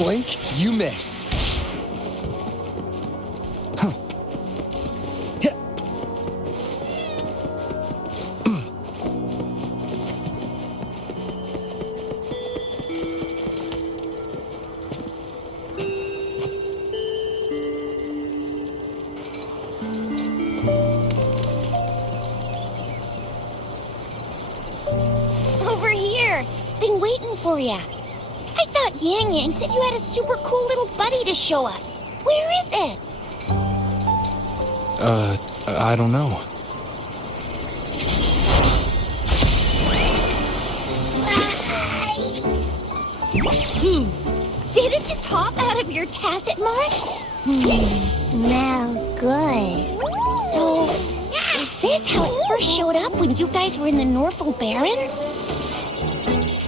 blink, you miss. Huh. Yeah. Over here. Been waiting for ya. I thought Yang Yang said you had a super cool little buddy to show us. Where is it? I don't know. Did it just hop out of your tacit mark? Smells good. So, is this how it first showed up when you guys were in the Norfolk Barrens?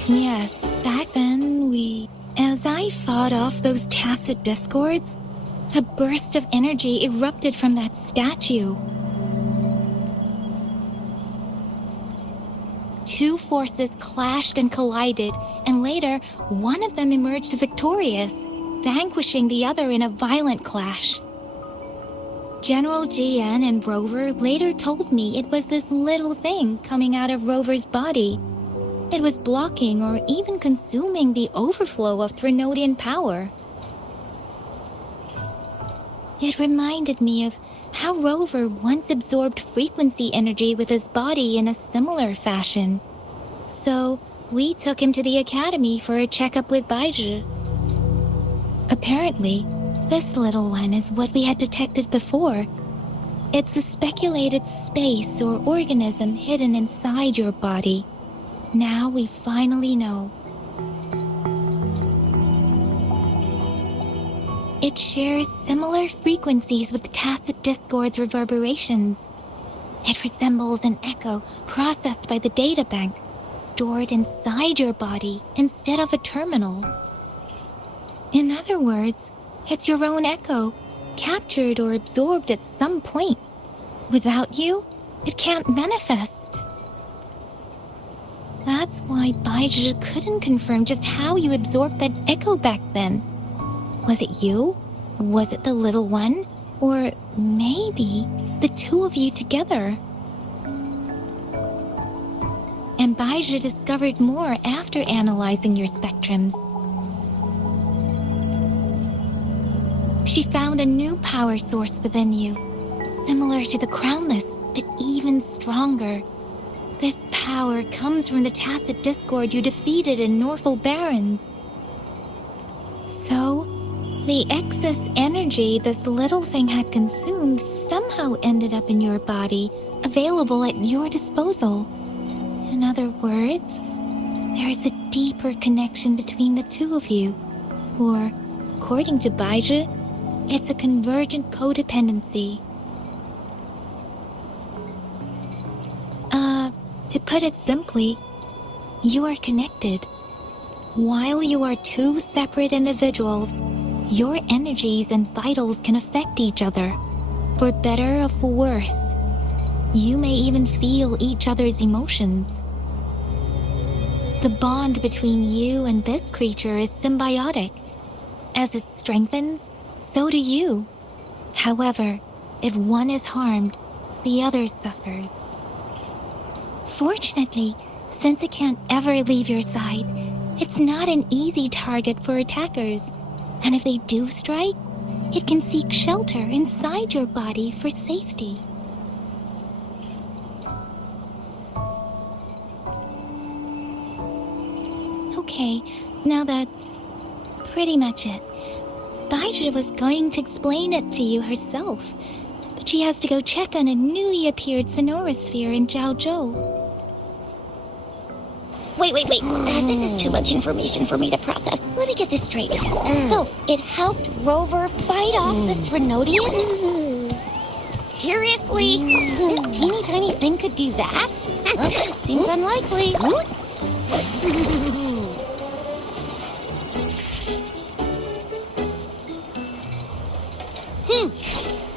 Yes, back then as I fought off those tacit discords, a burst of energy erupted from that statue. Two forces clashed and collided, and later, one of them emerged victorious, vanquishing the other in a violent clash. General GN and Rover later told me it was this little thing coming out of Rover's body. It was blocking or even consuming the overflow of Threnodian power. It reminded me of how Rover once absorbed frequency energy with his body in a similar fashion. So, we took him to the academy for a checkup with Baizhi. Apparently, this little one is what we had detected before. It's a speculated space or organism hidden inside your body. Now we finally know. It shares similar frequencies with tacit discord's reverberations. It resembles an echo processed by the data bank, stored inside your body instead of a terminal. In other words, it's your own echo, captured or absorbed at some point. Without you, it can't manifest. That's why Baizhi couldn't confirm just how you absorbed that echo back then. Was it you? Was it the little one? Or maybe the two of you together? And Baizhi discovered more after analyzing your spectrums. She found a new power source within you, similar to the crownless, but even stronger. This power comes from the tacit discord you defeated in Norfolk Barrens. So, the excess energy this little thing had consumed somehow ended up in your body, available at your disposal. In other words, there is a deeper connection between the two of you. Or, according to Baizhi, it's a convergent codependency. To put it simply, you are connected. While you are two separate individuals, your energies and vitals can affect each other, for better or for worse. You may even feel each other's emotions. The bond between you and this creature is symbiotic. As it strengthens, so do you. However, if one is harmed, the other suffers. Fortunately, since it can't ever leave your side, it's not an easy target for attackers. And if they do strike, it can seek shelter inside your body for safety. Okay, now that's pretty much it. Baizhi was going to explain it to you herself, but she has to go check on a newly appeared sonorosphere in Jiaozhou. Wait. This is too much information for me to process. Let me get this straight. So, it helped Rover fight off the Threnodian? Seriously? This teeny tiny thing could do that? Seems unlikely.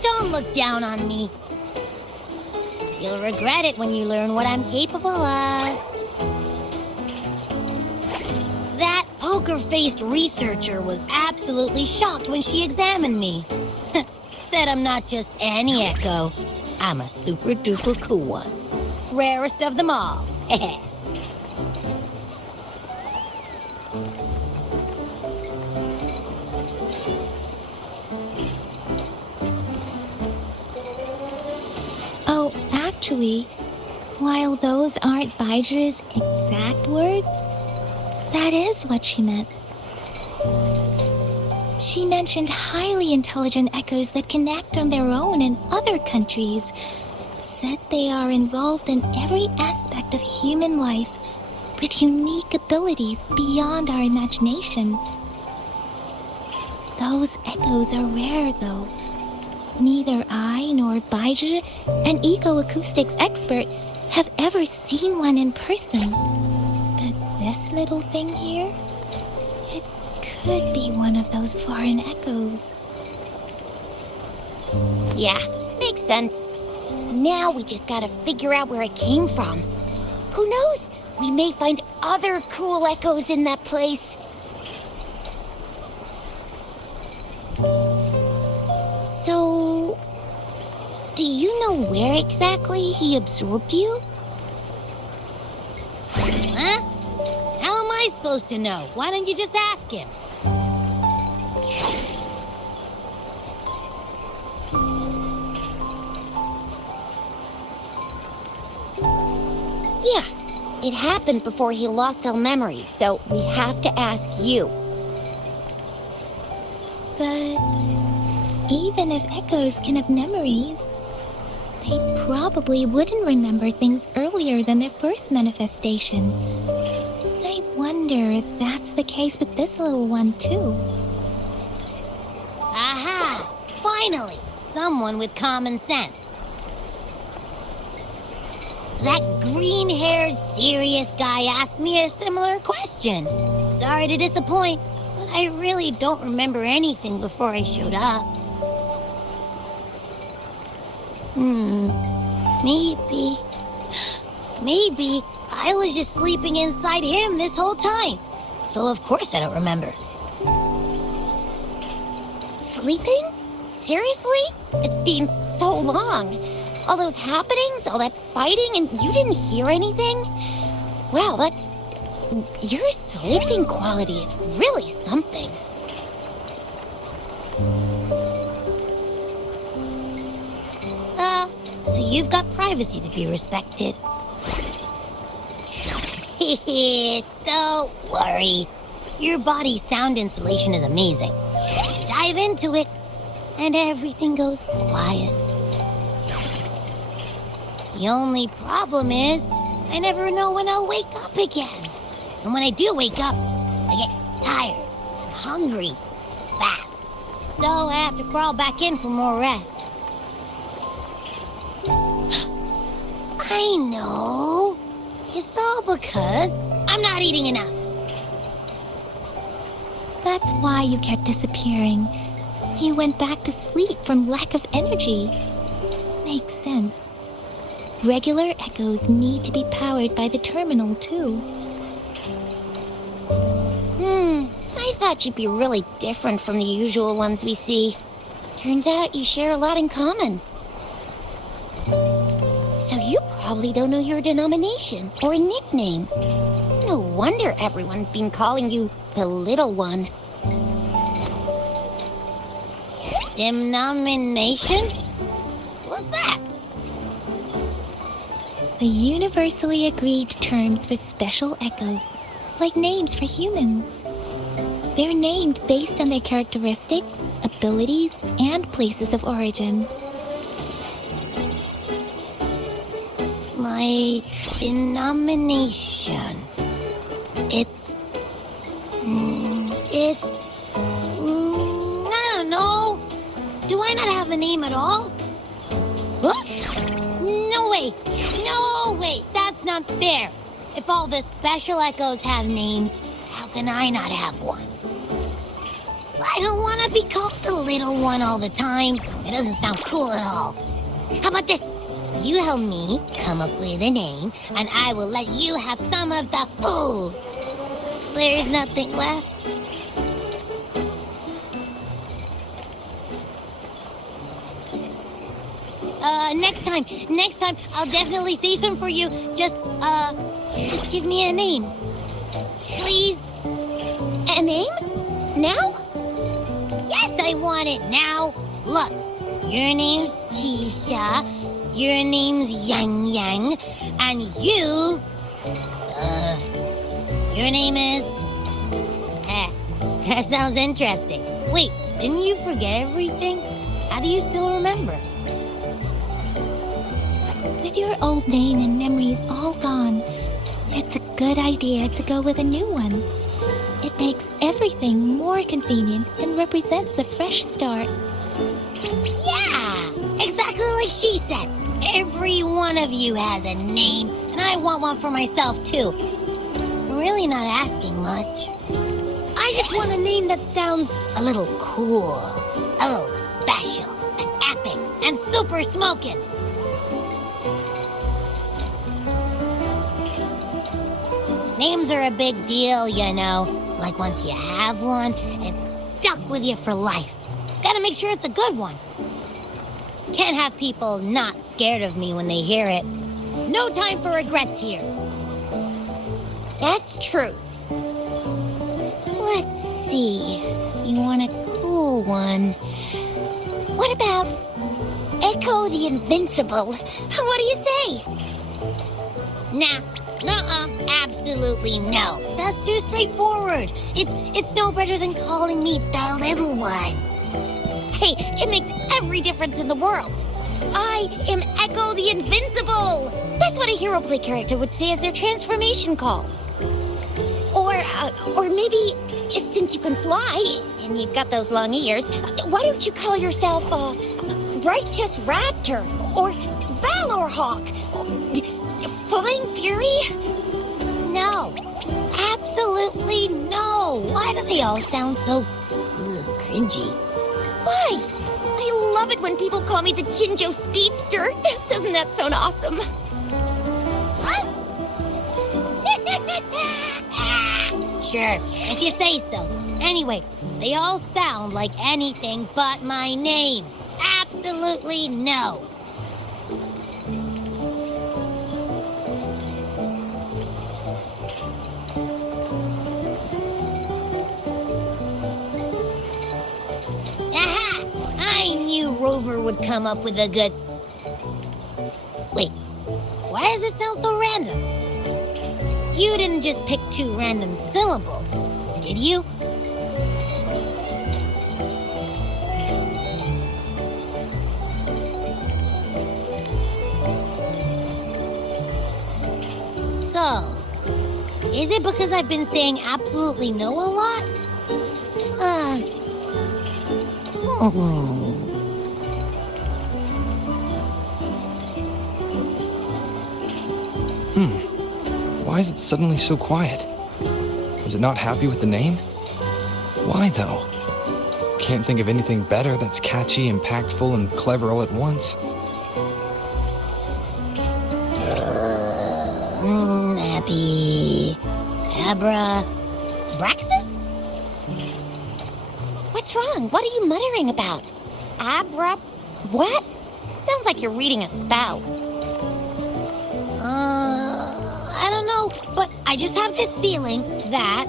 Don't look down on me. You'll regret it when you learn what I'm capable of. That poker-faced researcher was absolutely shocked when she examined me. Said I'm not just any echo. I'm a super-duper cool one. Rarest of them all. Oh, actually, while those aren't Baiji's exact words, that is what she meant. She mentioned highly intelligent echoes that can act on their own in other countries. Said they are involved in every aspect of human life with unique abilities beyond our imagination. Those echoes are rare, though. Neither I nor Baiji, an eco-acoustics expert, have ever seen one in person. But this little thing here, it could be one of those foreign echoes. Yeah, makes sense. Now we just gotta figure out where it came from. Who knows? We may find other cool echoes in that place. So, do you know where exactly he absorbed you? Huh? How am I supposed to know? Why don't you just ask him? Yeah, it happened before he lost all memories, so we have to ask you. But even if echoes can have memories, they probably wouldn't remember things earlier than their first manifestation. I wonder if that's the case with this little one, too. Aha! Finally! Someone with common sense. That green-haired, serious guy asked me a similar question. Sorry to disappoint, but I really don't remember anything before I showed up. Maybe I was just sleeping inside him this whole time. So of course I don't remember. Sleeping? Seriously? It's been so long. All those happenings, all that fighting, and you didn't hear anything? Wow, your sleeping quality is really something. So you've got privacy to be respected. Don't worry. Your body's sound insulation is amazing. Dive into it, and everything goes quiet. The only problem is, I never know when I'll wake up again. And when I do wake up, I get tired and hungry fast. So I have to crawl back in for more rest. I know. It's all because I'm not eating enough. That's why you kept disappearing. You went back to sleep from lack of energy. Makes sense. Regular echoes need to be powered by the terminal, too. I thought you'd be really different from the usual ones we see. Turns out you share a lot in common. So you probably don't know your denomination or a nickname. No wonder everyone's been calling you the Little One. Denomination? What's that? The universally agreed terms for special echoes, like names for humans. They're named based on their characteristics, abilities, and places of origin. My denomination. It's... I don't know. Do I not have a name at all? What? No way. No way. That's not fair. If all the special echoes have names, how can I not have one? I don't want to be called the little one all the time. It doesn't sound cool at all. How about this? You help me come up with a name, and I will let you have some of the food. There's nothing left. Next time, I'll definitely save some for you. Just give me a name. Please? A name? Now? Yes, I want it now. Look, your name's Chisha, your name's Yang Yang, and your name is... that sounds interesting. Wait, didn't you forget everything? How do you still remember? With your old name and memories all gone, it's a good idea to go with a new one. It makes everything more convenient and represents a fresh start. Yeah, exactly like she said. Every one of you has a name, and I want one for myself, too. I'm really not asking much. I just want a name that sounds a little cool, a little special, and epic, and super smoking. Names are a big deal, you know. Like once you have one, it's stuck with you for life. Gotta make sure it's a good one. Can't have people not scared of me when they hear it. No time for regrets here. That's true. Let's see. You want a cool one. What about Echo the Invincible? What do you say? Nah, absolutely no. That's too straightforward. It's no better than calling me the little one. Hey, it makes every difference in the world. I am Echo the Invincible. That's what a hero play character would say as their transformation call. Or maybe, since you can fly and you've got those long ears, why don't you call yourself Righteous Raptor or Valor Hawk? Flying Fury? No, absolutely no. Why do they all sound so cringy? Why? I love it when people call me the Jinjo Speedster. Doesn't that sound awesome? Sure, if you say so. Anyway, they all sound like anything but my name. Absolutely no. Aha! I knew Rover would come up with a good... Wait, why does it sound so random? You didn't just pick two random syllables, did you? So, is it because I've been saying absolutely no a lot? Why is it suddenly so quiet? Was it not happy with the name? Why, though? Can't think of anything better that's catchy, impactful, and clever all at once. Happy... Abra... Braxis? What's wrong? What are you muttering about? Abra... What? Sounds like you're reading a spell. I don't know, but I just have this feeling that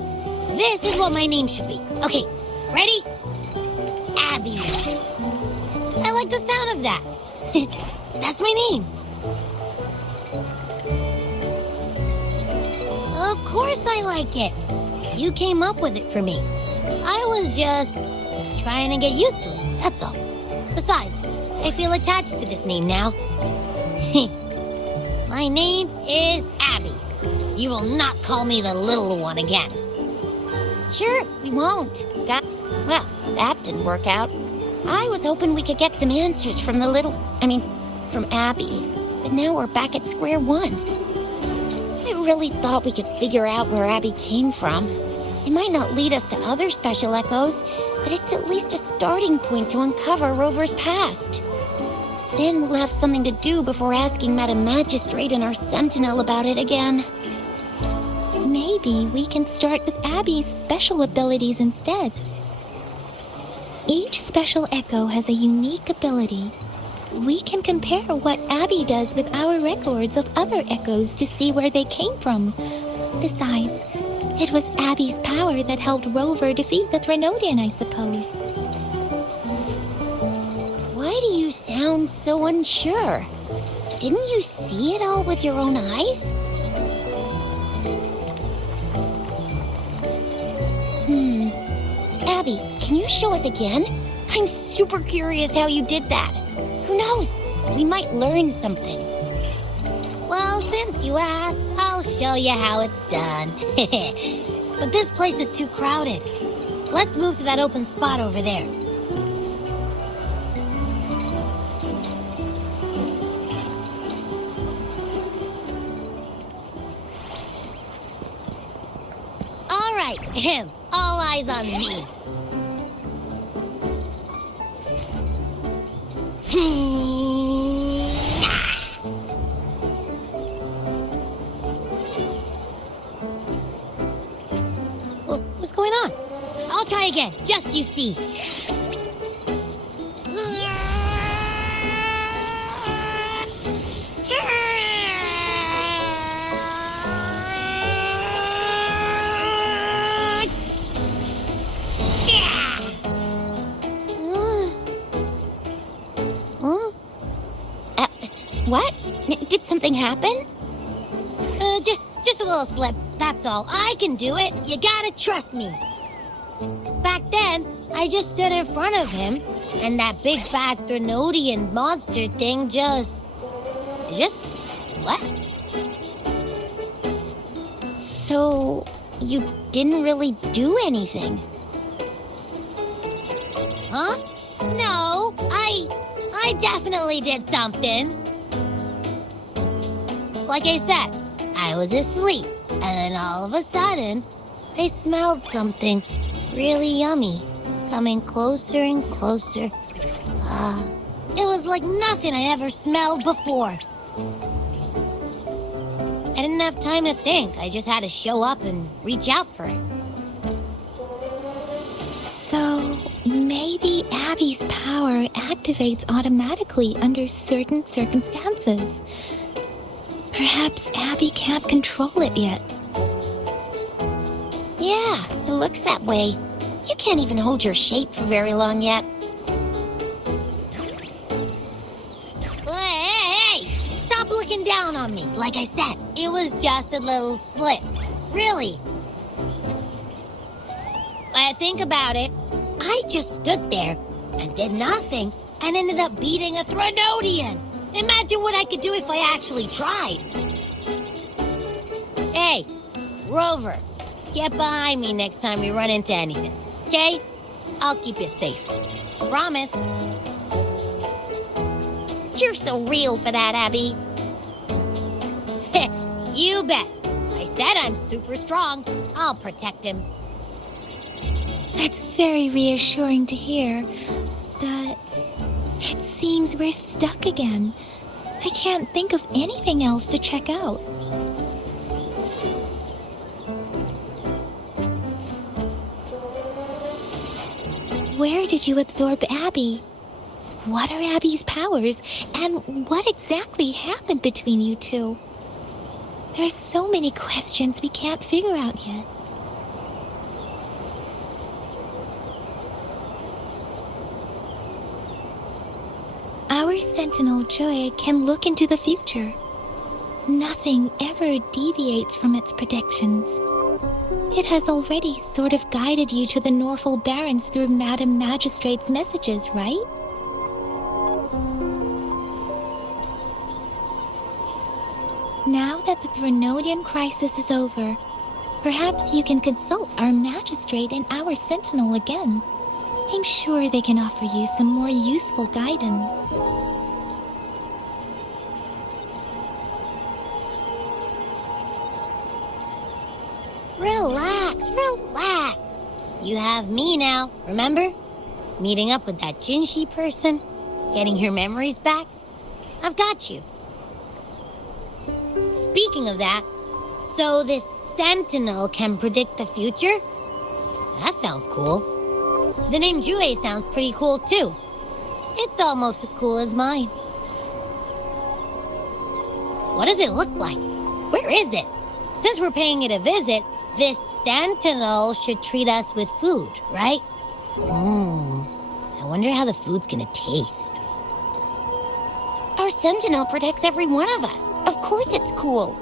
this is what my name should be. Okay, ready? Abby. I like the sound of that. That's my name. Of course I like it. You came up with it for me. I was just trying to get used to it, that's all. Besides, I feel attached to this name now. My name is Abby. You will not call me the little one again. Sure, we won't. Well, that didn't work out. I was hoping we could get some answers from from Abby. But now we're back at square one. I really thought we could figure out where Abby came from. It might not lead us to other special echoes, but it's at least a starting point to uncover Rover's past. Then we'll have something to do before asking Madam Magistrate and our Sentinel about it again. Maybe maybe we can start with Abby's special abilities instead. Each special echo has a unique ability. We can compare what Abby does with our records of other echoes to see where they came from. Besides, it was Abby's power that helped Rover defeat the Threnodian, I suppose. Why do you sound so unsure? Didn't you see it all with your own eyes? Abby, can you show us again? I'm super curious how you did that. Who knows? We might learn something. Well, since you asked, I'll show you how it's done. But this place is too crowded. Let's move to that open spot over there. All right, all eyes on me. What's going on? I'll try again, just you see. What? Did something happen? Just a little slip, that's all. I can do it. You gotta trust me. Back then, I just stood in front of him, and that big fat Threnodian monster thing just left. So, you didn't really do anything? Huh? No, I definitely did something. Like I said, I was asleep, and then all of a sudden, I smelled something really yummy, coming closer and closer. It was like nothing I ever smelled before. I didn't have time to think. I just had to show up and reach out for it. So, maybe Abby's power activates automatically under certain circumstances. Perhaps Abby can't control it yet. Yeah, it looks that way. You can't even hold your shape for very long yet. Hey! Stop looking down on me. Like I said, it was just a little slip. Really. When I think about it, I just stood there and did nothing and ended up beating a Threnodian. Imagine what I could do if I actually tried. Hey, Rover, get behind me next time we run into anything, okay? I'll keep you safe. Promise. You're so real for that, Abby. You bet. I said I'm super strong. I'll protect him. That's very reassuring to hear, but it seems we're stuck again. I can't think of anything else to check out. Where did you absorb Abby? What are Abby's powers, and what exactly happened between you two? There are so many questions we can't figure out yet. Our Sentinel Joy can look into the future. Nothing ever deviates from its predictions. It has already sort of guided you to the Norfolk Barrens through Madam Magistrate's messages, right? Now that the Threnodian crisis is over, perhaps you can consult our Magistrate and our Sentinel again. I'm sure they can offer you some more useful guidance. Relax. You have me now, remember? Meeting up with that Jinshi person, getting your memories back. I've got you. Speaking of that, so this Sentinel can predict the future? That sounds cool. The name Jue sounds pretty cool too. It's almost as cool as mine. What does it look like? Where is it? Since we're paying it a visit, this Sentinel should treat us with food, right? I wonder how the food's gonna taste. Our Sentinel protects every one of us. Of course it's cool.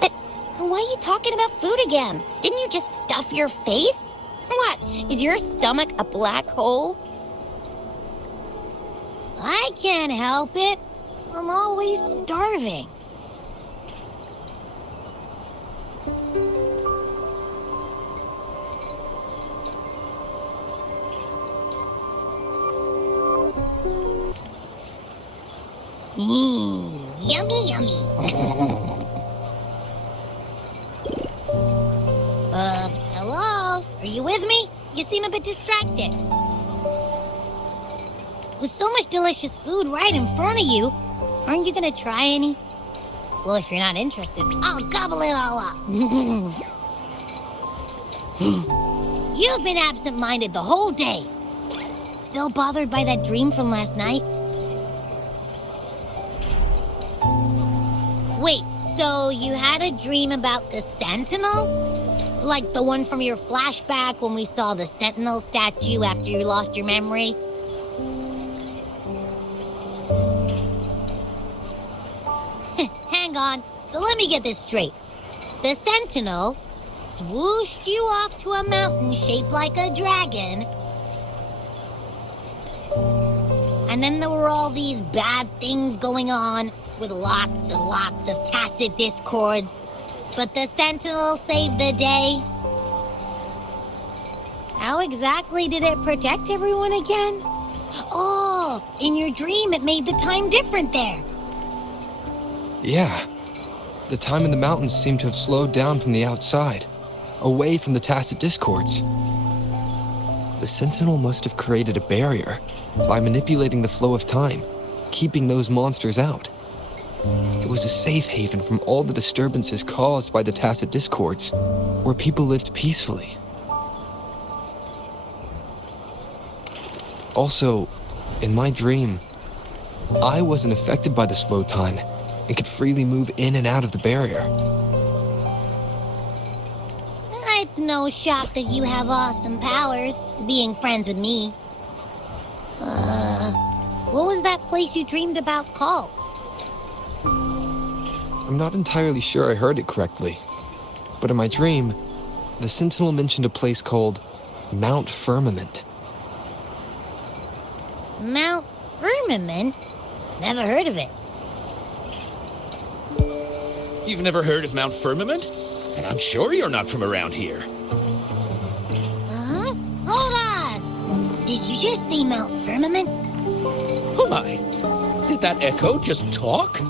But why are you talking about food again? Didn't you just stuff your face? What? Is your stomach a black hole? I can't help it. I'm always starving. Yummy, yummy. Hello? Are you with me? You seem a bit distracted. With so much delicious food right in front of you, aren't you gonna try any? Well, if you're not interested, I'll gobble it all up. You've been absent-minded the whole day. Still bothered by that dream from last night? Wait, so you had a dream about the Sentinel? Like the one from your flashback when we saw the Sentinel statue after you lost your memory? Hang on, so let me get this straight. The Sentinel swooshed you off to a mountain shaped like a dragon. And then there were all these bad things going on, with lots and lots of tacit discords. But the Sentinel saved the day. How exactly did it protect everyone again? Oh, in your dream it made the time different there. Yeah. The time in the mountains seemed to have slowed down from the outside, away from the tacit discords. The Sentinel must have created a barrier by manipulating the flow of time, keeping those monsters out. It was a safe haven from all the disturbances caused by the tacit discords, where people lived peacefully. Also, in my dream, I wasn't affected by the slow time and could freely move in and out of the barrier. It's no shock that you have awesome powers, being friends with me. What was that place you dreamed about called? I'm not entirely sure I heard it correctly, but in my dream, the Sentinel mentioned a place called Mount Firmament. Mount Firmament? Never heard of it. You've never heard of Mount Firmament? And I'm sure you're not from around here. Huh? Hold on! Did you just say Mount Firmament? Oh my! Did that echo just talk?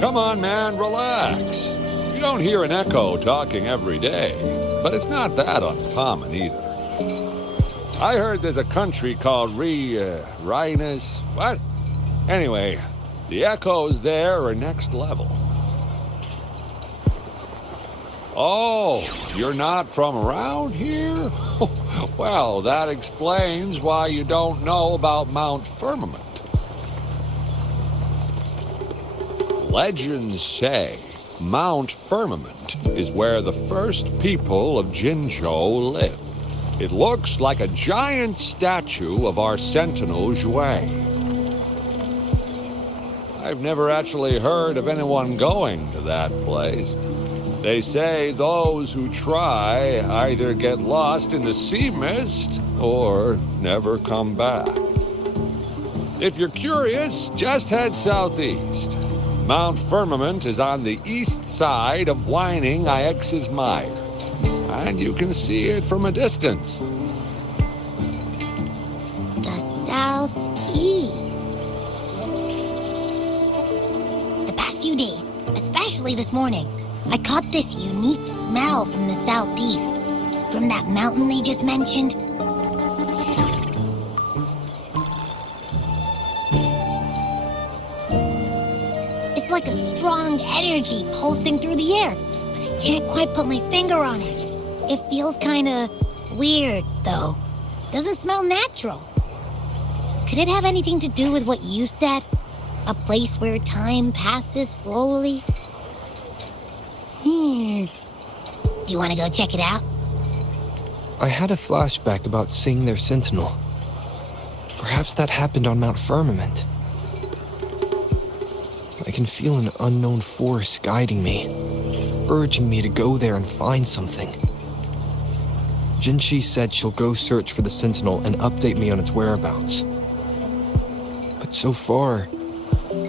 Come on, man, relax. You don't hear an echo talking every day, but it's not that uncommon either. I heard there's a country called Rhinus. What? Anyway, the echoes there are next level. Oh, you're not from around here? Well, that explains why you don't know about Mount Firmament. Legends say Mount Firmament is where the first people of Jinzhou lived. It looks like a giant statue of our Sentinel Jue. I've never actually heard of anyone going to that place. They say those who try either get lost in the sea mist or never come back. If you're curious, just head southeast. Mount Firmament is on the east side of Whining Ix's Mire, and you can see it from a distance. The southeast. The past few days, especially this morning, I caught this unique smell from the southeast. From that mountain they just mentioned. like a strong energy pulsing through the air, but I can't quite put my finger on it. It feels kinda weird, though. Doesn't smell natural. Could it have anything to do with what you said? A place where time passes slowly? Do you want to go check it out? I had a flashback about seeing their sentinel. Perhaps that happened on Mount Firmament. I can feel an unknown force guiding me, urging me to go there and find something. Jinchi said she'll go search for the sentinel and update me on its whereabouts. But so far,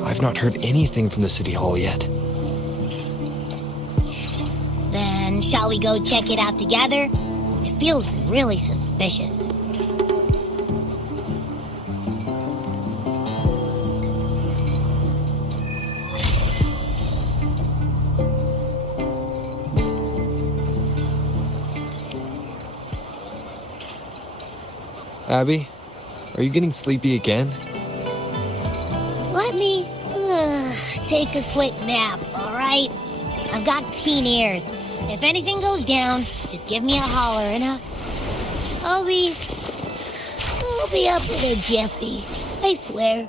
I've not heard anything from the City Hall yet. Then shall we go check it out together? It feels really suspicious. Abby, are you getting sleepy again? Let me take a quick nap, all right? I've got keen ears. If anything goes down, just give me a holler and I'll be up in a jiffy. I swear.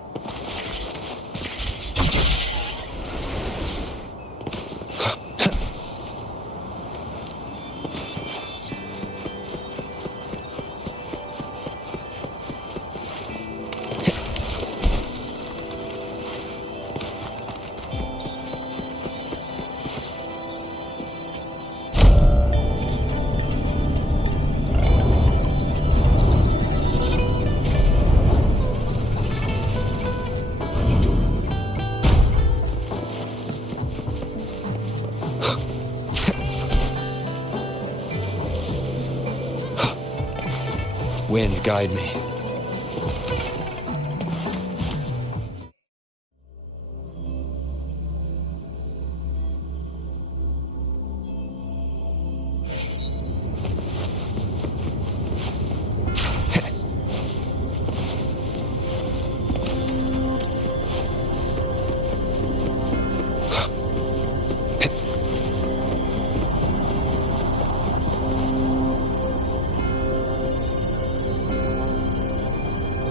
Wind, guide me.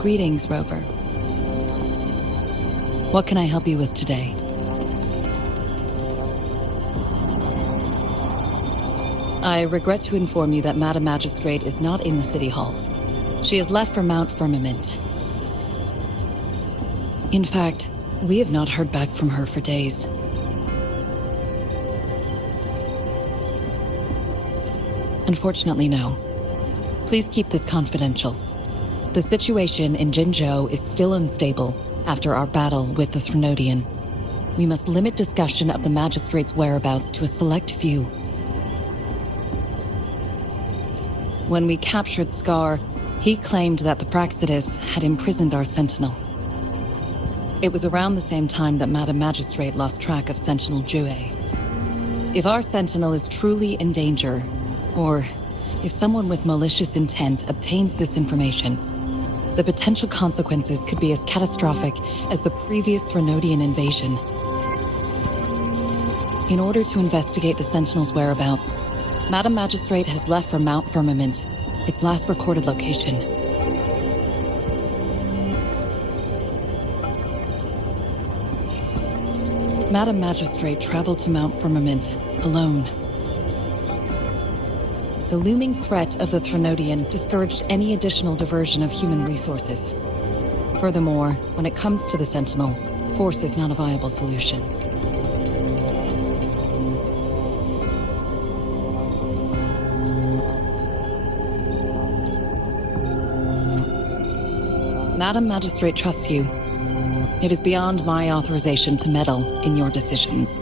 Greetings, Rover. What can I help you with today? I regret to inform you that Madam Magistrate is not in the City Hall. She has left for Mount Firmament. In fact, we have not heard back from her for days. Unfortunately, no. Please keep this confidential. The situation in Jinzhou is still unstable after our battle with the Threnodian. We must limit discussion of the Magistrate's whereabouts to a select few. When we captured Scar, he claimed that the Praxidus had imprisoned our Sentinel. It was around the same time that Madam Magistrate lost track of Sentinel Jue. If our Sentinel is truly in danger, or if someone with malicious intent obtains this information, the potential consequences could be as catastrophic as the previous Threnodian invasion. In order to investigate the Sentinel's whereabouts, Madam Magistrate has left for Mount Firmament, its last recorded location. Madam Magistrate traveled to Mount Firmament alone. The looming threat of the Threnodian discouraged any additional diversion of human resources. Furthermore, when it comes to the Sentinel, force is not a viable solution. Madam Magistrate trusts you. It is beyond my authorization to meddle in your decisions.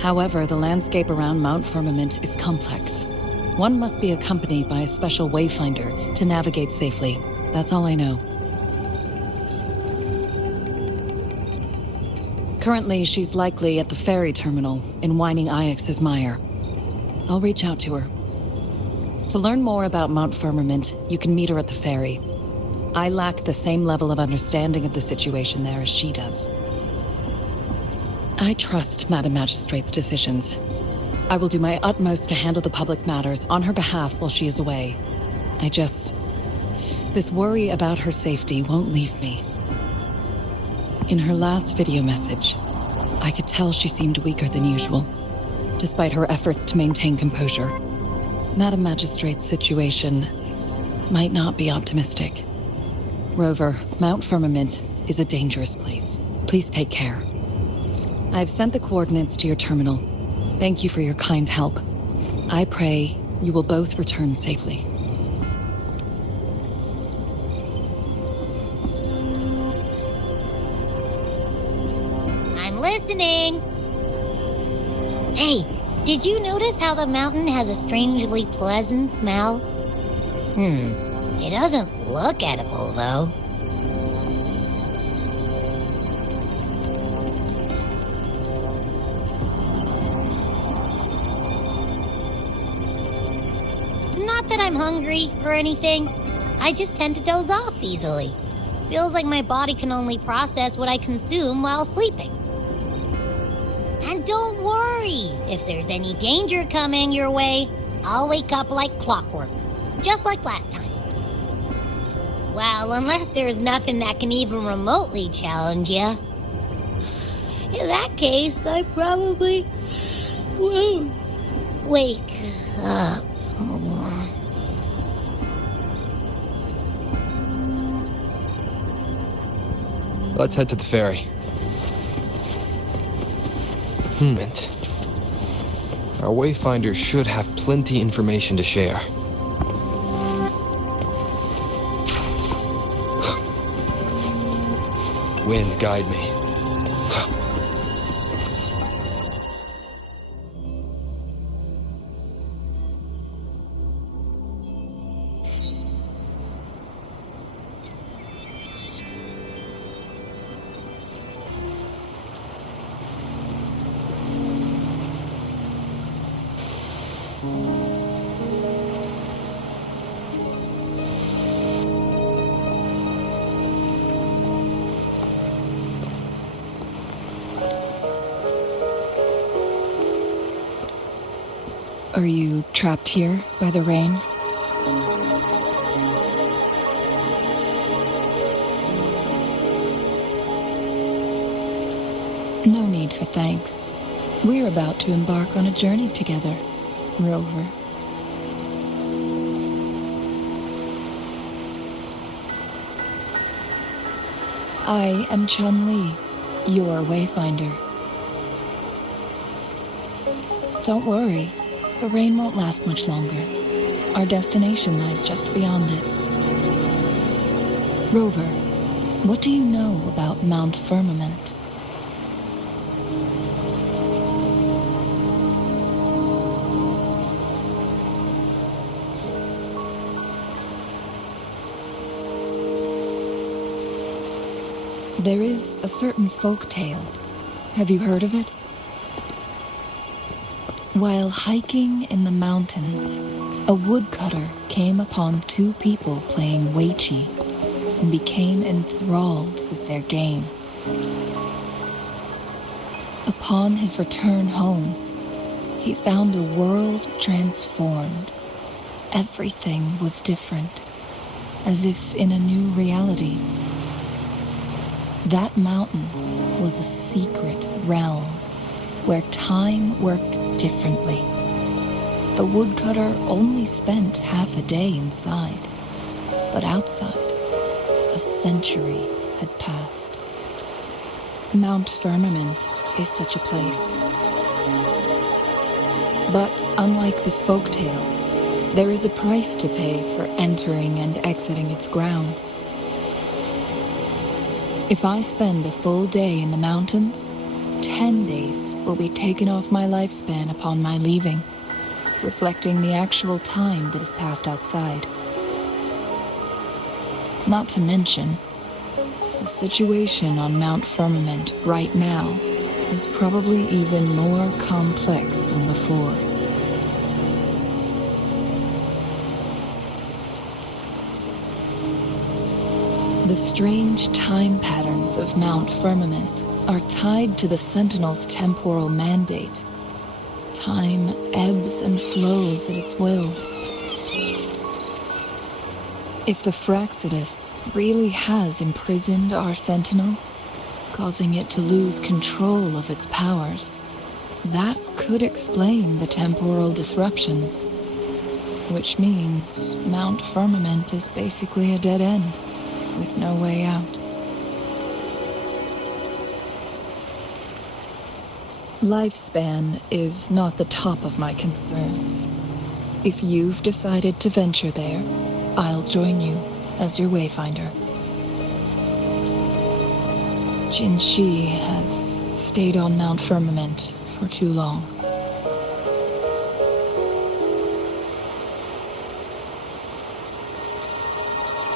However, the landscape around Mount Firmament is complex. One must be accompanied by a special wayfinder to navigate safely. That's all I know. Currently, she's likely at the ferry terminal in Whining Ix's Mire. I'll reach out to her. To learn more about Mount Firmament, you can meet her at the ferry. I lack the same level of understanding of the situation there as she does. I trust Madam Magistrate's decisions. I will do my utmost to handle the public matters on her behalf while she is away. This worry about her safety won't leave me. In her last video message, I could tell she seemed weaker than usual, despite her efforts to maintain composure. Madam Magistrate's situation might not be optimistic. Rover, Mount Firmament is a dangerous place. Please take care. I've sent the coordinates to your terminal. Thank you for your kind help. I pray you will both return safely. I'm listening. Hey, did you notice how the mountain has a strangely pleasant smell? It doesn't look edible, though. Not that I'm hungry or anything. I just tend to doze off easily. Feels like my body can only process what I consume while sleeping. And don't worry, if there's any danger coming your way, I'll wake up like clockwork, just like last time. Well, unless there's nothing that can even remotely challenge you. In that case, I probably won't wake up. Let's head to the ferry. Mint. Our Wayfinder should have plenty information to share. Wind, guide me. Are you trapped here by the rain? No need for thanks. We're about to embark on a journey together, Rover. I am Chun-Li, your Wayfinder. Don't worry, the rain won't last much longer. Our destination lies just beyond it. Rover, what do you know about Mount Firmament? There is a certain folk tale. Have you heard of it? While hiking in the mountains, a woodcutter came upon two people playing Weiqi and became enthralled with their game. Upon his return home, he found a world transformed. Everything was different, as if in a new reality. That mountain was a secret realm where time worked differently. The woodcutter only spent half a day inside, but outside, a century had passed. Mount Firmament is such a place. But unlike this folktale, there is a price to pay for entering and exiting its grounds. If I spend a full day in the mountains, 10 days will be taken off my lifespan upon my leaving, reflecting the actual time that is passed outside. Not to mention, the situation on Mount Firmament right now is probably even more complex than before. The strange time patterns of Mount Firmament are tied to the Sentinel's temporal mandate. Time ebbs and flows at its will. If the Fractsidus really has imprisoned our Sentinel, causing it to lose control of its powers, that could explain the temporal disruptions. Which means Mount Firmament is basically a dead end, with no way out. Lifespan is not the top of my concerns. If you've decided to venture there, I'll join you as your wayfinder. Jin Shi has stayed on Mount Firmament for too long.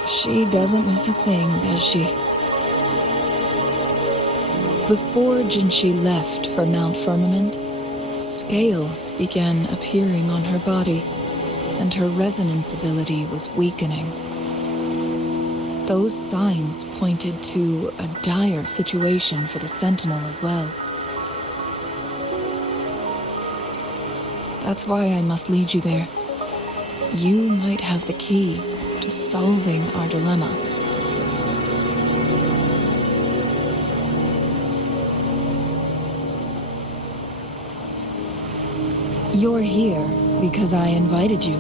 She doesn't miss a thing, does she? Before Jinshi left for Mount Firmament, scales began appearing on her body, and her resonance ability was weakening. Those signs pointed to a dire situation for the Sentinel as well. That's why I must lead you there. You might have the key to solving our dilemma. You're here because I invited you.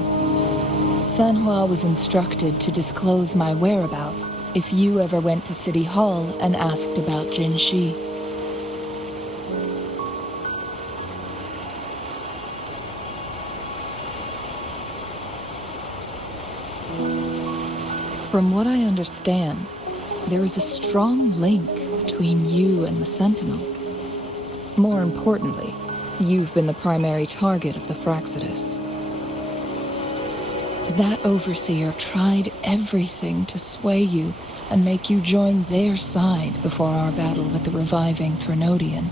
Sanhua was instructed to disclose my whereabouts if you ever went to City Hall and asked about Jin Shi. From what I understand, there is a strong link between you and the Sentinel. More importantly, you've been the primary target of the Fractsidus. That overseer tried everything to sway you and make you join their side before our battle with the reviving Threnodian.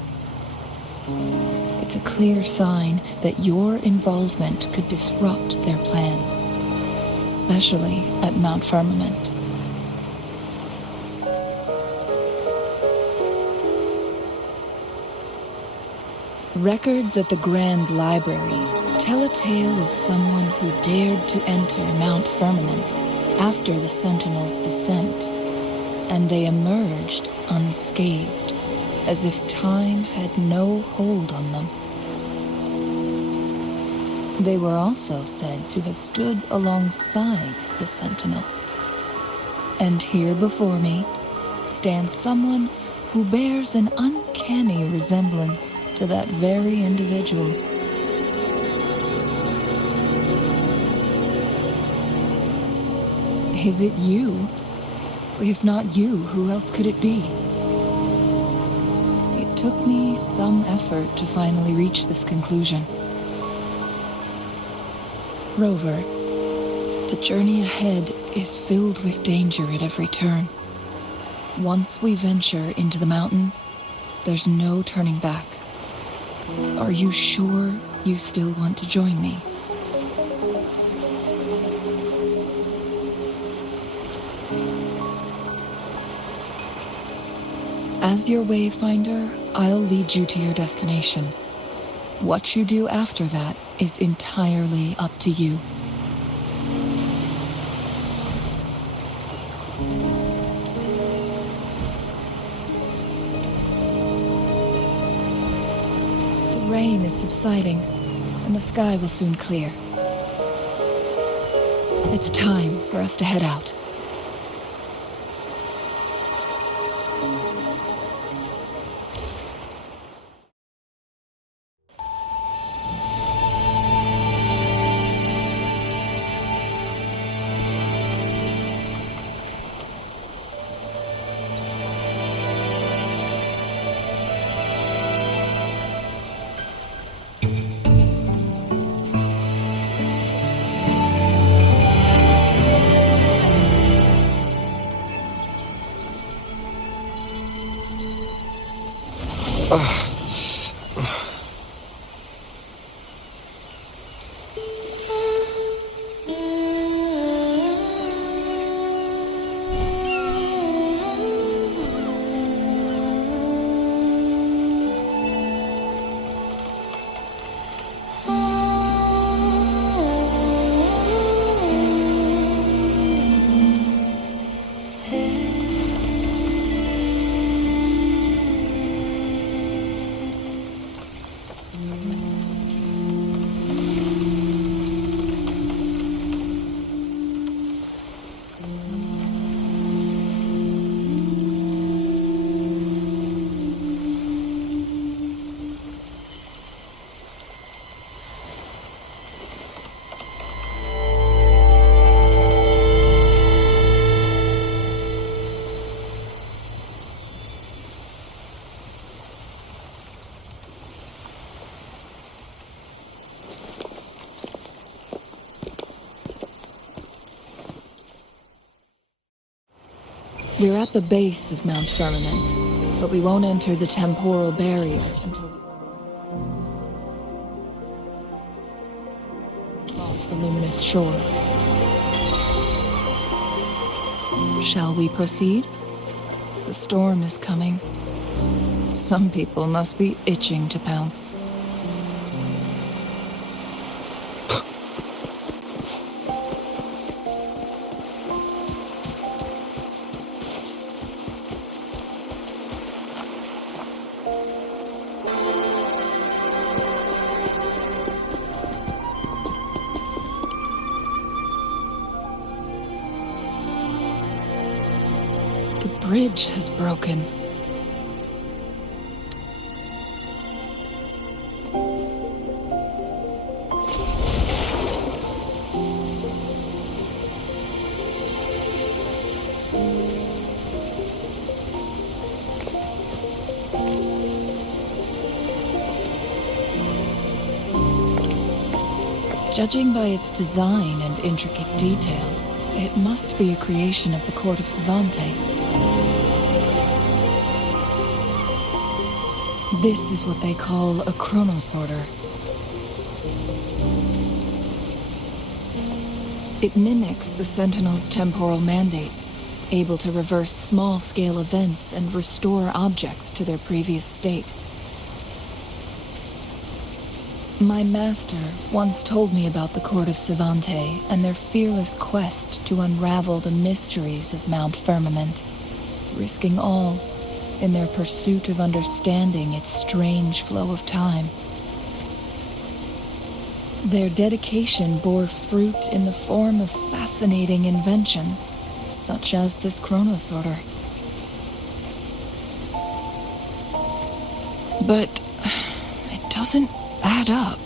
It's a clear sign that your involvement could disrupt their plans, especially at Mount Firmament. Records at the Grand Library tell a tale of someone who dared to enter Mount Firmament after the Sentinel's descent, and they emerged unscathed, as if time had no hold on them. They were also said to have stood alongside the Sentinel. And here before me stands someone who bears an uncanny resemblance to that very individual. Is it you? If not you, who else could it be? It took me some effort to finally reach this conclusion. Rover, the journey ahead is filled with danger at every turn. Once we venture into the mountains, there's no turning back. Are you sure you still want to join me? As your wayfinder, I'll lead you to your destination. What you do after that is entirely up to you. The rain is subsiding, and the sky will soon clear. It's time for us to head out. We're at the base of Mount Firmament, but we won't enter the temporal barrier until we off the luminous shore. Shall we proceed? The storm is coming. Some people must be itching to pounce. The bridge has broken. Judging by its design and intricate details, it must be a creation of the court of Savante. This is what they call a chronosorter. It mimics the Sentinel's temporal mandate, able to reverse small-scale events and restore objects to their previous state. My master once told me about the court of Savante and their fearless quest to unravel the mysteries of Mount Firmament, risking all in their pursuit of understanding its strange flow of time. Their dedication bore fruit in the form of fascinating inventions, such as this chronosorter. But it doesn't add up.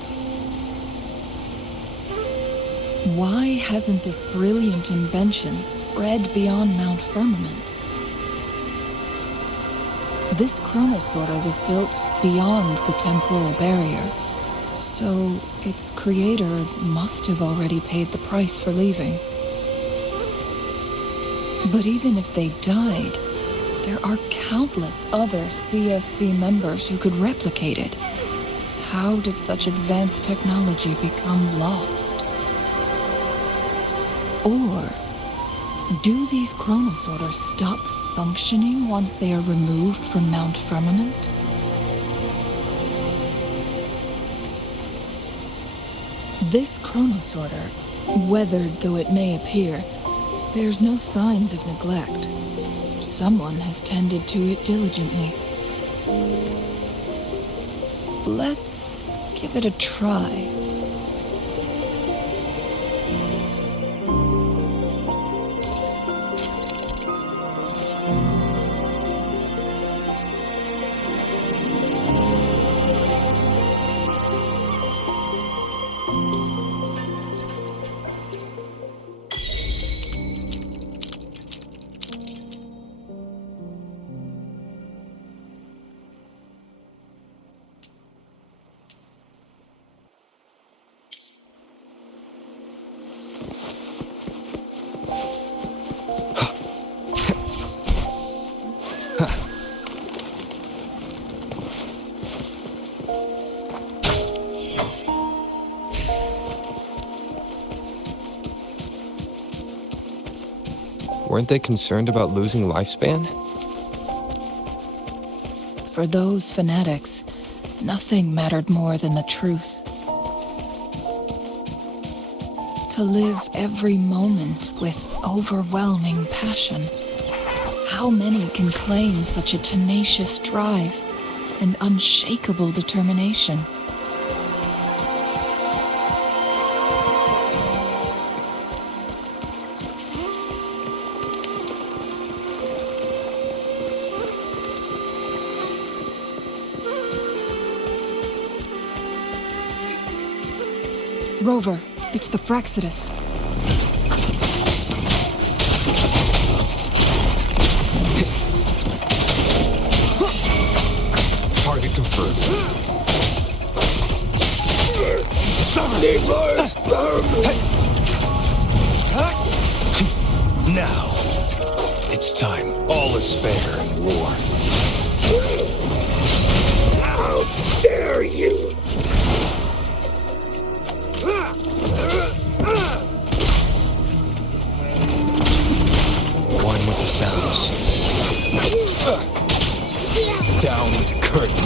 Why hasn't this brilliant invention spread beyond Mount Firmament? This chronosorter was built beyond the temporal barrier, so its creator must have already paid the price for leaving. But even if they died, there are countless other CSC members who could replicate it. How did such advanced technology become lost? Or do these chronosorters stop functioning once they are removed from Mount Firmament? This chronosorter, weathered though it may appear, bears no signs of neglect. Someone has tended to it diligently. Let's give it a try. Weren't they concerned about losing lifespan? For those fanatics, nothing mattered more than the truth. To live every moment with overwhelming passion. How many can claim such a tenacious drive and unshakable determination? Rover, it's the Fraxidus. Target confirmed. Now, it's time. All is fair in war. How dare you! One with the sounds. Down with the curtain.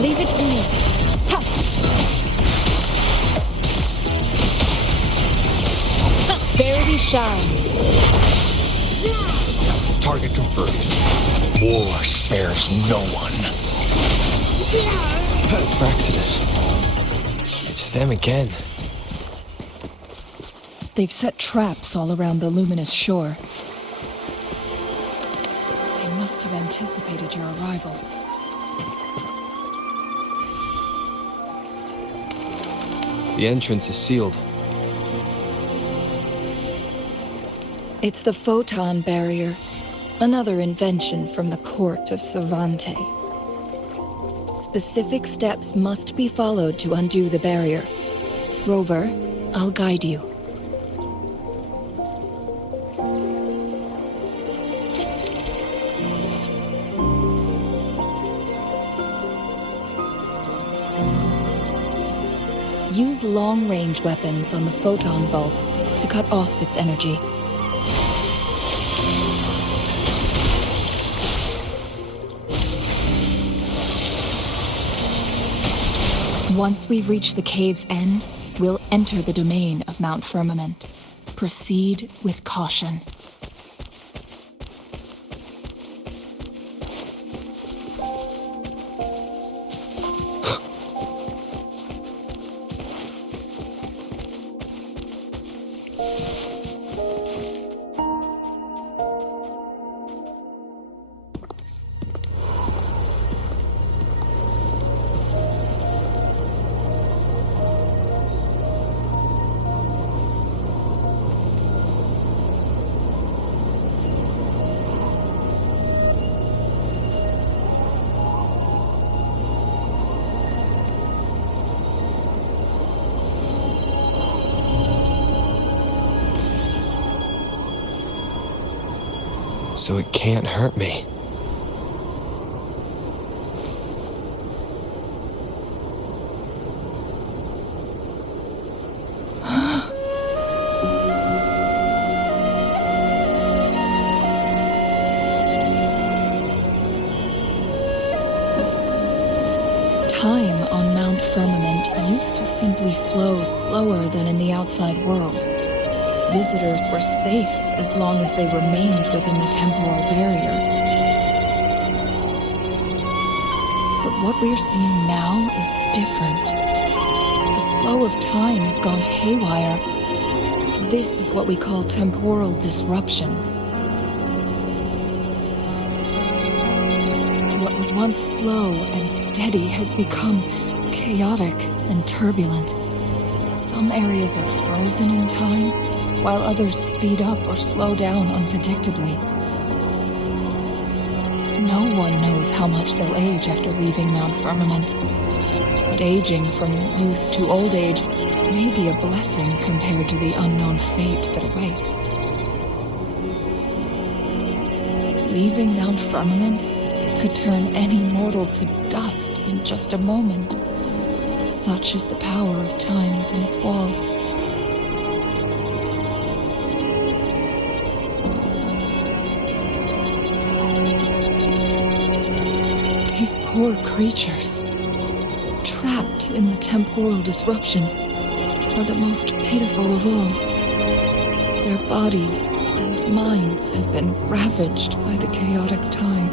Leave it to me. Ha! Verity shines. Target confirmed. War spares no one. Fraxidus. It's them again. They've set traps all around the luminous shore. They must have anticipated your arrival. The entrance is sealed. It's the photon barrier, another invention from the court of Savante. Specific steps must be followed to undo the barrier. Rover, I'll guide you. Use long-range weapons on the photon vaults to cut off its energy. Once we've reached the cave's end, we'll enter the domain of Mount Firmament. Proceed with caution. So it can't hurt me. Time on Mount Firmament used to simply flow slower than in the outside world. Visitors were safe as long as they remained within the temporal barrier. But what we're seeing now is different. The flow of time has gone haywire. This is what we call temporal disruptions. What was once slow and steady has become chaotic and turbulent. Some areas are frozen in time, while others speed up or slow down unpredictably. No one knows how much they'll age after leaving Mount Firmament. But aging from youth to old age may be a blessing compared to the unknown fate that awaits. Leaving Mount Firmament could turn any mortal to dust in just a moment. Such is the power of time within its walls. These poor creatures, trapped in the temporal disruption, are the most pitiful of all. Their bodies and minds have been ravaged by the chaotic time,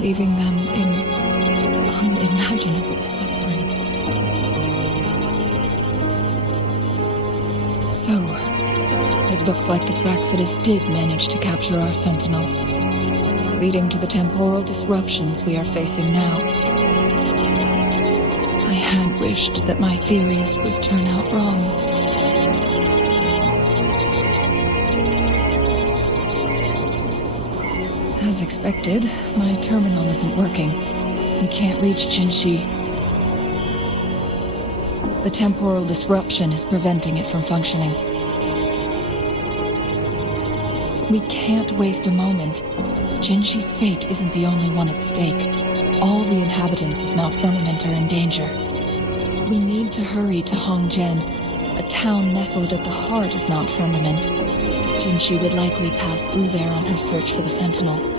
leaving them in unimaginable suffering. So, it looks like the Fraxidus did manage to capture our Sentinel, leading to the temporal disruptions we are facing now. I had wished that my theories would turn out wrong. As expected, my terminal isn't working. We can't reach Jinshi. The temporal disruption is preventing it from functioning. We can't waste a moment. Jinshi's fate isn't the only one at stake. All the inhabitants of Mount Firmament are in danger. We need to hurry to Hongjian, a town nestled at the heart of Mount Firmament. Jinshi would likely pass through there on her search for the Sentinel.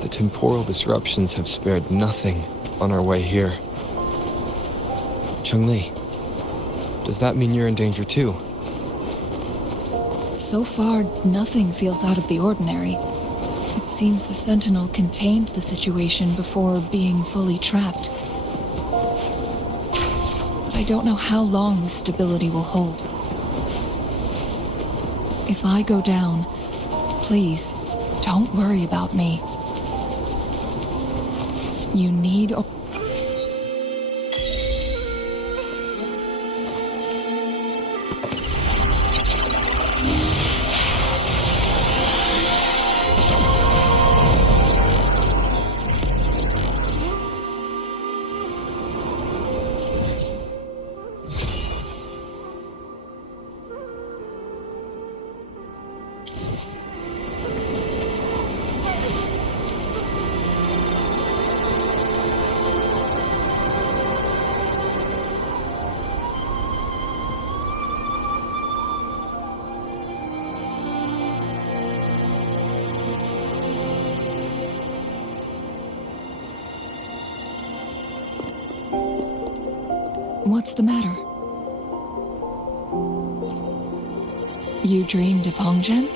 The temporal disruptions have spared nothing on our way here. Chun-Li, does that mean you're in danger too? So far, nothing feels out of the ordinary. It seems the Sentinel contained the situation before being fully trapped. But I don't know how long this stability will hold. If I go down, please, don't worry about me. You need a... What's the matter? You dreamed of Hongjian?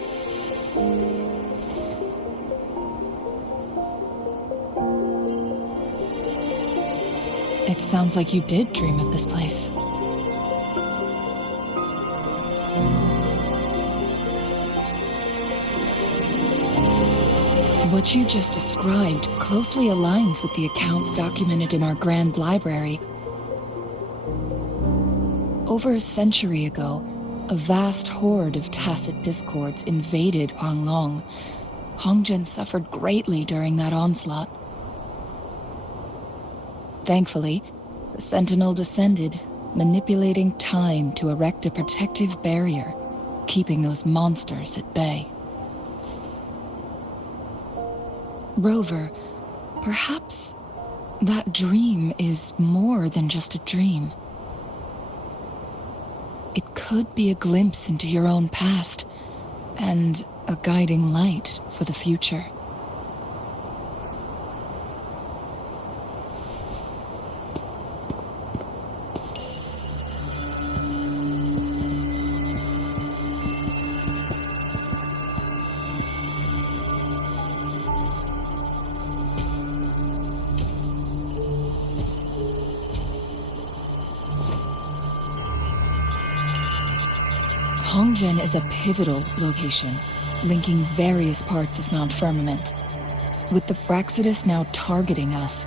It sounds like you did dream of this place. What you just described closely aligns with the accounts documented in our Grand Library. Over a century ago, a vast horde of tacit discords invaded Huanglong. Hongjian suffered greatly during that onslaught. Thankfully, the Sentinel descended, manipulating time to erect a protective barrier, keeping those monsters at bay. Rover, perhaps that dream is more than just a dream. It could be a glimpse into your own past, and a guiding light for the future. Hongjian is a pivotal location, linking various parts of Mount Firmament. With the Fraxidus now targeting us,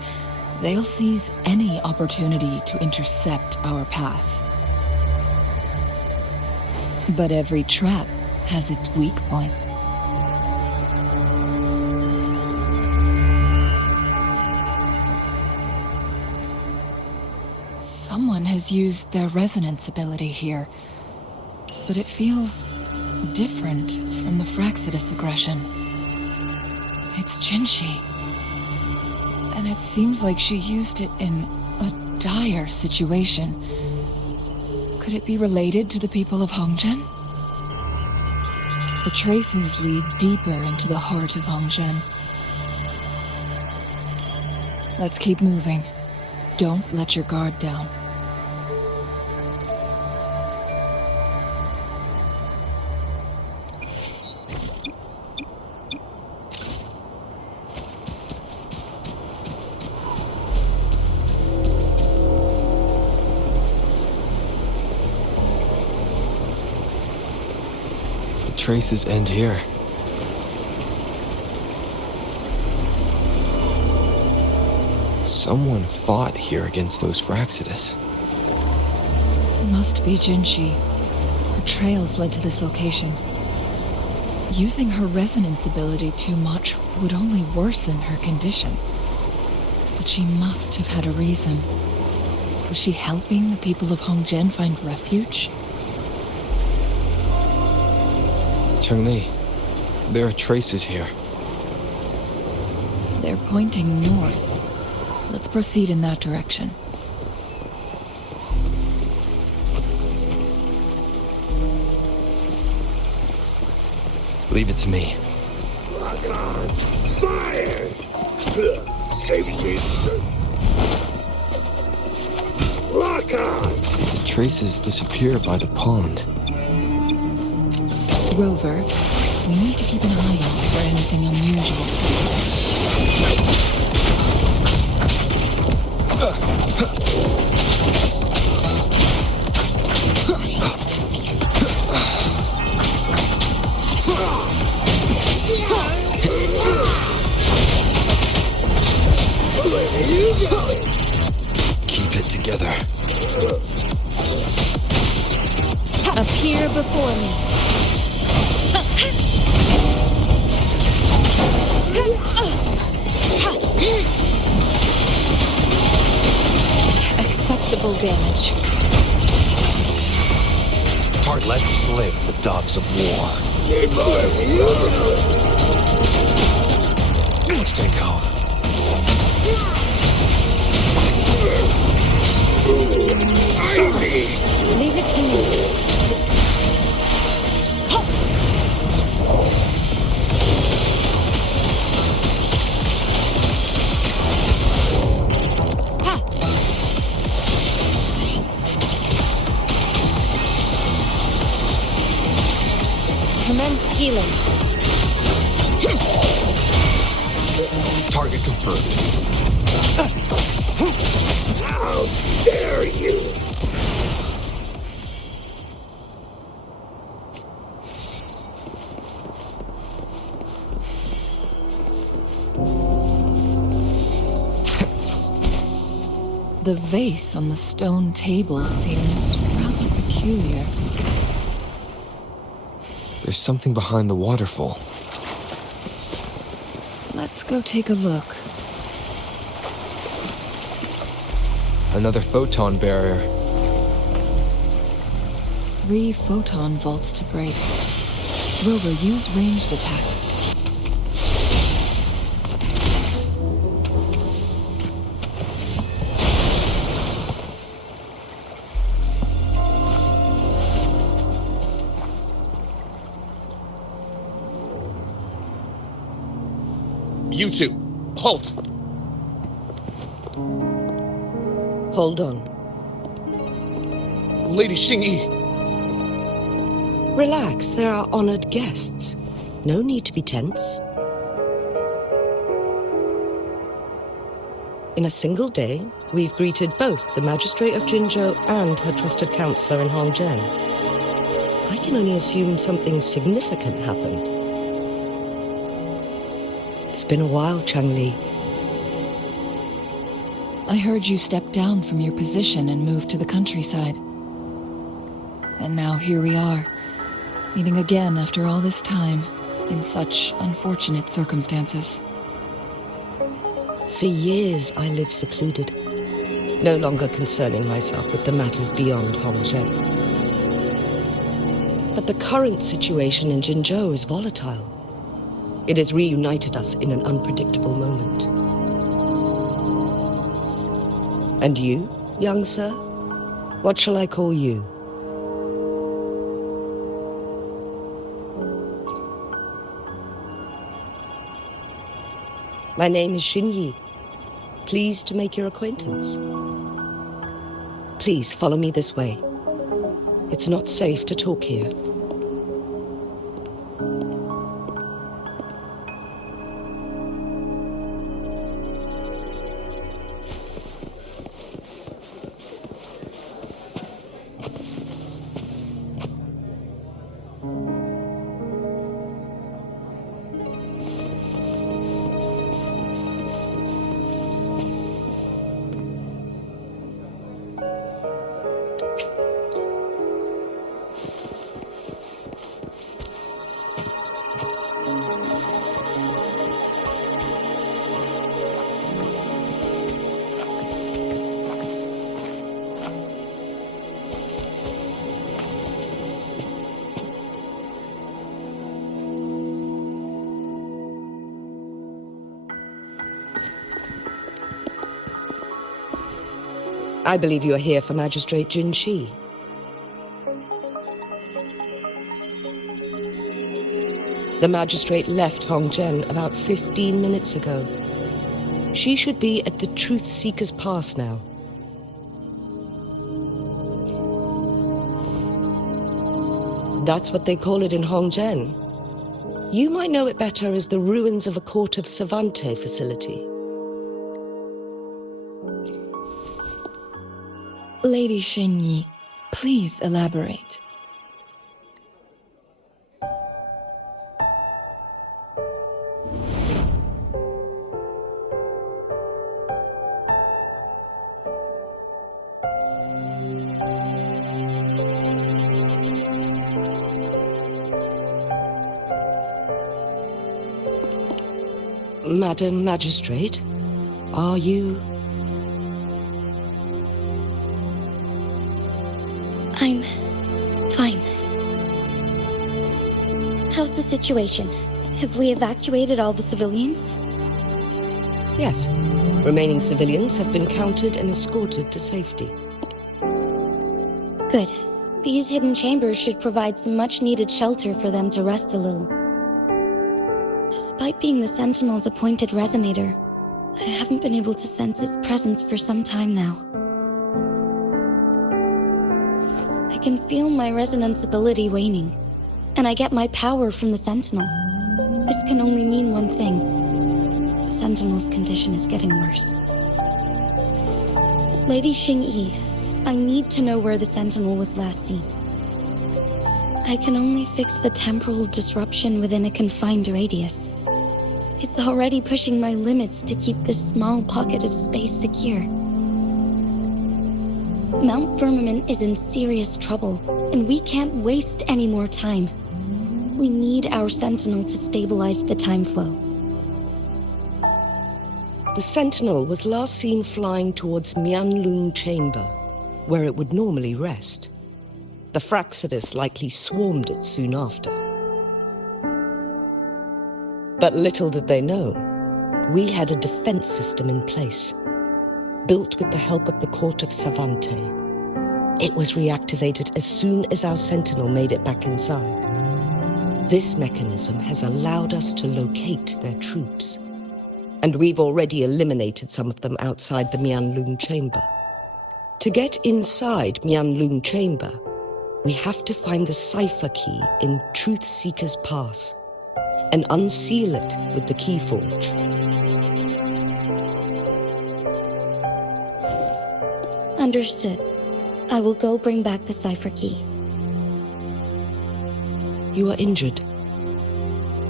they'll seize any opportunity to intercept our path. But every trap has its weak points. Someone has used their resonance ability here, but it feels different from the Fraxidus aggression. It's Jinshi. And it seems like she used it in a dire situation. Could it be related to the people of Hongzhen? The traces lead deeper into the heart of Hongzhen. Let's keep moving. Don't let your guard down. The traces end here. Someone fought here against those Fraxidus. Must be Jinshi. Her trails led to this location. Using her resonance ability too much would only worsen her condition. But she must have had a reason. Was she helping the people of Hongzhen find refuge? Cheng-Li, there are traces here. They're pointing north. Let's proceed in that direction. Leave it to me. Lock on! Fire! Safety. Lock on! The traces disappear by the pond. Rover, we need to keep an eye out for anything unusual. Keep it together. Appear before me. Acceptable damage. Let slip the dogs of war. Stay calm. Leave it to me. Commence healing. Target confirmed. How dare you! The vase on the stone table seems rather peculiar. There's something behind the waterfall. Let's go take a look. Another photon barrier. 3 photon vaults to break. Rover, use ranged attacks. You two, halt! Hold on. Lady Xingyi, Relax, there are honored guests. No need to be tense. In a single day, we've greeted both the Magistrate of Jinzhou and her trusted counselor in Hongzhen. I can only assume something significant happened. It's been a while, Cheng-Li. I heard you step down from your position and move to the countryside. And now here we are, meeting again after all this time, in such unfortunate circumstances. For years, I lived secluded, no longer concerning myself with the matters beyond Hongzhen. But the current situation in Jinzhou is volatile. It has reunited us in an unpredictable moment. And you, young sir? What shall I call you? My name is Xinyi. Pleased to make your acquaintance. Please follow me this way. It's not safe to talk here. I believe you are here for Magistrate Jin Shi. The magistrate left Hongzhen about 15 minutes ago. She should be at the Truth Seeker's Pass now. That's what they call it in Hongzhen. You might know it better as the ruins of a Court of Savante facility. Lady Xinyi, please elaborate. Madam Magistrate, are you... I'm fine. How's the situation? Have we evacuated all the civilians? Yes. Remaining civilians have been counted and escorted to safety. Good. These hidden chambers should provide some much-needed shelter for them to rest a little. Despite being the Sentinel's appointed resonator, I haven't been able to sense its presence for some time now. I can feel my resonance ability waning, and I get my power from the Sentinel. This can only mean one thing. The Sentinel's condition is getting worse. Lady Xingyi, I need to know where the Sentinel was last seen. I can only fix the temporal disruption within a confined radius. It's already pushing my limits to keep this small pocket of space secure. Mount Firmament is in serious trouble, and we can't waste any more time. We need our Sentinel to stabilize the time flow. The Sentinel was last seen flying towards Mianlung Chamber, where it would normally rest. The Fraxidus likely swarmed it soon after. But little did they know, we had a defense system in place, built with the help of the Court of Savante. It was reactivated as soon as our Sentinel made it back inside. This mechanism has allowed us to locate their troops, and we've already eliminated some of them outside the Mianlung Chamber. To get inside Mianlung Chamber, we have to find the cipher key in Truth Seeker's Pass and unseal it with the Keyforge. Understood. I will go bring back the cipher key. You are injured.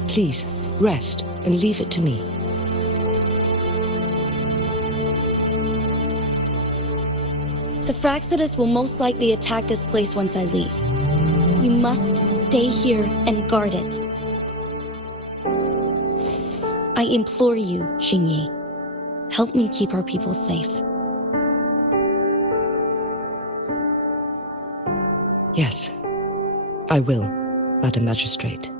Please, rest and leave it to me. The Fraxidus will most likely attack this place once I leave. You must stay here and guard it. I implore you, Xingyi. Help me keep our people safe. Yes, I will, Madam Magistrate.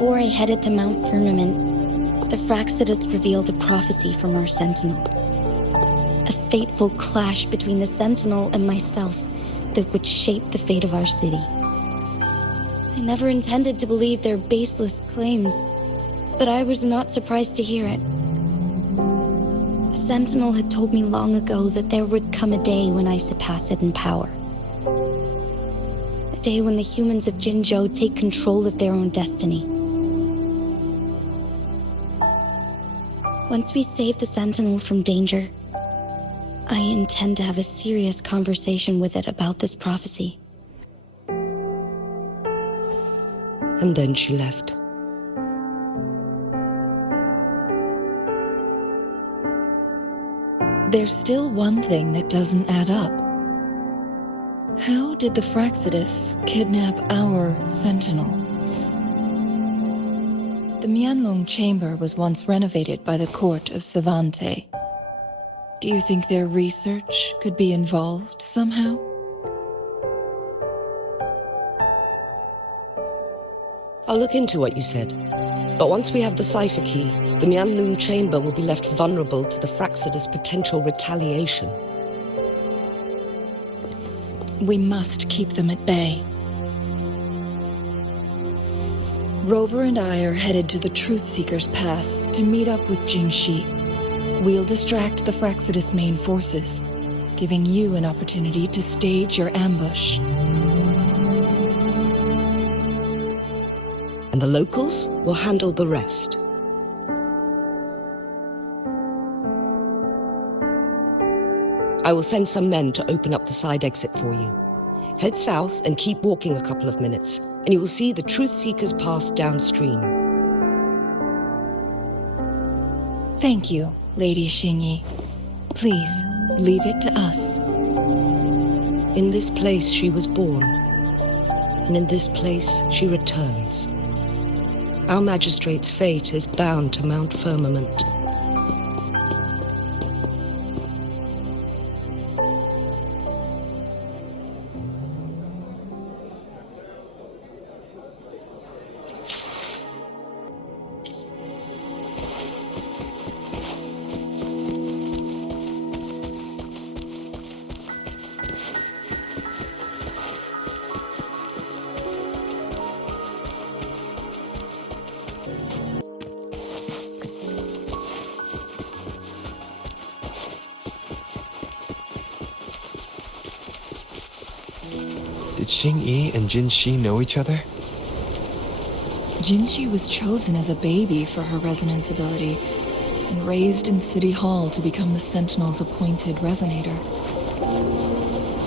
Before I headed to Mount Firmament, the Fractsidus revealed a prophecy from our Sentinel. A fateful clash between the Sentinel and myself that would shape the fate of our city. I never intended to believe their baseless claims, but I was not surprised to hear it. The Sentinel had told me long ago that there would come a day when I surpass it in power. A day when the humans of Jinzhou take control of their own destiny. Once we save the Sentinel from danger, I intend to have a serious conversation with it about this prophecy. And then she left. There's still one thing that doesn't add up. How did the Fractsidus kidnap our Sentinel? The Mianlong Chamber was once renovated by the court of Savante. Do you think their research could be involved somehow? I'll look into what you said. But once we have the cipher key, the Mianlong Chamber will be left vulnerable to the Fractsidus' potential retaliation. We must keep them at bay. Rover and I are headed to the Truth Seeker's Pass to meet up with Jinshi. We'll distract the Fractsidus' main forces, giving you an opportunity to stage your ambush. And the locals will handle the rest. I will send some men to open up the side exit for you. Head south and keep walking a couple of minutes, and you will see the Truth Seeker's Pass downstream. Thank you, Lady Xingyi. Please, leave it to us. In this place she was born, and in this place she returns. Our magistrate's fate is bound to Mount Firmament. Did Xingyi and Jinshi know each other? Jinshi was chosen as a baby for her resonance ability and raised in City Hall to become the Sentinel's appointed resonator.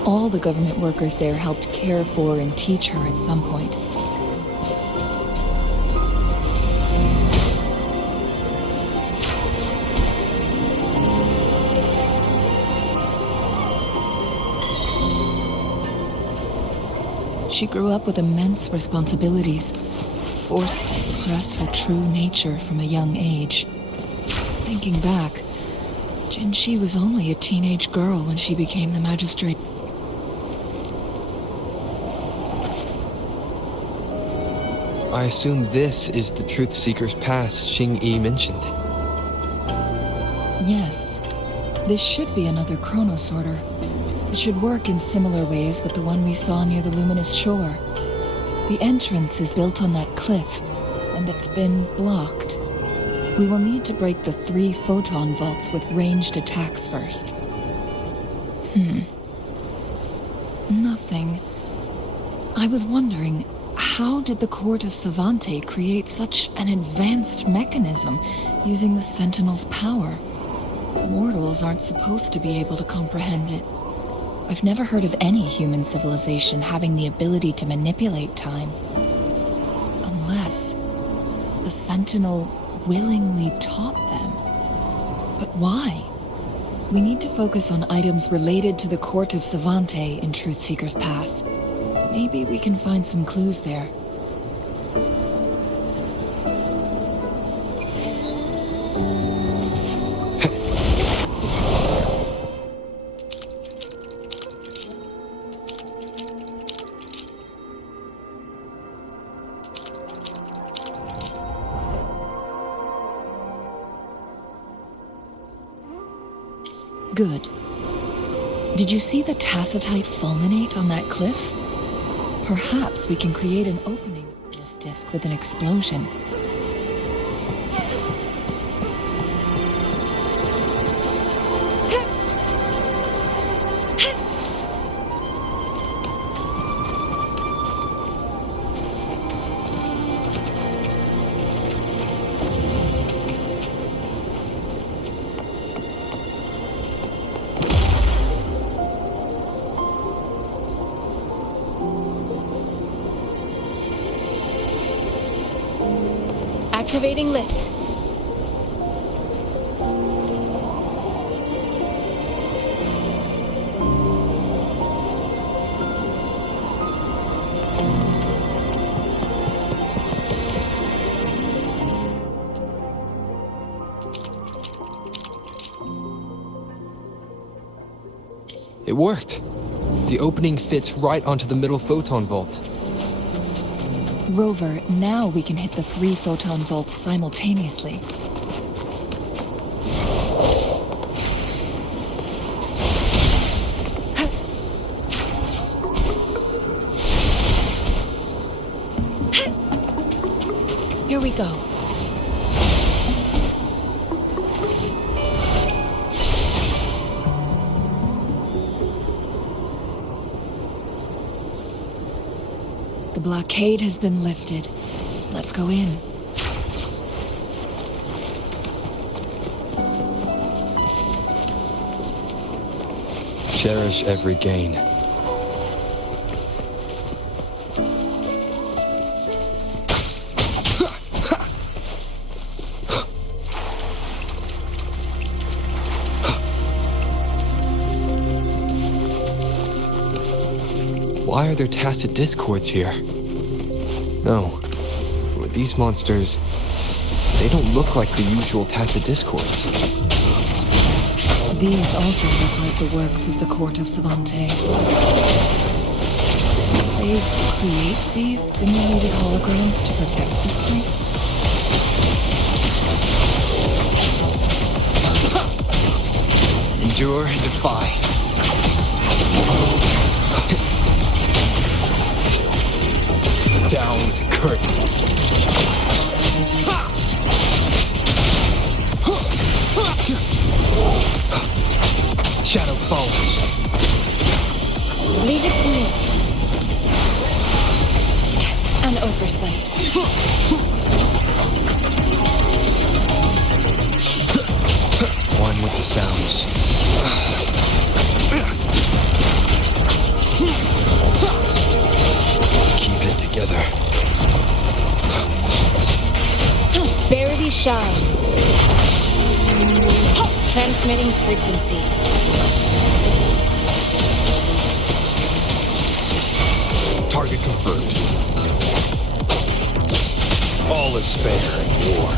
All the government workers there helped care for and teach her at some point. She grew up with immense responsibilities, forced to suppress her true nature from a young age. Thinking back, Jinshi was only a teenage girl when she became the magistrate. I assume this is the Truth Seeker's Pass Xingyi mentioned. Yes, this should be another chronosorter. It should work in similar ways with the one we saw near the Luminous Shore. The entrance is built on that cliff, and it's been blocked. We will need to break the 3 photon vaults with ranged attacks first. Nothing. I was wondering, how did the Court of Savante create such an advanced mechanism using the Sentinel's power? Mortals aren't supposed to be able to comprehend it. I've never heard of any human civilization having the ability to manipulate time. Unless the Sentinel willingly taught them. But why? We need to focus on items related to the Court of Savante in Truth Seeker's Pass. Maybe we can find some clues there. Good. Did you see the tacitite fulminate on that cliff? Perhaps we can create an opening in this disk with an explosion. Activating lift. It worked. The opening fits right onto the middle photon vault. Rover, now we can hit the 3 photon vaults simultaneously. Here we go. The blockade has been lifted. Let's go in. Cherish every gain. Why are there tacit discords here? No. These monsters, they don't look like the usual tacit discords. These also look like the works of the court of Savante. They create these simulated holograms to protect this place. Endure and defy. Down with the curtain. Shadow follows. Leave it to me. An oversight. One with the sounds. Keep it together. Verity shines. Transmitting frequency. Target confirmed. All is fair in war.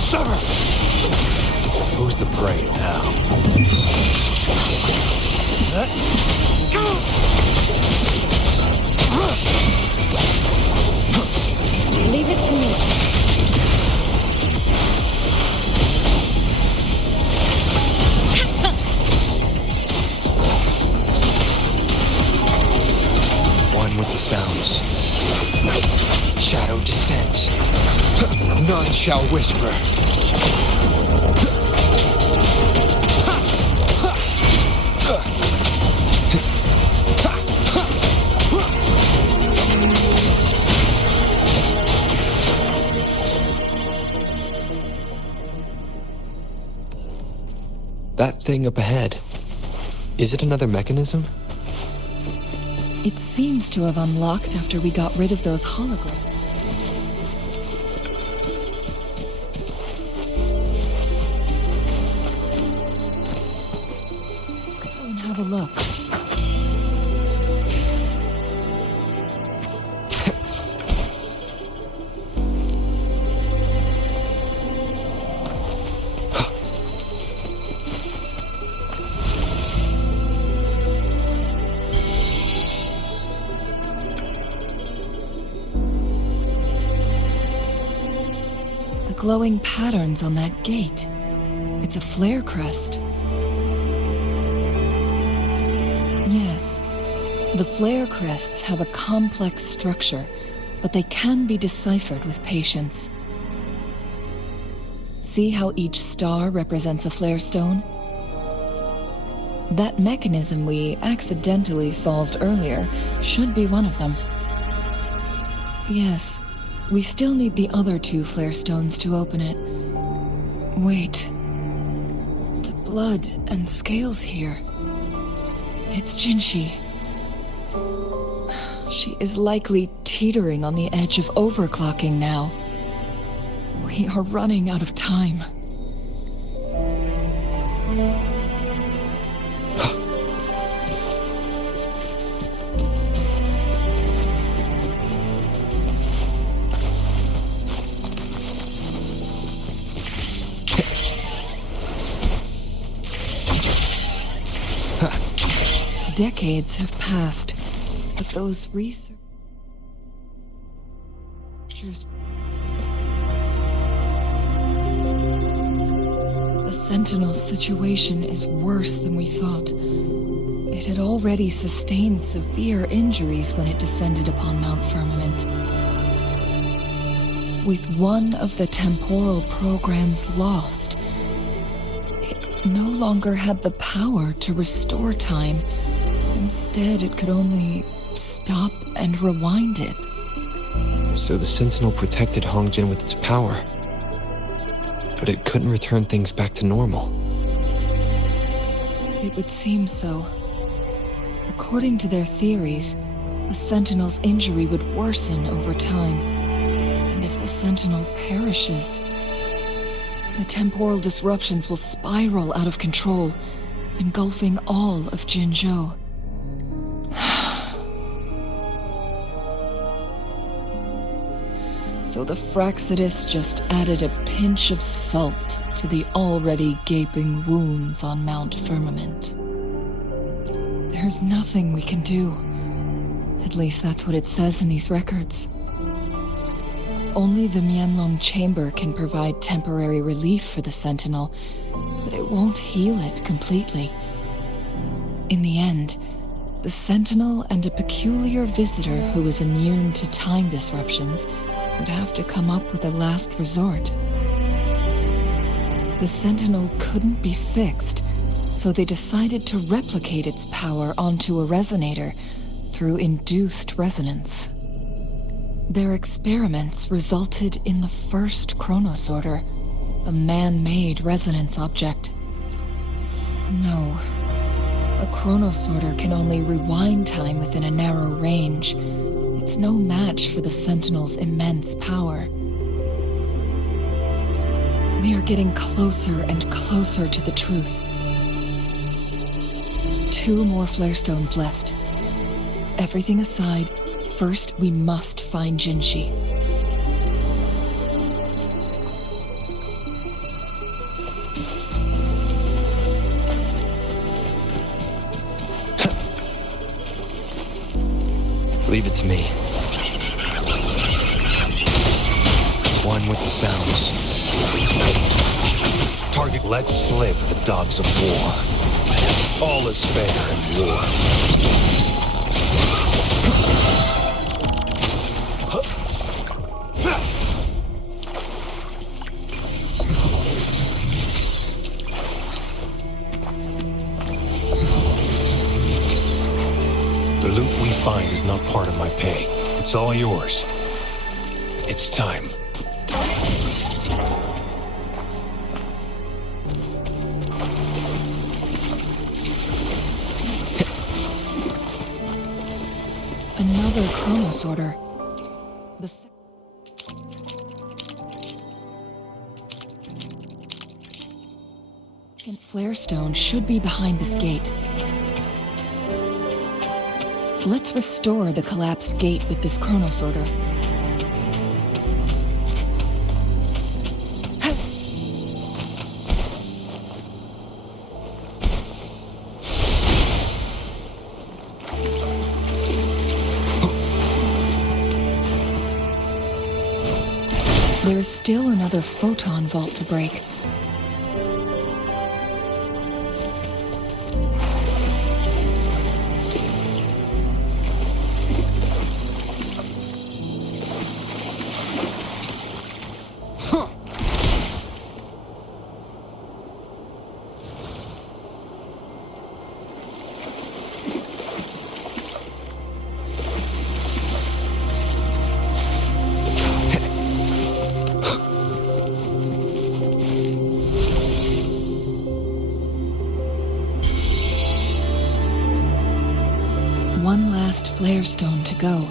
Sever! Who's the prey now? Leave it to me. One with the sounds. Shadow descent. None shall whisper. That thing up ahead. Is it another mechanism? It seems to have unlocked after we got rid of those holograms. Go and have a look. The glowing patterns on that gate. It's a flare crest. Yes, the flare crests have a complex structure, but they can be deciphered with patience. See how each star represents a flare stone? That mechanism we accidentally solved earlier should be one of them. Yes, we still need the other 2 flare stones to open it. Wait. The blood and scales here. It's Jinshi. She is likely teetering on the edge of overclocking now. We are running out of time. Decades have passed, but those researchers... The Sentinel's situation is worse than we thought. It had already sustained severe injuries when it descended upon Mount Firmament. With one of the temporal programs lost, it no longer had the power to restore time. Instead, it could only stop and rewind it. So the Sentinel protected Hongjin with its power, but it couldn't return things back to normal. It would seem so. According to their theories, the Sentinel's injury would worsen over time. And if the Sentinel perishes, the temporal disruptions will spiral out of control, engulfing all of Jinzhou. So the Fraxidus just added a pinch of salt to the already gaping wounds on Mount Firmament. There's nothing we can do. At least that's what it says in these records. Only the Mianlong Chamber can provide temporary relief for the Sentinel, but it won't heal it completely. In the end, the Sentinel and a peculiar visitor who is immune to time disruptions would have to come up with a last resort. The Sentinel couldn't be fixed, so they decided to replicate its power onto a resonator through induced resonance. Their experiments resulted in the first chronosorter, a man-made resonance object. No, a chronosorter can only rewind time within a narrow range. It's no match for the Sentinel's immense power. We are getting closer and closer to the truth. 2 more flare stones left. Everything aside, first we must find Jinshi. Leave it to me. One with the sounds. Target let slip the dogs of war. All is fair in war. The loot we find is not part of my pay. It's all yours. It's time. Another chronosorter. The second flare stone should be behind this gate. Let's restore the collapsed gate with this chronosorter. there is still another photon vault to break. One last flare stone to go.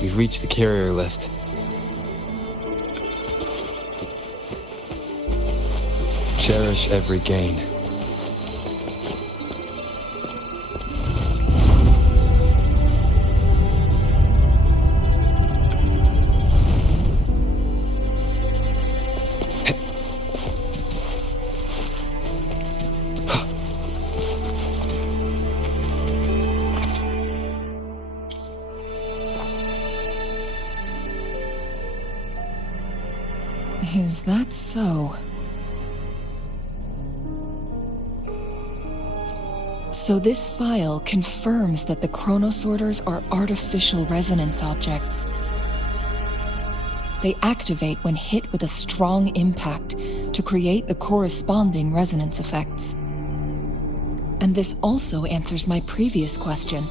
We've reached the carrier lift. Cherish every gain. Is that so? So this file confirms that the chronosorters are artificial resonance objects. They activate when hit with a strong impact to create the corresponding resonance effects. And this also answers my previous question.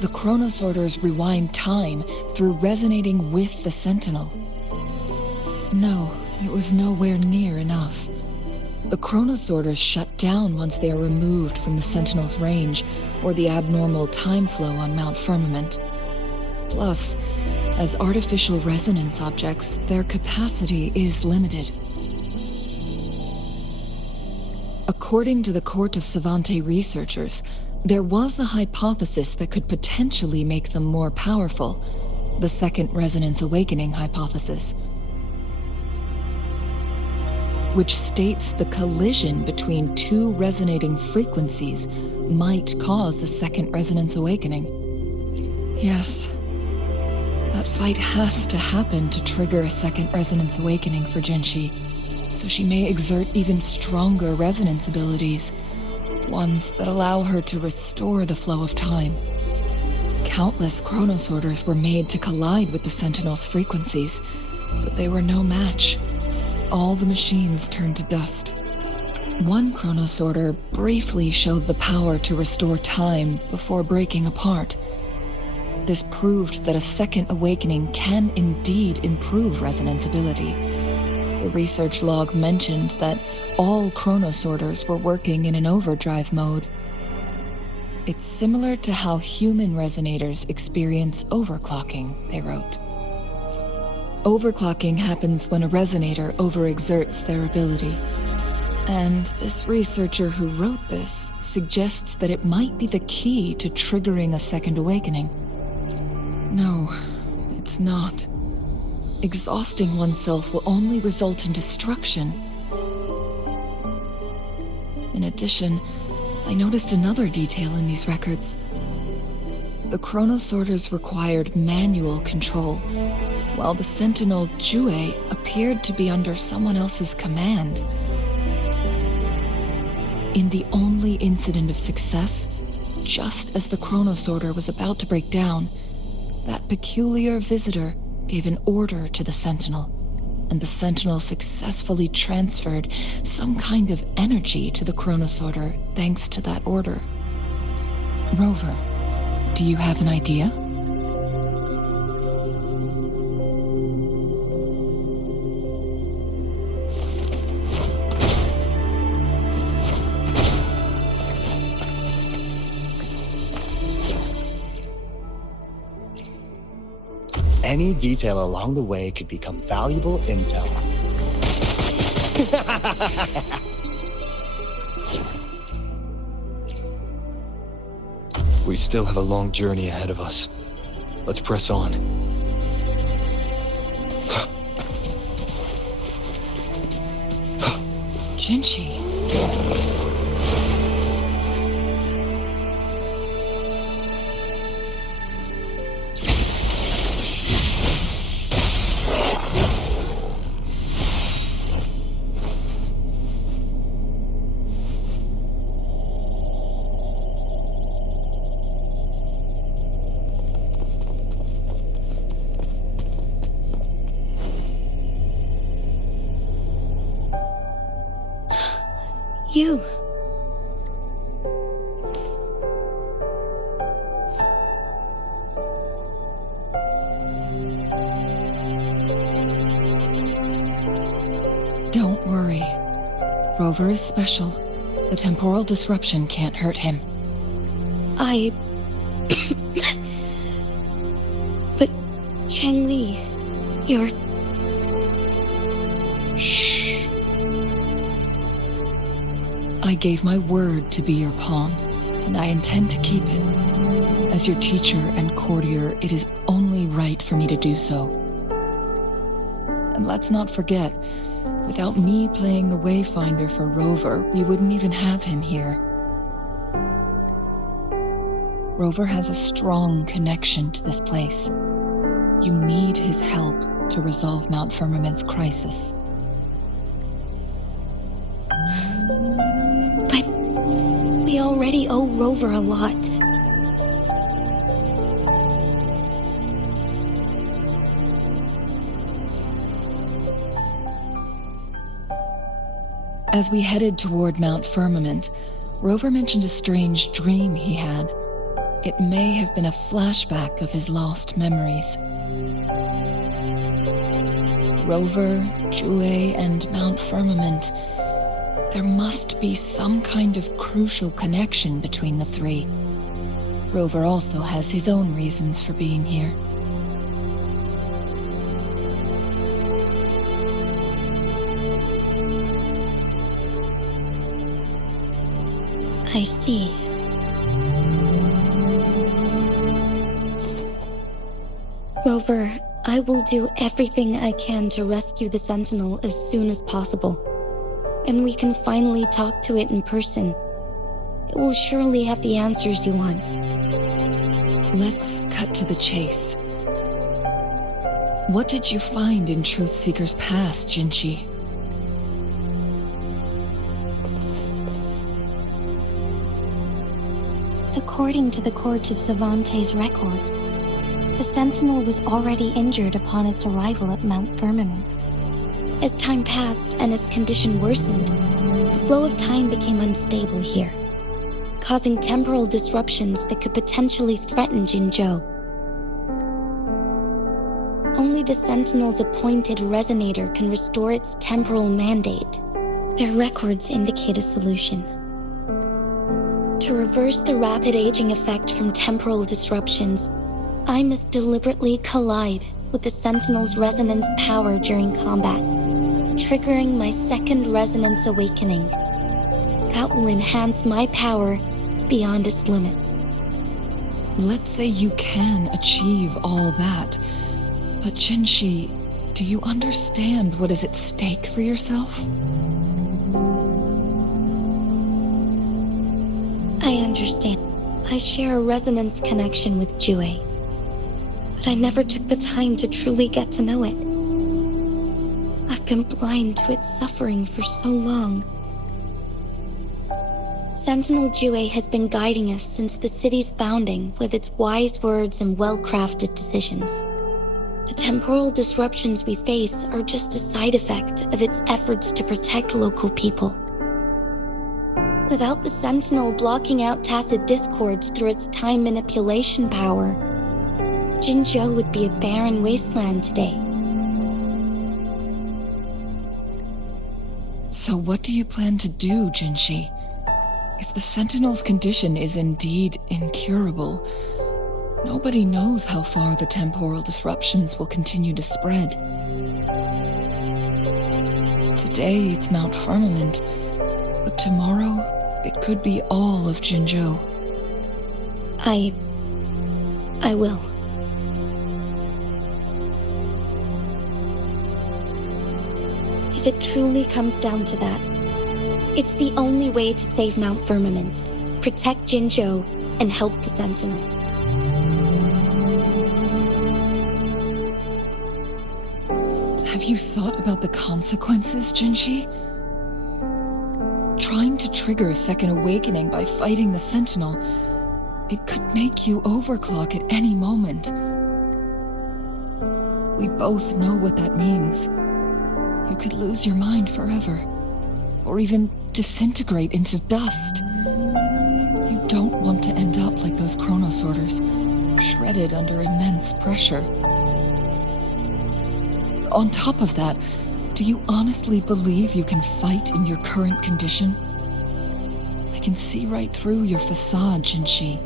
The chronosorters rewind time through resonating with the Sentinel. No, it was nowhere near enough. The chronosorters shut down once they are removed from the Sentinel's range or the abnormal time flow on Mount Firmament. Plus, as artificial resonance objects, their capacity is limited. According to the Court of Savante researchers, there was a hypothesis that could potentially make them more powerful, the Second Resonance Awakening hypothesis, which states the collision between two resonating frequencies might cause a second resonance awakening. Yes, that fight has to happen to trigger a second resonance awakening for Jinshi, so she may exert even stronger resonance abilities, ones that allow her to restore the flow of time. Countless chronosorters were made to collide with the Sentinel's frequencies, but they were no match. All the machines turned to dust. One chronosorter briefly showed the power to restore time before breaking apart. This proved that a second awakening can indeed improve resonance ability. The research log mentioned that all chronosorters were working in an overdrive mode. It's similar to how human resonators experience overclocking, they wrote. Overclocking happens when a resonator overexerts their ability. And this researcher who wrote this suggests that it might be the key to triggering a second awakening. No, it's not. Exhausting oneself will only result in destruction. In addition, I noticed another detail in these records. The chronosorters required manual control, while the Sentinel Jue appeared to be under someone else's command. In the only incident of success, just as the chronosorter was about to break down, that peculiar visitor gave an order to the Sentinel, and the Sentinel successfully transferred some kind of energy to the chronosorter thanks to that order. Rover, do you have an idea? Any detail along the way could become valuable intel. We still have a long journey ahead of us. Let's press on. Jinshi. You. Don't worry. Rover is special. The temporal disruption can't hurt him. But, Changli, you're... Shh. I gave my word to be your pawn, and I intend to keep it. As your teacher and courtier, it is only right for me to do so. And let's not forget, without me playing the Wayfinder for Rover, we wouldn't even have him here. Rover has a strong connection to this place. You need his help to resolve Mount Firmament's crisis. But we already owe Rover a lot. As we headed toward Mount Firmament, Rover mentioned a strange dream he had. It may have been a flashback of his lost memories. Rover, Jue, and Mount Firmament. There must be some kind of crucial connection between the three. Rover also has his own reasons for being here. I see. Rover, I will do everything I can to rescue the Sentinel as soon as possible. And we can finally talk to it in person. It will surely have the answers you want. Let's cut to the chase. What did you find in Truthseeker's past, Jinchi? According to the Court of Savante's records, the Sentinel was already injured upon its arrival at Mount Firmament. As time passed and its condition worsened, the flow of time became unstable here, causing temporal disruptions that could potentially threaten Jinzhou. Only the Sentinel's appointed resonator can restore its temporal mandate. Their records indicate a solution. To reverse the rapid aging effect from temporal disruptions, I must deliberately collide with the Sentinel's resonance power during combat, triggering my second resonance awakening. That will enhance my power beyond its limits. Let's say you can achieve all that, but Jinshi, do you understand what is at stake for yourself? I understand. I share a resonance connection with Jue, but I never took the time to truly get to know it. I've been blind to its suffering for so long. Sentinel Jue has been guiding us since the city's founding with its wise words and well-crafted decisions. The temporal disruptions we face are just a side effect of its efforts to protect local people. Without the Sentinel blocking out tacit discords through its time manipulation power, Jinzhou would be a barren wasteland today. So what do you plan to do, Jinshi? If the Sentinel's condition is indeed incurable, nobody knows how far the temporal disruptions will continue to spread. Today it's Mount Firmament, but tomorrow it could be all of Jinzhou. I will. If it truly comes down to that, it's the only way to save Mount Firmament, protect Jinzhou, and help the Sentinel. Have you thought about the consequences, Jinshi? Trying to trigger a second awakening by fighting the Sentinel, it could make you overclock at any moment. We both know what that means. You could lose your mind forever, or even disintegrate into dust. You don't want to end up like those chronosorters, shredded under immense pressure. On top of that, do you honestly believe you can fight in your current condition? I can see right through your facade, Jinshi.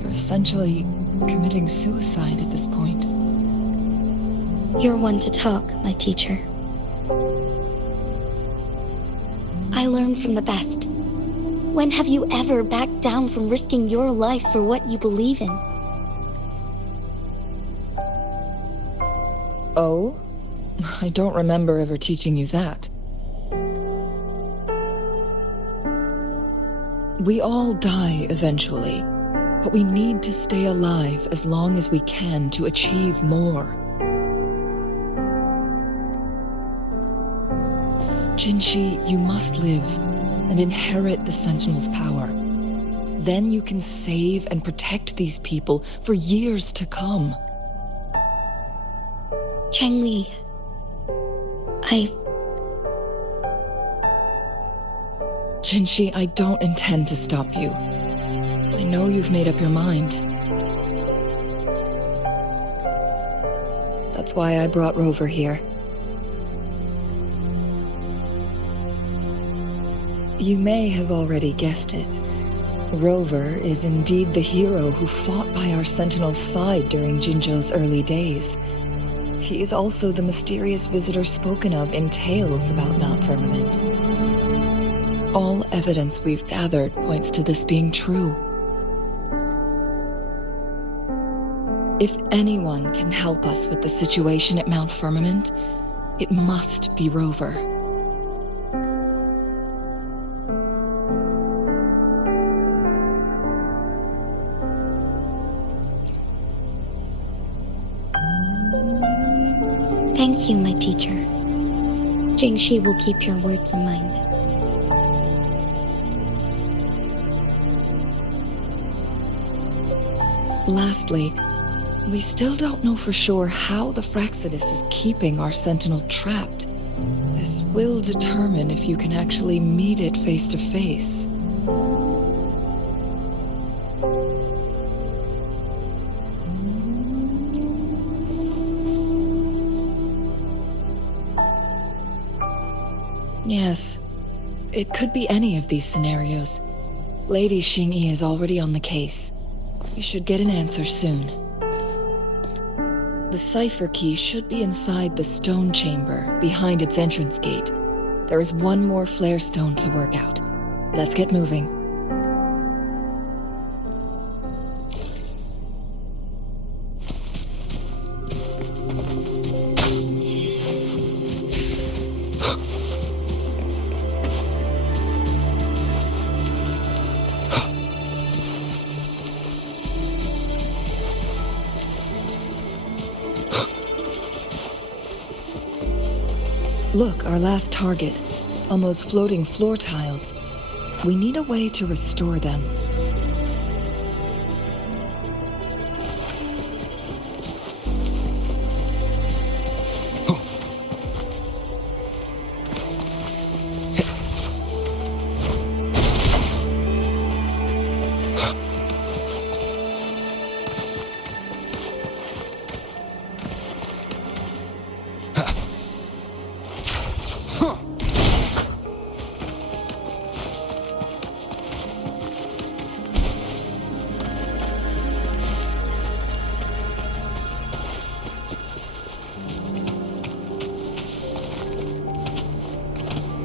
You're essentially committing suicide at this point. You're one to talk, my teacher. I learned from the best. When have you ever backed down from risking your life for what you believe in? Oh? I don't remember ever teaching you that. We all die eventually, but we need to stay alive as long as we can to achieve more. Jinshi, you must live and inherit the Sentinel's power. Then you can save and protect these people for years to come. Chengli, Jinshi, I don't intend to stop you. I know you've made up your mind. That's why I brought Rover here. You may have already guessed it. Rover is indeed the hero who fought by our Sentinel's side during Jinzhou's early days. He is also the mysterious visitor spoken of in tales about Mount Firmament. All evidence we've gathered points to this being true. If anyone can help us with the situation at Mount Firmament, it must be Rover. thank you, my teacher. Jingxi will keep your words in mind. Lastly, we still don't know for sure how the Fraxidus is keeping our Sentinel trapped. This will determine if you can actually meet it face to face. Yes, it could be any of these scenarios. Lady Xingyi is already on the case. We should get an answer soon. The cipher key should be inside the stone chamber, behind its entrance gate. There is one more flare stone to work out. Let's get moving. Look, our last target, on those floating floor tiles. We need a way to restore them.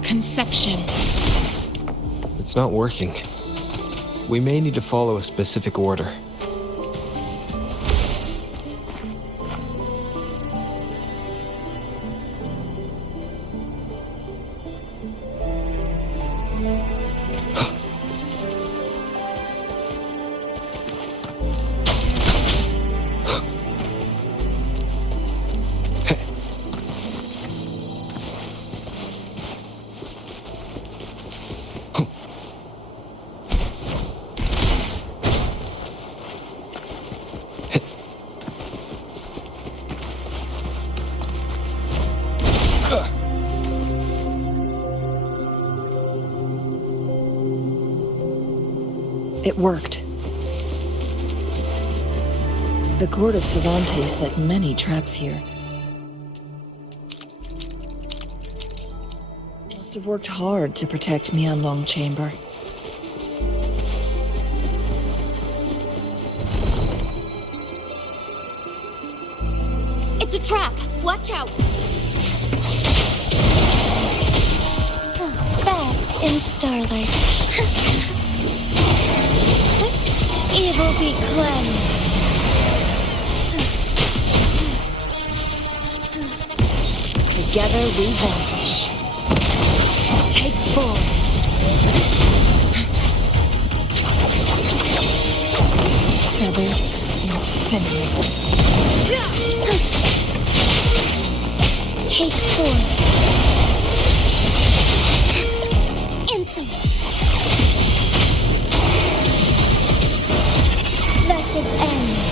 Conception. It's not working. We may need to follow a specific order. It worked. The court of Savante set many traps here. Must have worked hard to protect Mianlong Chamber. It's a trap. Watch out. Fast in starlight. Evil be cleansed. Together we vanish. Take 4. Feathers incinerate. Take 4. Insolence. Thus it ends.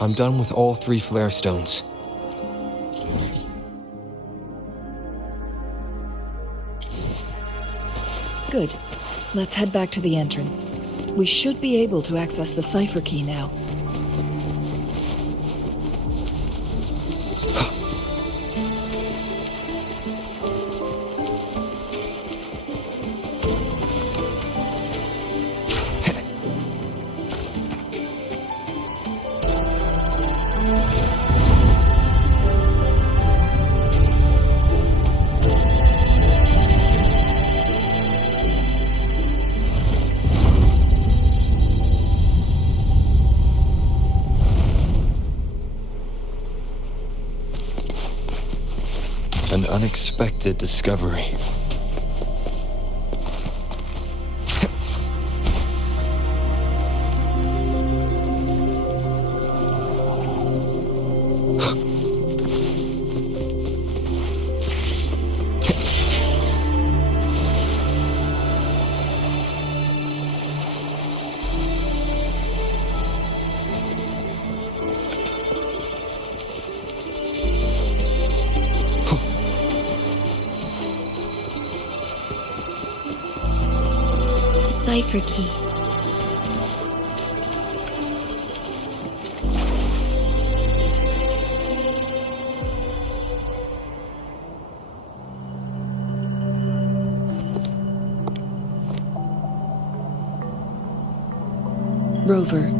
I'm done with all 3 flare stones. Good. Let's head back to the entrance. We should be able to access the cipher key now. An unexpected discovery. Cipher key. Rover,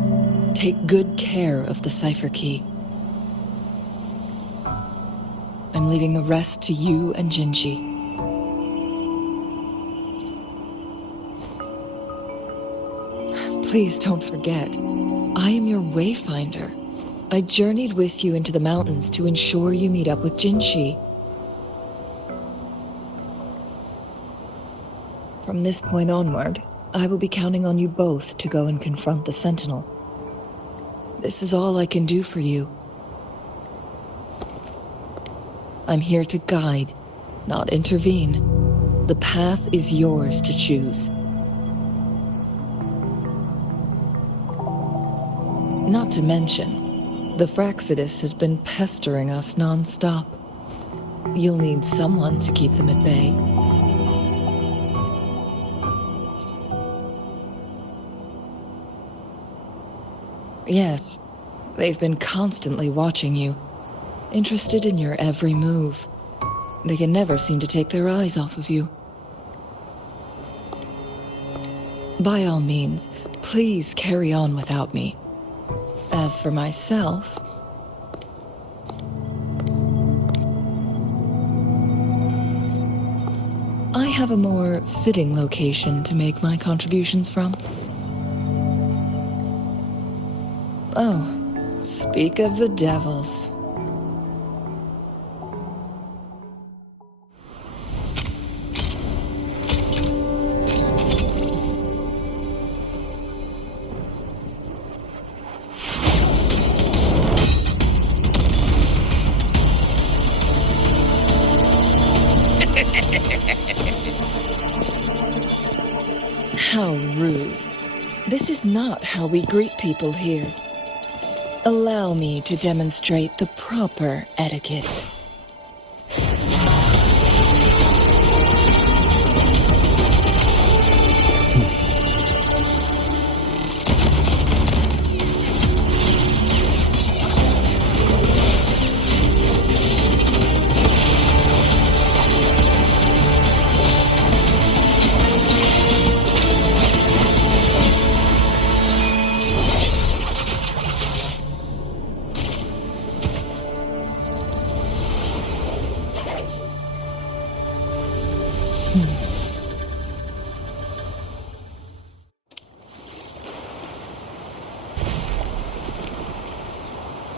take good care of the cipher key. I'm leaving the rest to you and Jinji. Please don't forget, I am your wayfinder. I journeyed with you into the mountains to ensure you meet up with Jinshi. From this point onward, I will be counting on you both to go and confront the Sentinel. This is all I can do for you. I'm here to guide, not intervene. The path is yours to choose. Not to mention, the Fraxidus has been pestering us non-stop. You'll need someone to keep them at bay. Yes, they've been constantly watching you, interested in your every move. They can never seem to take their eyes off of you. By all means, please carry on without me. As for myself, I have a more fitting location to make my contributions from. Oh, speak of the devils. How rude. This is not how we greet people here. Allow me to demonstrate the proper etiquette.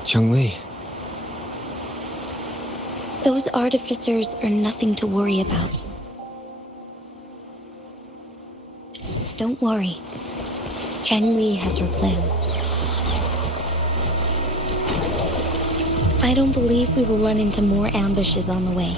Chun-Li. Those artificers are nothing to worry about. Don't worry. Chun-Li has her plans. I don't believe we will run into more ambushes on the way.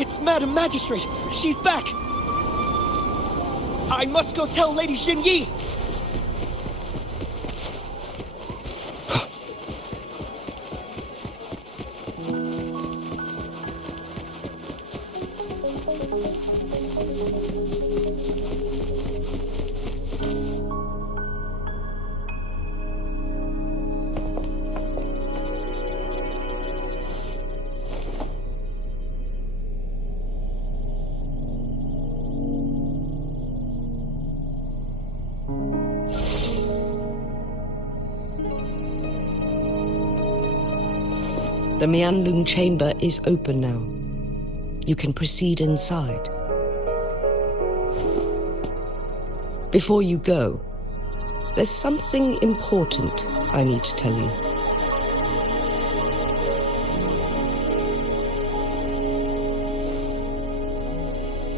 It's Madam Magistrate! She's back! I must go tell Lady Xinyi! The Mianlung chamber is open now. You can proceed inside. Before you go, there's something important I need to tell you.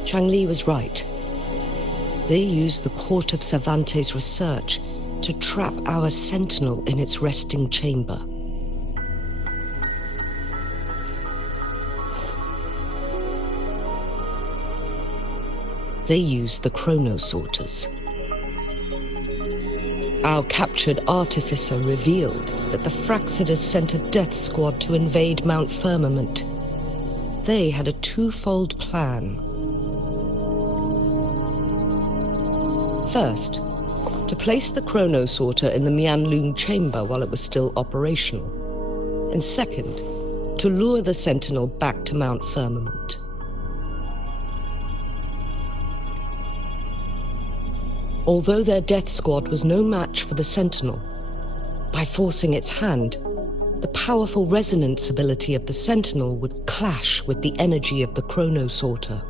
Chun-Li was right. They used the Court of Cervantes' research to trap our sentinel in its resting chamber. They used the chronosorters. Our captured artificer revealed that the Fraxidus sent a death squad to invade Mount Firmament. They had a twofold plan. First, to place the chronosorter in the Mianlung chamber while it was still operational. And second, to lure the sentinel back to Mount Firmament. Although their death squad was no match for the sentinel, by forcing its hand, the powerful resonance ability of the sentinel would clash with the energy of the chronosorter.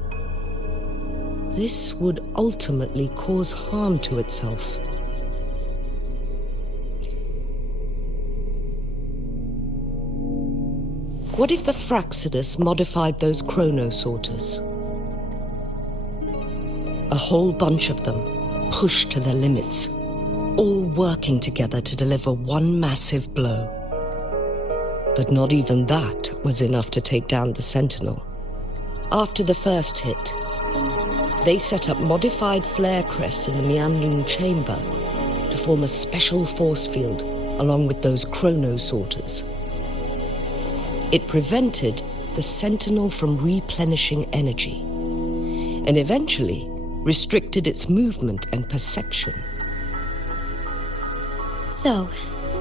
This would ultimately cause harm to itself. What if the Fraxidus modified those chronosorters? A whole bunch of them, pushed to their limits, all working together to deliver one massive blow. But not even that was enough to take down the Sentinel. After the first hit, they set up modified flare crests in the Mianlung chamber to form a special force field along with those chronosorters. It prevented the Sentinel from replenishing energy. and eventually restricted its movement and perception. So,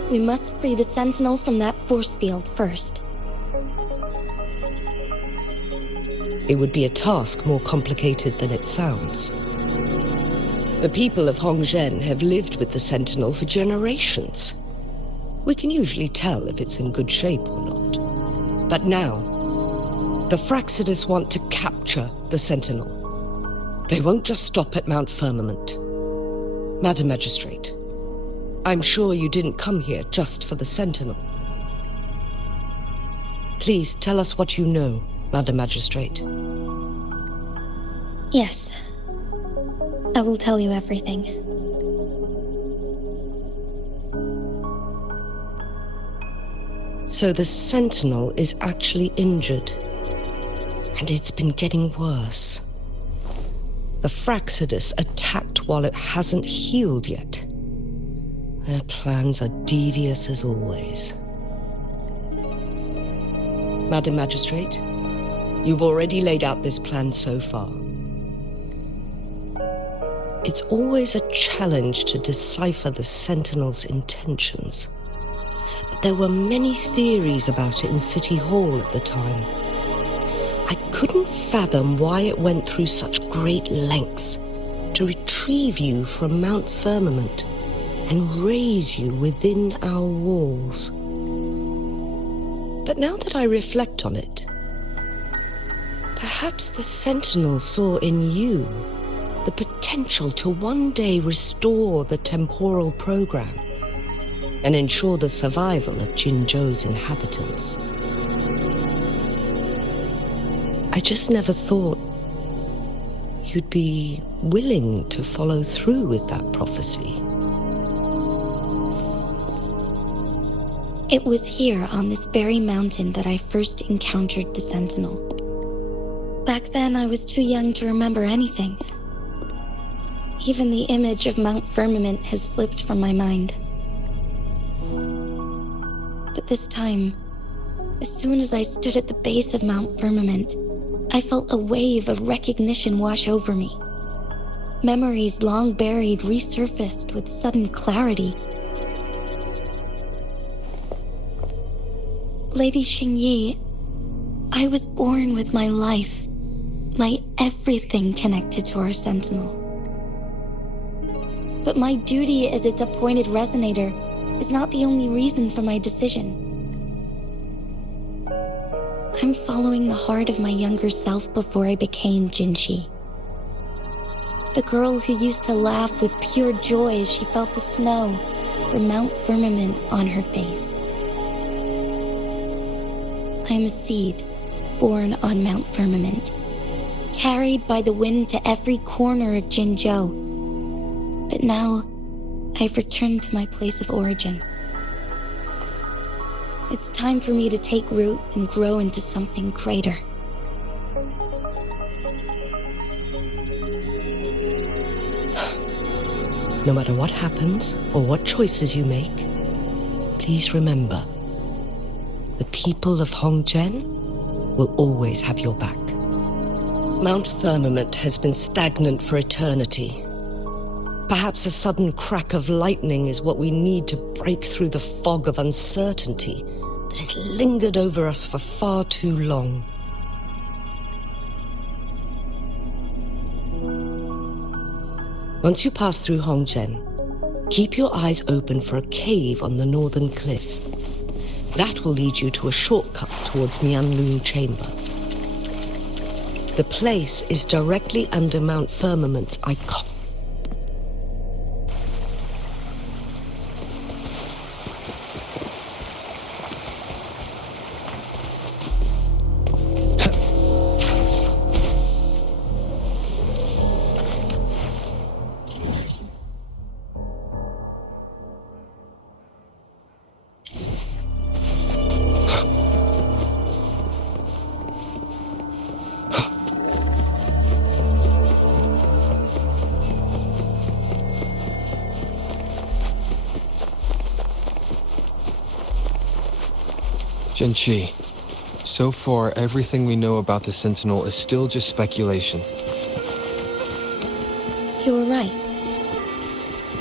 we must free the Sentinel from that force field first. It would be a task more complicated than it sounds. The people of Hongzhen have lived with the Sentinel for generations. We can usually tell if it's in good shape or not. But now, the Fraxidus want to capture the Sentinel. They won't just stop at Mount Firmament. Madam Magistrate, I'm sure you didn't come here just for the Sentinel. Please tell us what you know, Madam Magistrate. Yes. I will tell you everything. So the Sentinel is actually injured. And it's been getting worse. The Fraxidus attacked while it hasn't healed yet. Their plans are devious as always. Madam Magistrate, you've already laid out this plan so far. It's always a challenge to decipher the Sentinel's intentions. But there were many theories about it in City Hall at the time. I couldn't fathom why it went through such great lengths to retrieve you from Mount Firmament and raise you within our walls. But now that I reflect on it, perhaps the Sentinel saw in you the potential to one day restore the temporal program and ensure the survival of Jinzhou's inhabitants. I just never thought you'd be willing to follow through with that prophecy. It was here on this very mountain that I first encountered the Sentinel. Back then, I was too young to remember anything. Even the image of Mount Firmament has slipped from my mind. But this time, as soon as I stood at the base of Mount Firmament, I felt a wave of recognition wash over me. Memories long buried resurfaced with sudden clarity. Lady Xingyi, I was born with my life, my everything connected to our Sentinel. But my duty as its appointed resonator is not the only reason for my decision. I'm following the heart of my younger self before I became Jinshi. The girl who used to laugh with pure joy as she felt the snow from Mount Firmament on her face. I am a seed born on Mount Firmament, carried by the wind to every corner of Jinzhou. But now, I've returned to my place of origin. It's time for me to take root and grow into something greater. No matter what happens or what choices you make, please remember, the people of Hongzhen will always have your back. Mount Firmament has been stagnant for eternity. Perhaps a sudden crack of lightning is what we need to break through the fog of uncertainty that has lingered over us for far too long. Once you pass through Hongzhen, keep your eyes open for a cave on the northern cliff. That will lead you to a shortcut towards Mianlun Chamber. The place is directly under Mount Firmament's icon. Jinshi, so far everything we know about the Sentinel is still just speculation. You were right.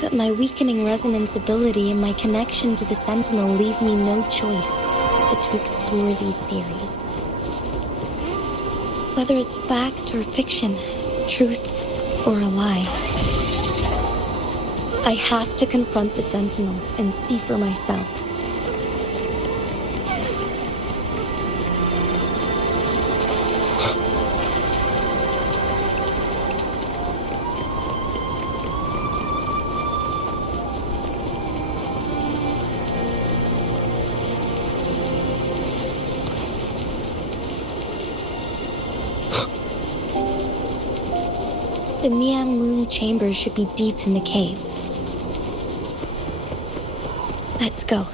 But my weakening resonance ability and my connection to the Sentinel leave me no choice but to explore these theories. Whether it's fact or fiction, truth or a lie, I have to confront the Sentinel and see for myself. The Mian Loom chamber should be deep in the cave. Let's go.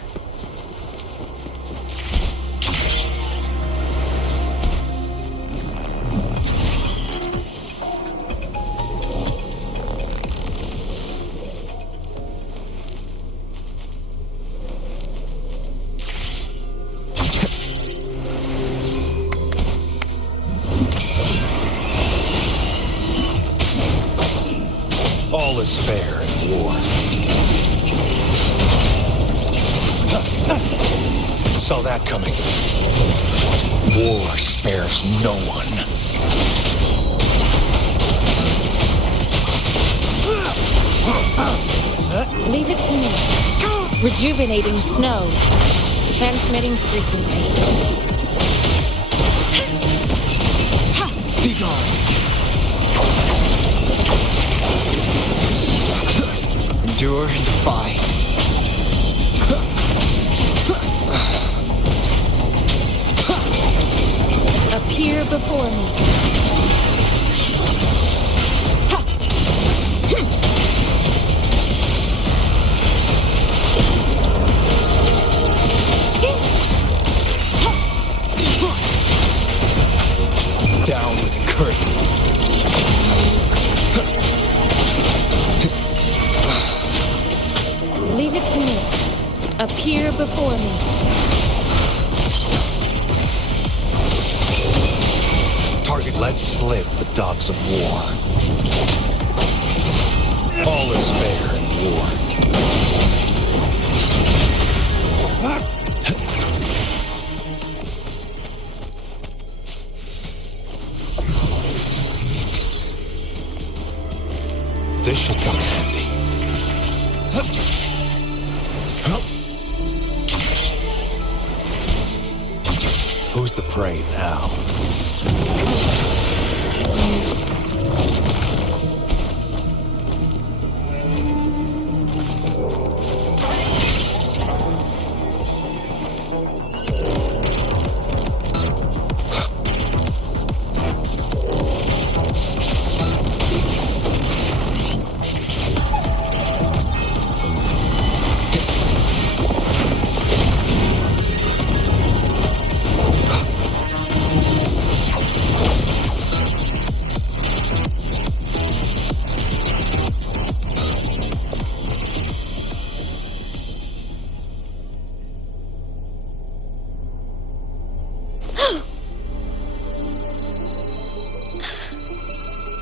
All is fair in war. Saw that coming. War spares no one. Leave it to me. Rejuvenating snow. Transmitting frequency. Be gone. Endure and defy. Appear before me. Down with the curtain. Leave it to me. Appear before me. Target let slip the dogs of war. All is fair in war. This should come in handy. Who's the prey now?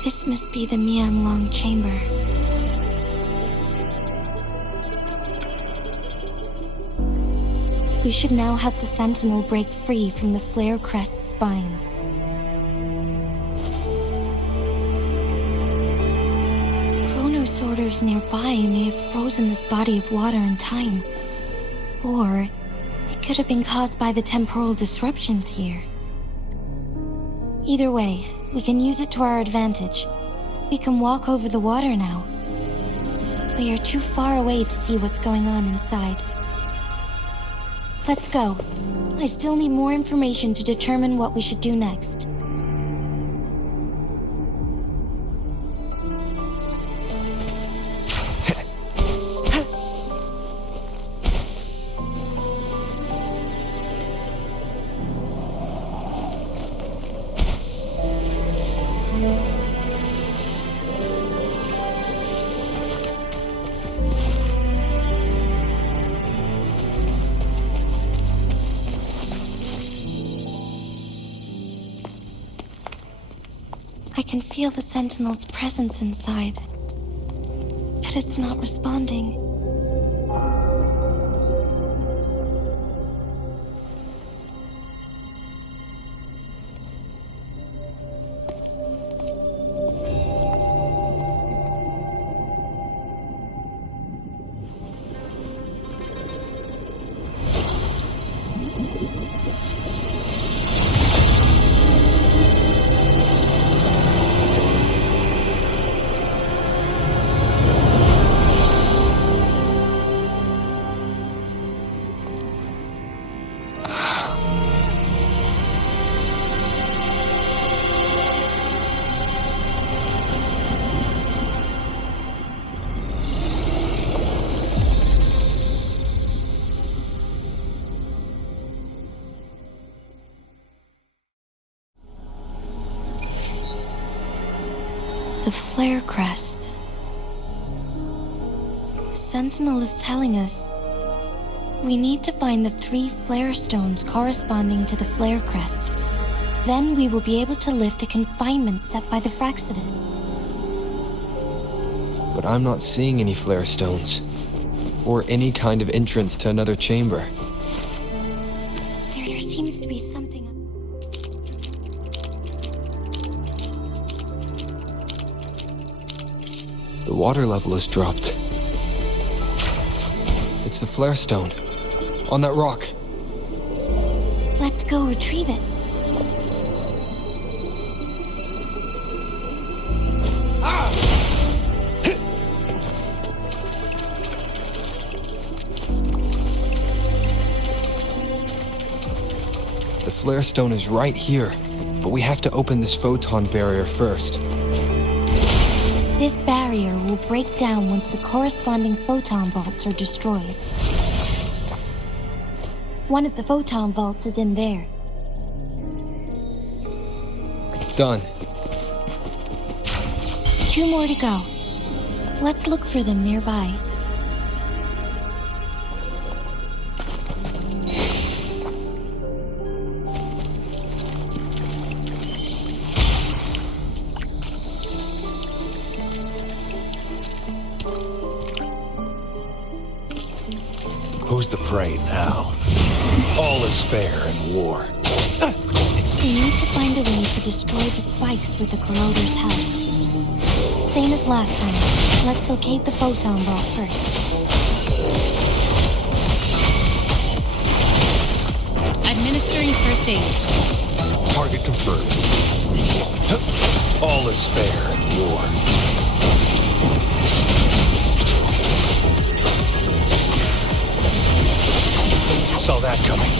This must be the Mian Long chamber. We should now help the Sentinel break free from the Flare Crest spines. Chronosorters nearby may have frozen this body of water in time. Or it could have been caused by the temporal disruptions here. Either way, we can use it to our advantage. We can walk over the water now. We are too far away to see what's going on inside. Let's go. I still need more information to determine what we should do next. I can feel the Sentinel's presence inside. but it's not responding. The flare crest. The Sentinel is telling us we need to find the 3 flare stones corresponding to the flare crest. Then we will be able to lift the confinement set by the Fractsidus. But I'm not seeing any flare stones, or any kind of entrance to another chamber. There seems to be something. The water level has dropped. It's the flare stone, on that rock. Let's go retrieve it. The flare stone is right here, but we have to open this photon barrier first. This barrier will break down once the corresponding photon vaults are destroyed. One of the photon vaults is in there. Done. 2 more to go. Let's look for them nearby. Who's the prey now? All is fair in war. We need to find a way to destroy the spikes with the corroder's help. Same as last time. Let's locate the photon vault first. Administering first aid. Target confirmed. All is fair in war. Saw that coming.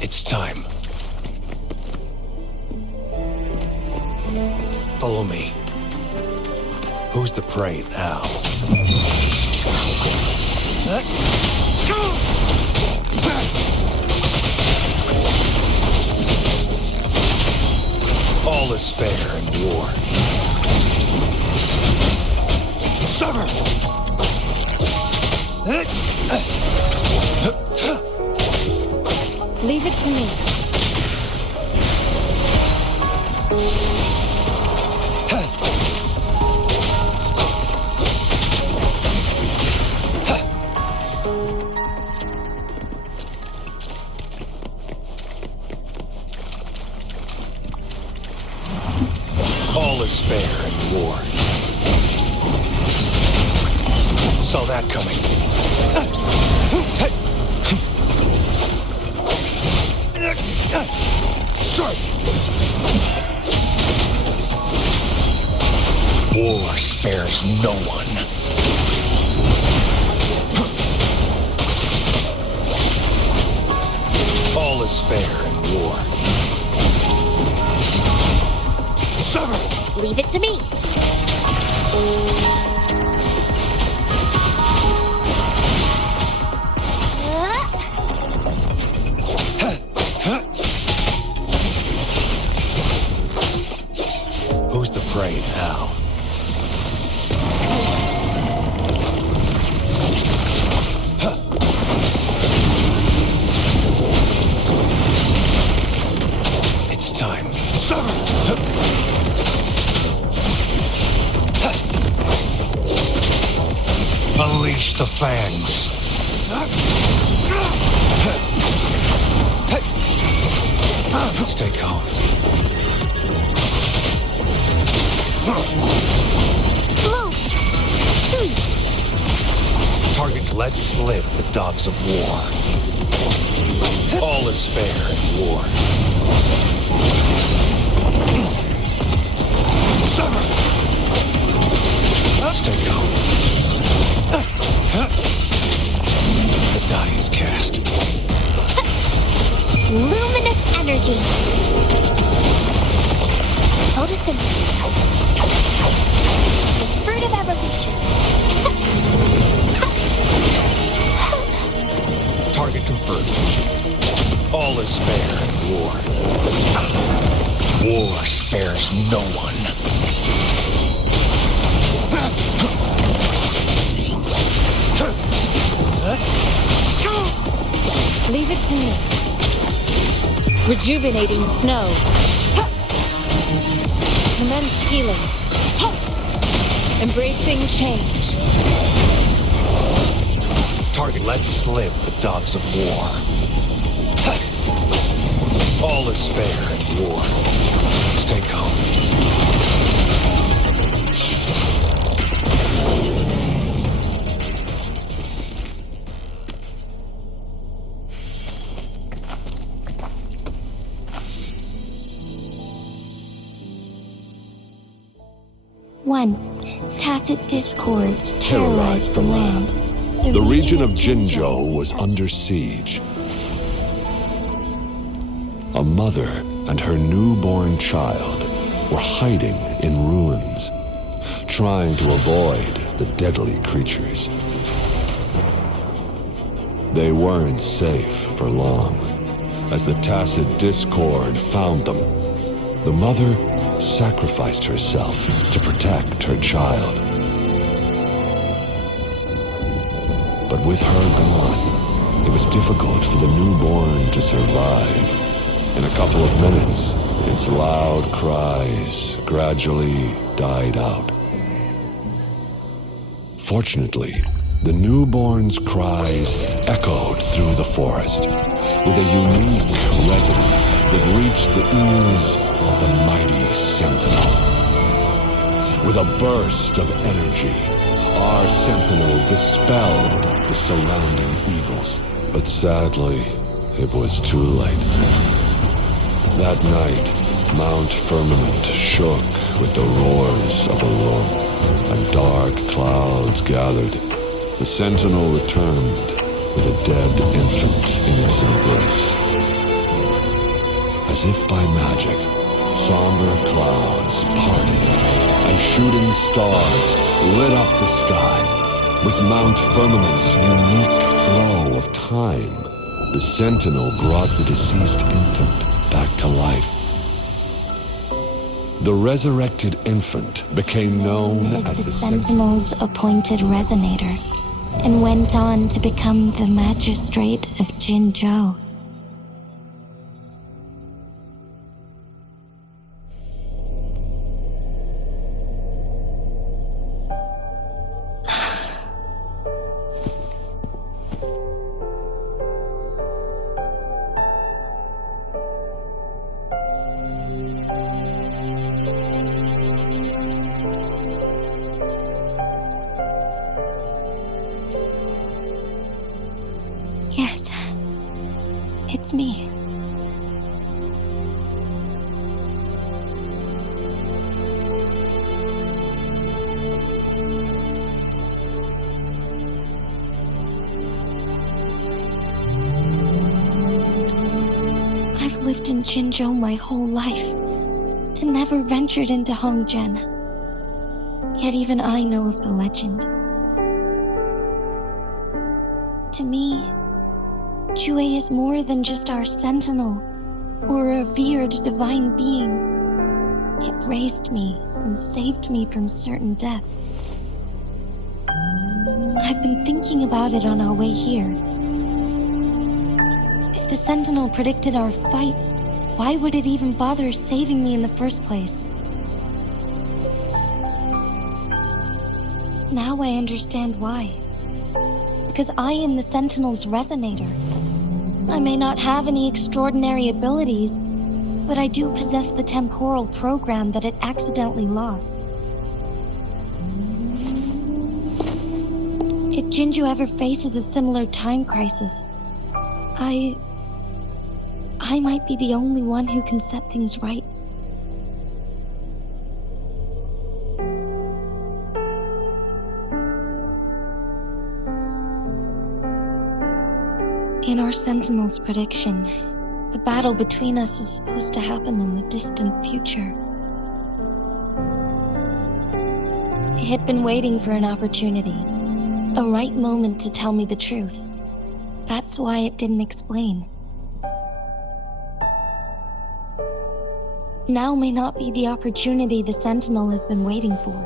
It's time. Follow me. Who's the prey now? All is fair in war. Sever! Leave it to me. All is fair in war. Saw that coming. War spares no one. All is fair in war. Sever! Leave it to me. Who's the prey now? It's time. Unleash the fangs. Stay calm. Target let slip the dogs of war. All is fair in war. Stay calm. The die is cast. Luminous energy. Photosynthesis. The fruit of evolution. Target confirmed. All is fair in war. War spares no one. Leave it to me. Rejuvenating snow. Commence healing. Embracing change. Target let slip the dogs of war. All is fair in war. Stay calm. Once, tacit discords terrorized the land. The region of Jinzhou was under siege. A mother and her newborn child were hiding in ruins, trying to avoid the deadly creatures. They weren't safe for long, as the tacit discord found them. The mother sacrificed herself to protect her child. But with her gone, it was difficult for the newborn to survive. In a couple of minutes, its loud cries gradually died out. Fortunately, the newborn's cries echoed through the forest with a unique resonance that reached the ears of the mighty sentinel. With a burst of energy, our sentinel dispelled the surrounding evils. But sadly, it was too late. That night, Mount Firmament shook with the roars of a roar, and dark clouds gathered. The sentinel returned with a dead infant in its embrace. As if by magic, somber clouds parted, and shooting stars lit up the sky. With Mount Firmament's unique flow of time, the sentinel brought the deceased infant back to life. The resurrected infant became known as the Sentinel's appointed resonator, and went on to become the magistrate of Jinzhou. Yes, it's me. I've lived in Jinzhou my whole life and never ventured into Hongzhen. Yet even I know of the legend. To me, Jue is more than just our sentinel or a revered divine being. It raised me and saved me from certain death. I've been thinking about it on our way here. If the Sentinel predicted our fight, why would it even bother saving me in the first place? Now I understand why. Because I am the Sentinel's resonator. I may not have any extraordinary abilities, but I do possess the temporal program that it accidentally lost. If Jinju ever faces a similar time crisis, I might be the only one who can set things right. In our Sentinel's prediction, the battle between us is supposed to happen in the distant future. It had been waiting for an opportunity, a right moment to tell me the truth. That's why it didn't explain. Now may not be the opportunity the Sentinel has been waiting for,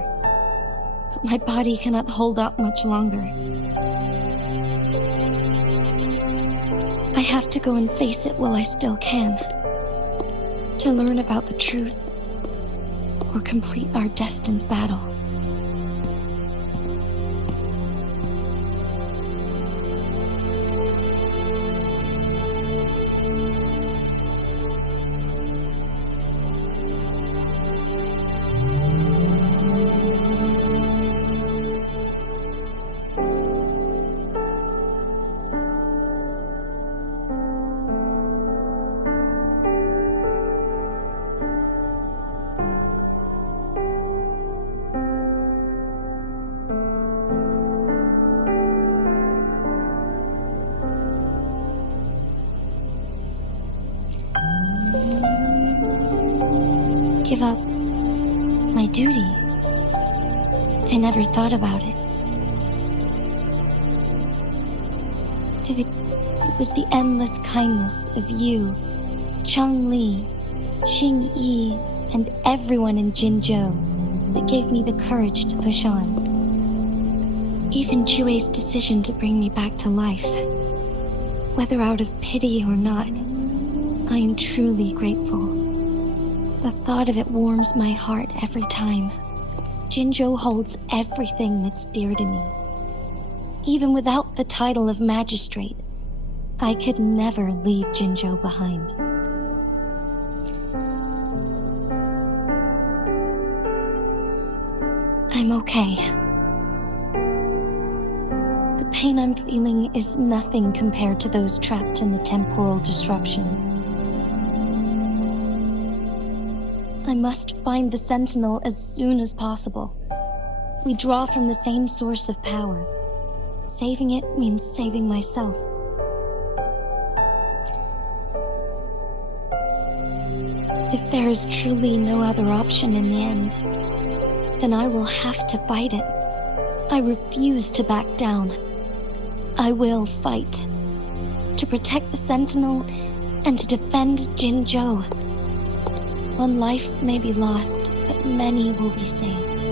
but my body cannot hold up much longer. I have to go and face it while I still can, to learn about the truth or complete our destined battle. Give up my duty. I never thought about it. It was the endless kindness of you, Cheng Li, Xing Yi, and everyone in Jinzhou that gave me the courage to push on. Even Jue's decision to bring me back to life. Whether out of pity or not, I am truly grateful. The thought of it warms my heart every time. Jinzhou holds everything that's dear to me. Even without the title of magistrate, I could never leave Jinzhou behind. I'm okay. The pain I'm feeling is nothing compared to those trapped in the temporal disruptions. I must find the Sentinel as soon as possible. We draw from the same source of power. Saving it means saving myself. If there is truly no other option in the end, then I will have to fight it. I refuse to back down. I will fight. To protect the Sentinel and to defend Jinzhou. One life may be lost, but many will be saved.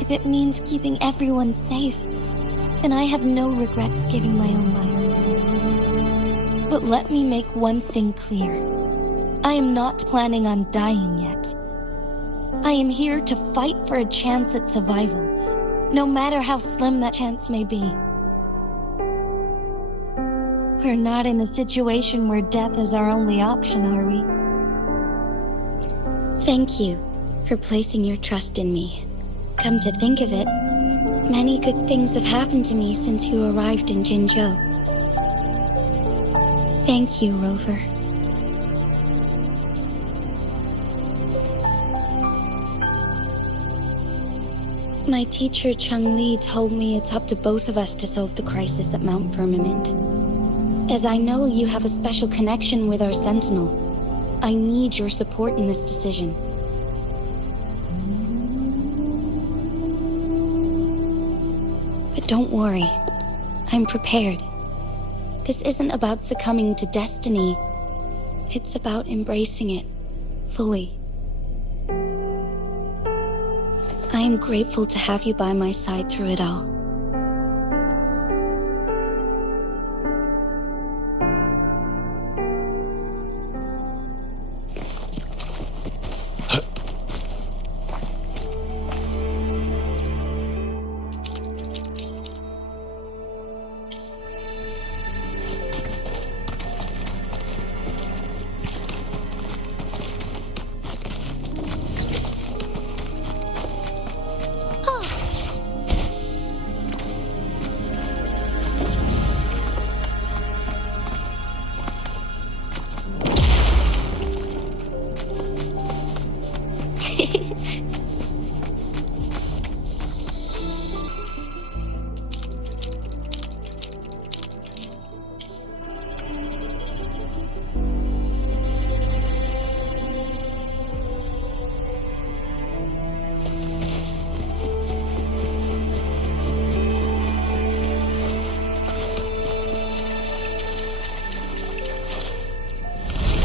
If it means keeping everyone safe, then I have no regrets giving my own life. But let me make one thing clear. I am not planning on dying yet. I am here to fight for a chance at survival, no matter how slim that chance may be. We're not in a situation where death is our only option, are we? Thank you for placing your trust in me. Come to think of it, many good things have happened to me since you arrived in Jinzhou. Thank you, Rover. My teacher, Cheng Li, told me it's up to both of us to solve the crisis at Mount Firmament. As I know you have a special connection with our Sentinel, I need your support in this decision. But don't worry, I'm prepared. This isn't about succumbing to destiny. It's about embracing it fully. am grateful to have you by my side through it all.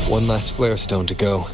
One last flare stone to go.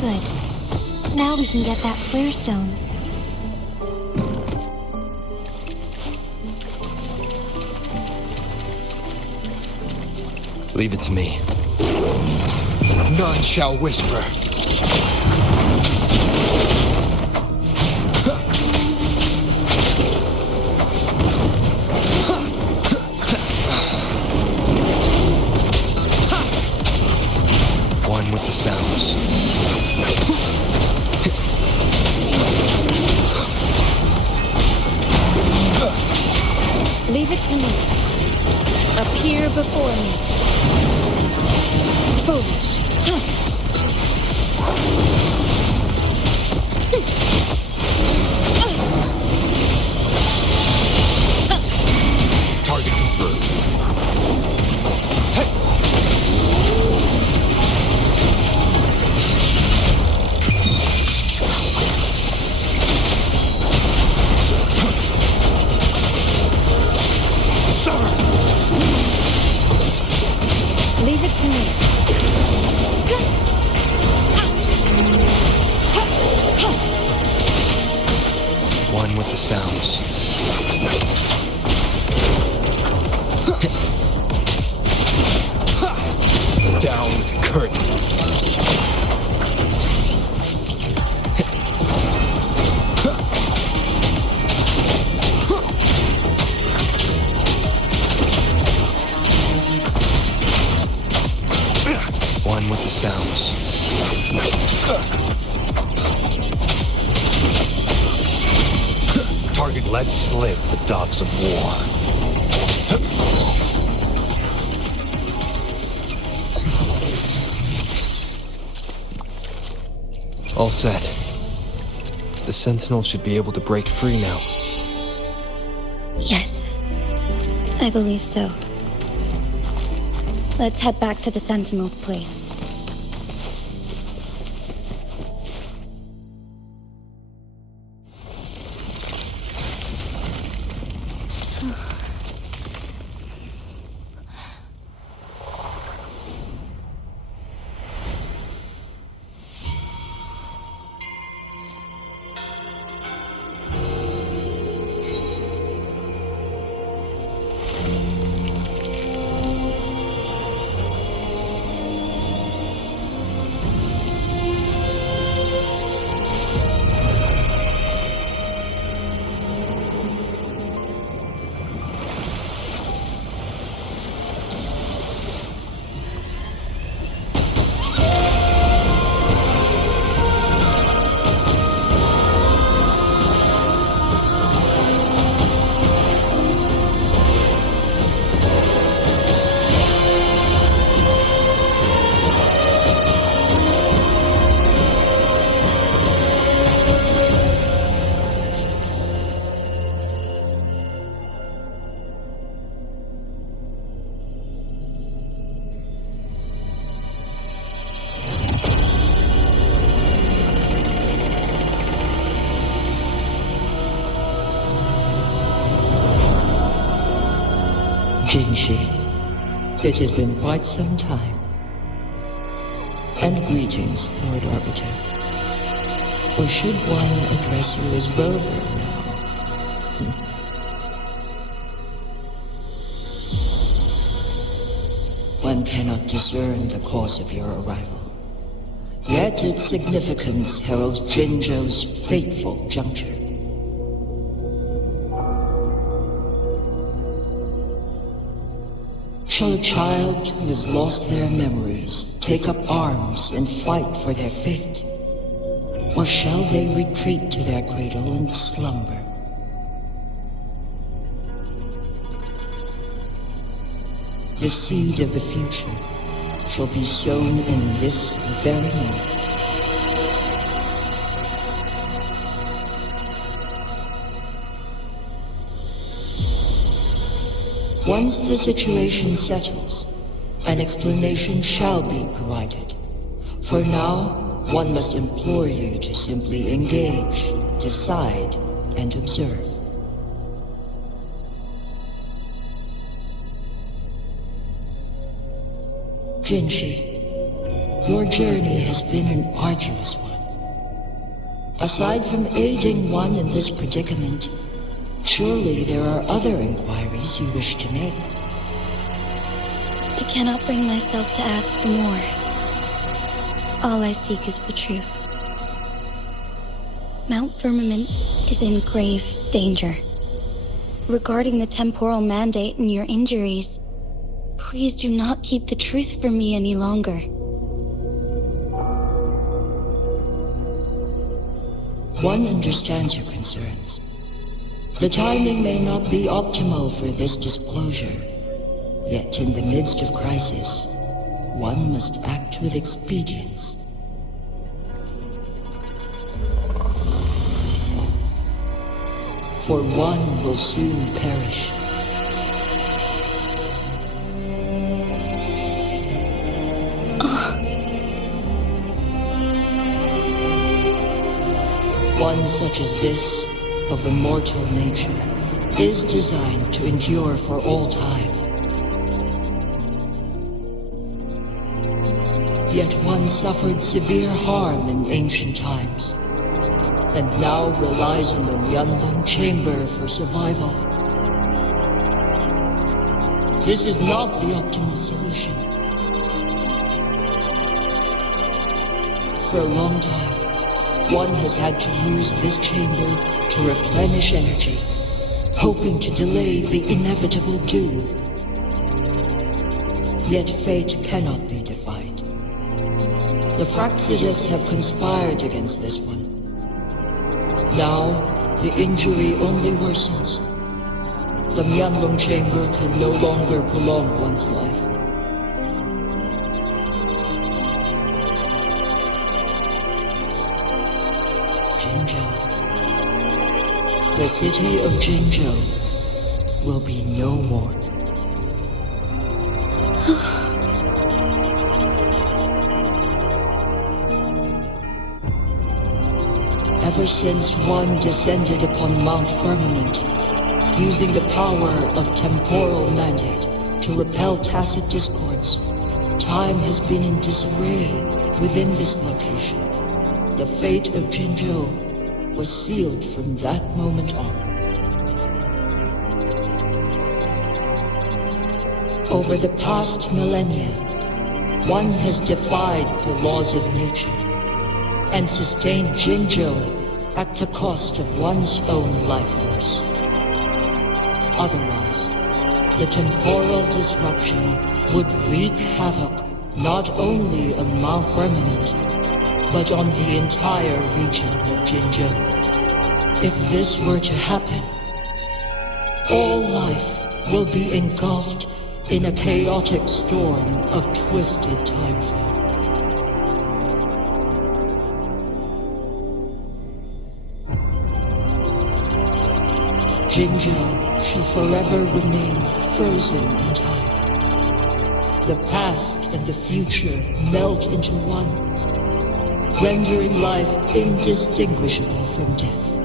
Good. Now we can get that flare stone. Leave it to me. None shall whisper. One with the sounds. Leave it to me. Appear before me. Foolish. Target confirmed. Leave it to me. One with the sounds. Down with the curtain. target. Let's slip the dogs of war. All set. The Sentinel should be able to break free now. Yes, I believe so. Let's head back to the Sentinel's place. Jinshi, it has been quite some time. And greetings, Lord Arbiter. Or should one address you as Rover now? One cannot discern the cause of your arrival. Yet its significance heralds Jinzhou's fateful juncture. Shall a child who has lost their memories take up arms and fight for their fate? Or shall they retreat to their cradle and slumber? The seed of the future shall be sown in this very moment. Once the situation settles, an explanation shall be provided. For now, one must implore you to simply engage, decide, and observe. Jinshi, your journey has been an arduous one. Aside from aiding one in this predicament, surely there are other inquiries you wish to make. I cannot bring myself to ask for more. All I seek is the truth. Mount Firmament is in grave danger. Regarding the temporal mandate and your injuries, please do not keep the truth from me any longer. One understands your concerns. The timing may not be optimal for this disclosure, yet in the midst of crisis, one must act with expedience. For one will soon perish. One such as this, of immortal nature, is designed to endure for all time. Yet one suffered severe harm in ancient times, and now relies on the Yunlong Chamber for survival. This is not the optimal solution. For a long time, one has had to use this chamber to replenish energy, hoping to delay the inevitable doom. Yet fate cannot be defied. The Fraxidas have conspired against this one. Now, the injury only worsens. The Mianlong chamber can no longer prolong one's life. Jinzhou. The city of Jinzhou will be no more. Ever since one descended upon Mount Firmament, using the power of temporal mandate to repel tacit discords, time has been in disarray within this location. The fate of Jinzhou was sealed from that moment on. Over the past millennia, one has defied the laws of nature and sustained Jinzhou at the cost of one's own life force. Otherwise, the temporal disruption would wreak havoc not only on Mount Firmament, but on the entire region of Jinzhou. If this were to happen, all life will be engulfed in a chaotic storm of twisted time flow. Jinzhou shall forever remain frozen in time. The past and the future melt into one, rendering life indistinguishable from death.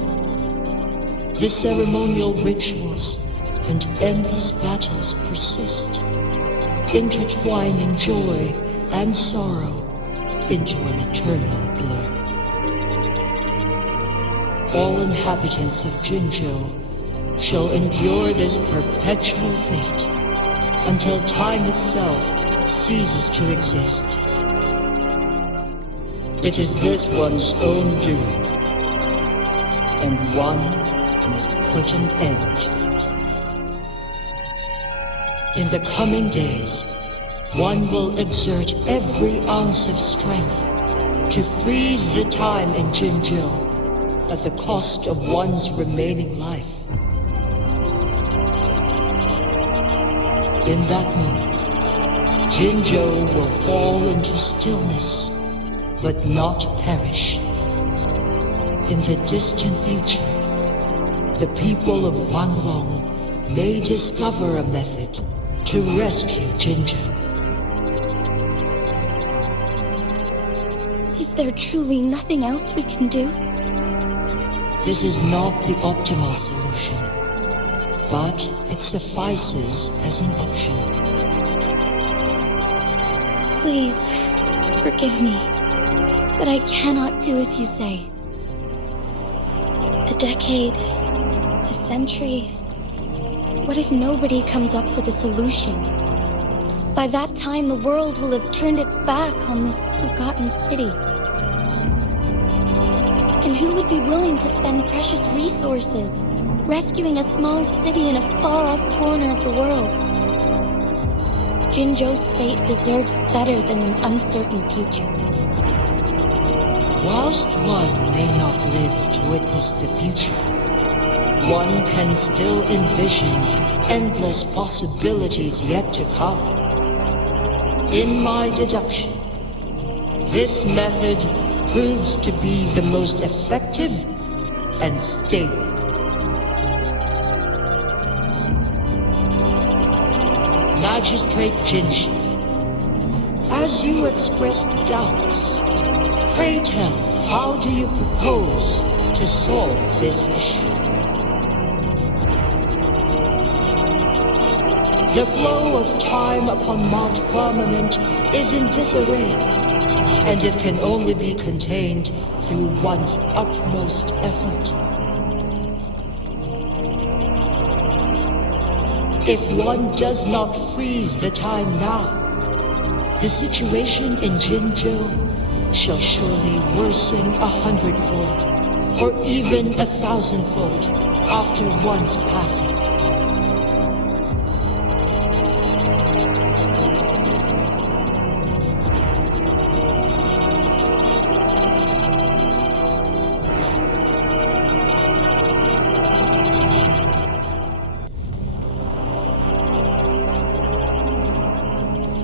The ceremonial rituals and endless battles persist, intertwining joy and sorrow into an eternal blur. All inhabitants of Jinzhou shall endure this perpetual fate until time itself ceases to exist. It is this one's own doing, and one must put an end to it. In the coming days, one will exert every ounce of strength to freeze the time in Jinzhou at the cost of one's remaining life. In that moment, Jinzhou will fall into stillness, but not perish. In the distant future, the people of Wanlong may discover a method to rescue Jinzhou. Is there truly nothing else we can do? This is not the optimal solution, but it suffices as an option. Please, forgive me, but I cannot do as you say. A decade, a century. What if nobody comes up with a solution? By that time, the world will have turned its back on this forgotten city. And who would be willing to spend precious resources rescuing a small city in a far-off corner of the world? Jinzhou's fate deserves better than an uncertain future. Whilst one may not live to witness the future, one can still envision endless possibilities yet to come. In my deduction, this method proves to be the most effective and stable. Magistrate Jinji, as you expressed doubts, pray tell, how do you propose to solve this issue? The flow of time upon Mount Firmament is in disarray, and it can only be contained through one's utmost effort. If one does not freeze the time now, the situation in Jinzhou shall surely worsen 100-fold, or even 1,000-fold after one's passing.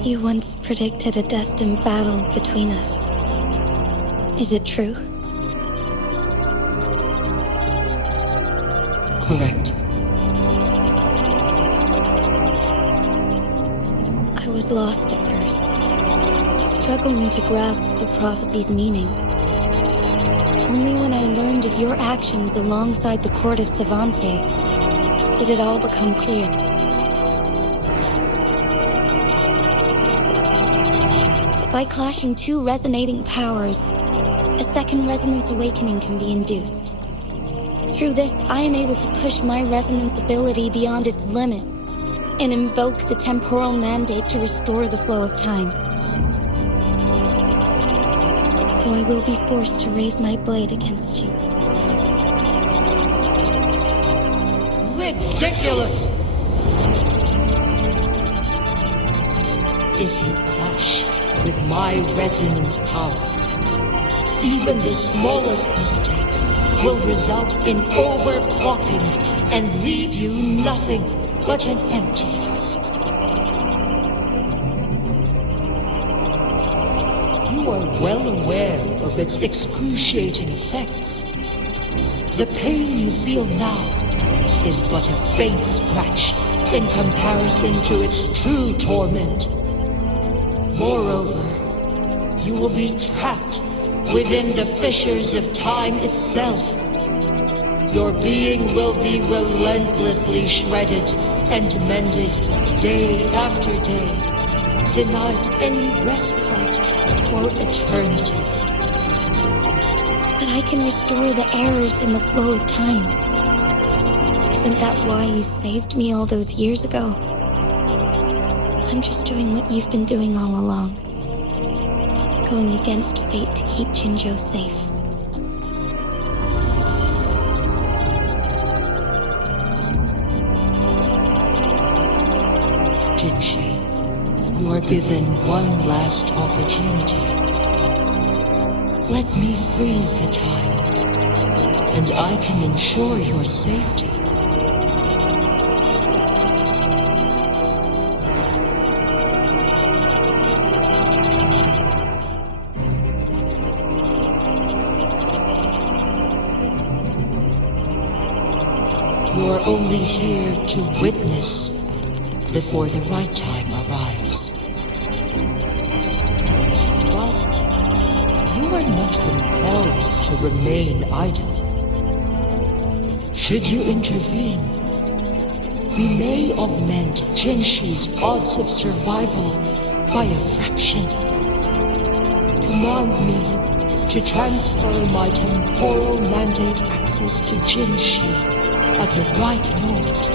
You once predicted a destined battle between us. Is it true? Correct. I was lost at first, struggling to grasp the prophecy's meaning. Only when I learned of your actions alongside the court of Savante did it all become clear. By clashing two resonating powers, a second resonance awakening can be induced. Through this, I am able to push my resonance ability beyond its limits and invoke the temporal mandate to restore the flow of time. Though I will be forced to raise my blade against you. Ridiculous! If you clash with my resonance power, even the smallest mistake will result in overclocking and leave you nothing but an empty husk. You are well aware of its excruciating effects. The pain you feel now is but a faint scratch in comparison to its true torment. Moreover, you will be trapped within the fissures of time itself. Your being will be relentlessly shredded and mended day after day, denied any respite for eternity. But I can restore the errors in the flow of time. Isn't that why you saved me all those years ago? I'm just doing what you've been doing all along. Going against fate to keep Jinzhou safe. Jinshi, you are given one last opportunity. Let me freeze the time, and I can ensure your safety. You are only here to witness before the right time arrives. But you are not compelled to remain idle. Should you intervene, we may augment Jinshi's odds of survival by a fraction. Command me to transfer my temporal mandate access to Jinshi at the right moment.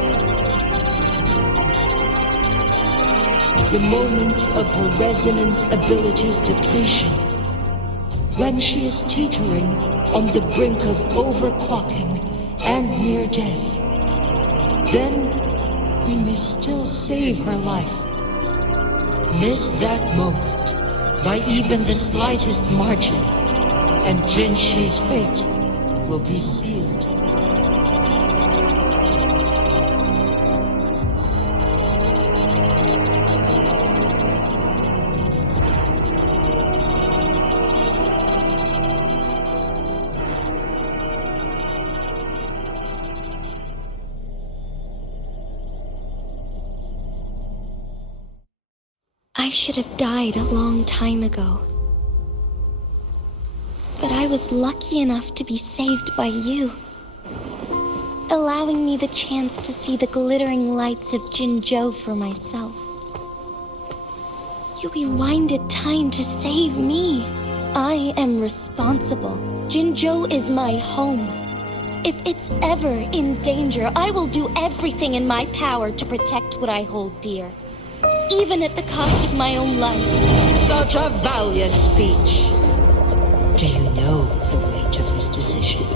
The moment of her resonance ability's depletion, when she is teetering on the brink of overclocking and near death. Then we may still save her life. Miss that moment by even the slightest margin, and Jinshi's fate will be sealed. I should have died a long time ago. But I was lucky enough to be saved by you, allowing me the chance to see the glittering lights of Jinzhou for myself. You rewinded time to save me. I am responsible. Jinzhou is my home. If it's ever in danger, I will do everything in my power to protect what I hold dear. Even at the cost of my own life. Such a valiant speech. Do you know the weight of this decision?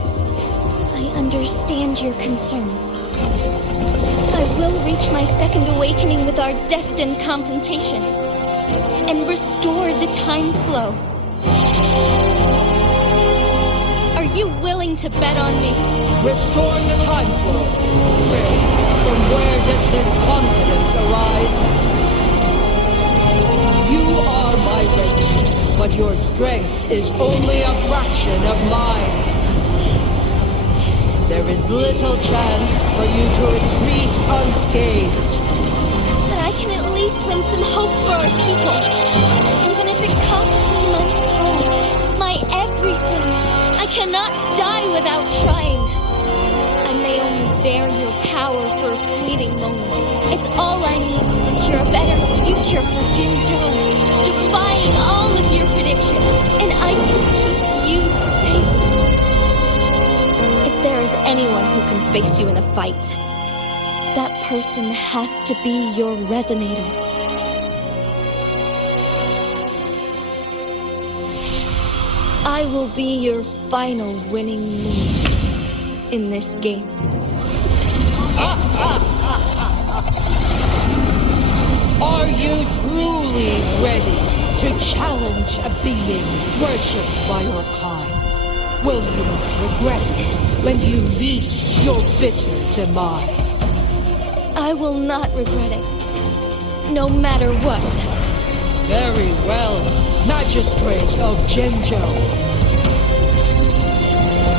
I understand your concerns. I will reach my second awakening with our destined confrontation and restore the time flow. Are you willing to bet on me? Restore the time flow. From where does this confidence arise? resonate, but your strength is only a fraction of mine. There is little chance for you to retreat unscathed. But I can at least win some hope for our people. Even if it costs me my soul, my everything. I cannot die without trying. I may only bear your power for a fleeting moment. It's all I need to secure a better future for Jinzhou, defying all of your predictions, and I can keep you safe. If there is anyone who can face you in a fight, that person has to be your resonator. I will be your final winning move in this game. Are you truly ready to challenge a being worshipped by your kind? Will you not regret it when you meet your bitter demise? I will not regret it, no matter what. Very well, Magistrate of Jinzhou.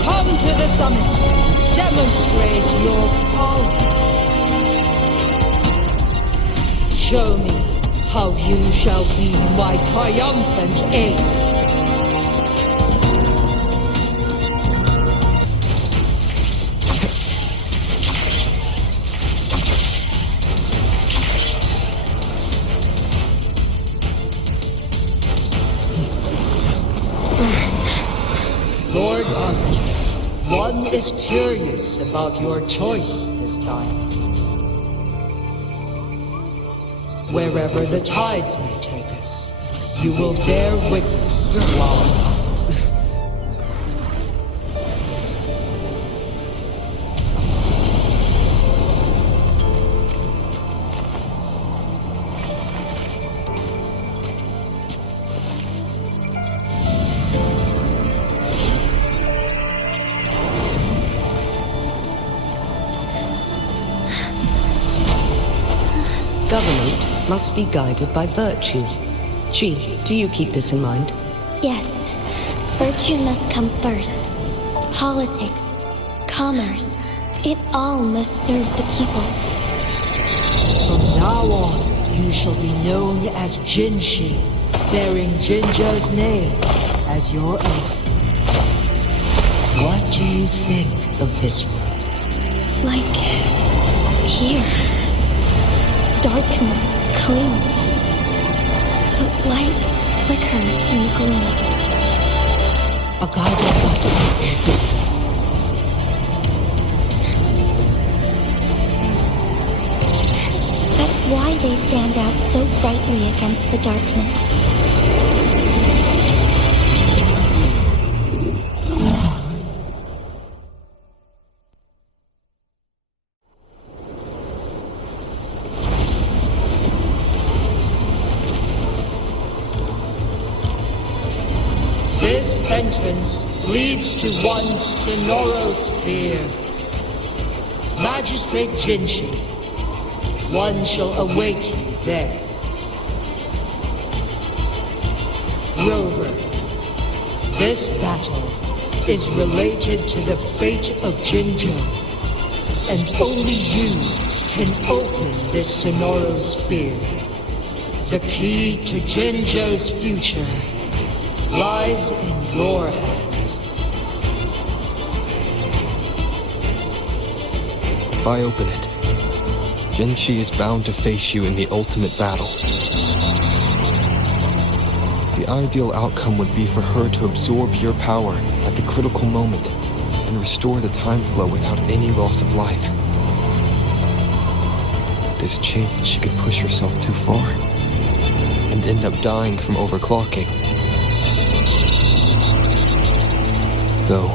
Come to the summit. Demonstrate your prowess. Show me how you shall be my triumphant ace. Lord Arbiter, one is curious about your choice this time. Wherever the tides may take us, you will bear witness while Government must be guided by virtue. Jean, do you keep this in mind? Yes, virtue must come first. Politics, commerce, it all must serve the people. From now on, you shall be known as Jinshi, bearing Jinzhou's name as your own. What do you think of this world? Like here. Darkness clings, but lights flicker in the gloom. A guiding light is it? That's why they stand out so brightly against the darkness. This entrance leads to one sonorosphere. Magistrate Jinshi, one shall await you there. Rover, this battle is related to the fate of Jinzhou, and only you can open this sonorosphere. The key to Jinzhou's future lies in your hands. If I open it, Jinshi is bound to face you in the ultimate battle. The ideal outcome would be for her to absorb your power at the critical moment and restore the time flow without any loss of life. There's a chance that she could push herself too far and end up dying from overclocking. Though,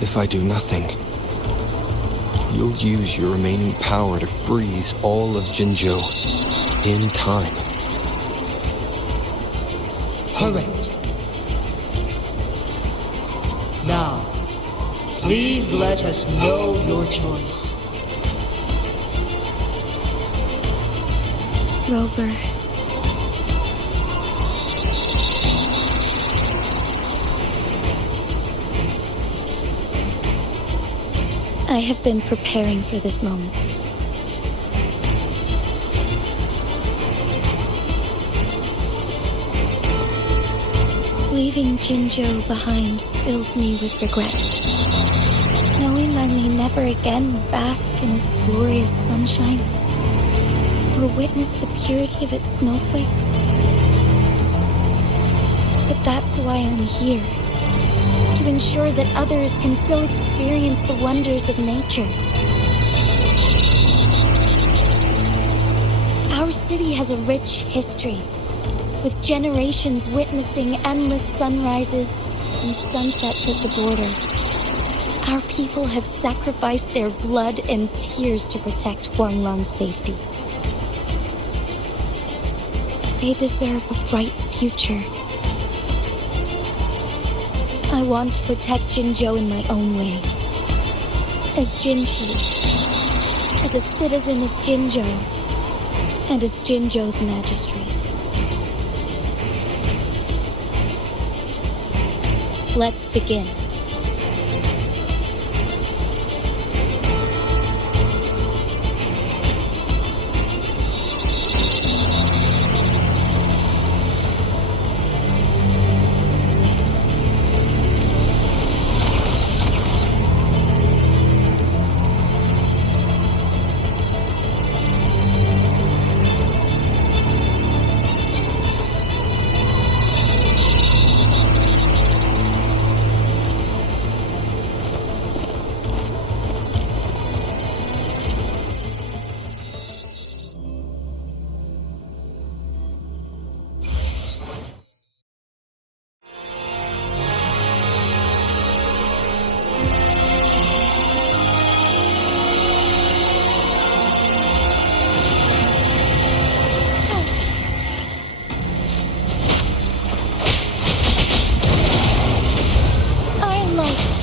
if I do nothing, you'll use your remaining power to freeze all of Jinzhou in time. Correct. Now, please let us know your choice. Rover, I have been preparing for this moment. Leaving Jinzhou behind fills me with regret. Knowing I may never again bask in its glorious sunshine, or witness the purity of its snowflakes. But that's why I'm here. To ensure that others can still experience the wonders of nature. Our city has a rich history, with generations witnessing endless sunrises and sunsets at the border. Our people have sacrificed their blood and tears to protect Huanglang's safety. They deserve a bright future. I want to protect Jinzhou in my own way. As Jinshi, as a citizen of Jinzhou, and as Jinzhou's magistrate. Let's begin.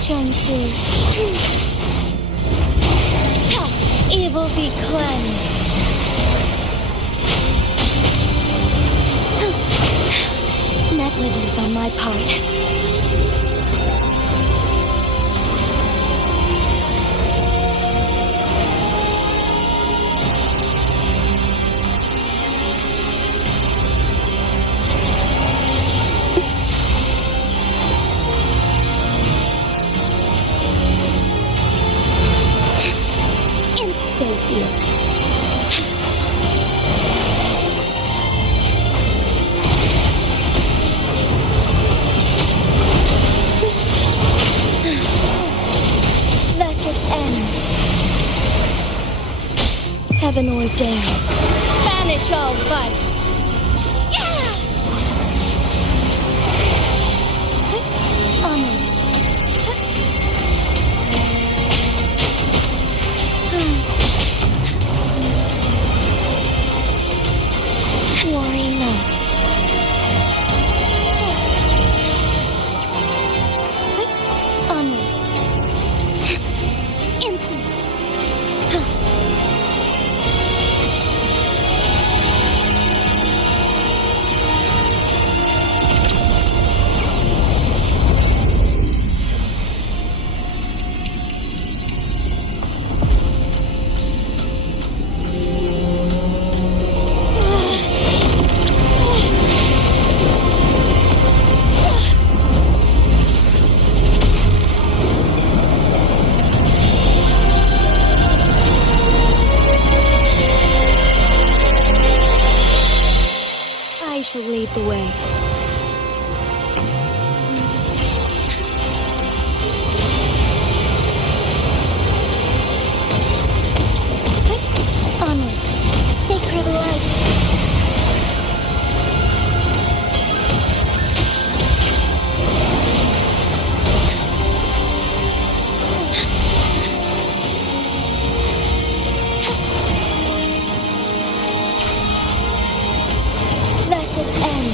Shine through. Evil be cleansed. Negligence on my part. Heaven ordains. Banish all vice. Onwards. Worry not. Onwards. Insolence. I shall lead the way. Onwards, sacred light. Blessed end.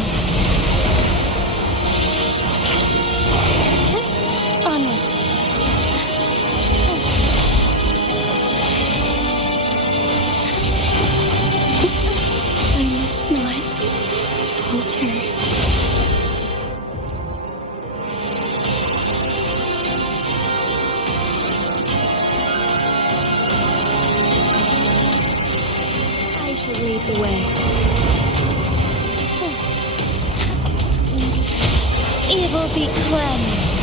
shall lead the way. Evil be cleansed.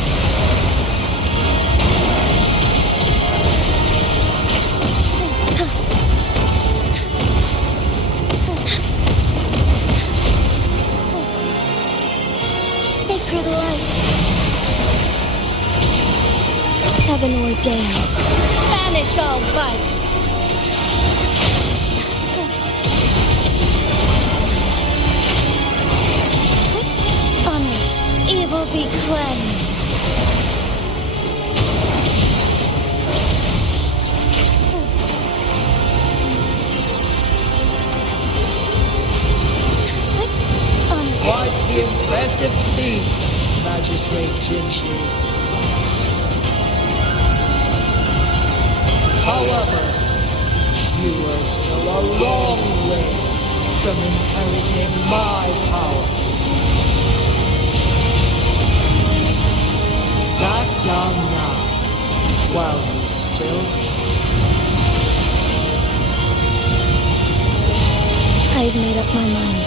Sacred light. Heaven ordained. Banish all vice. Honor, evil be cleansed. Quite the impressive feat, Magistrate Jinshi. However, you are still a long way from inheriting my power. Back down now, while you still I've made up my mind,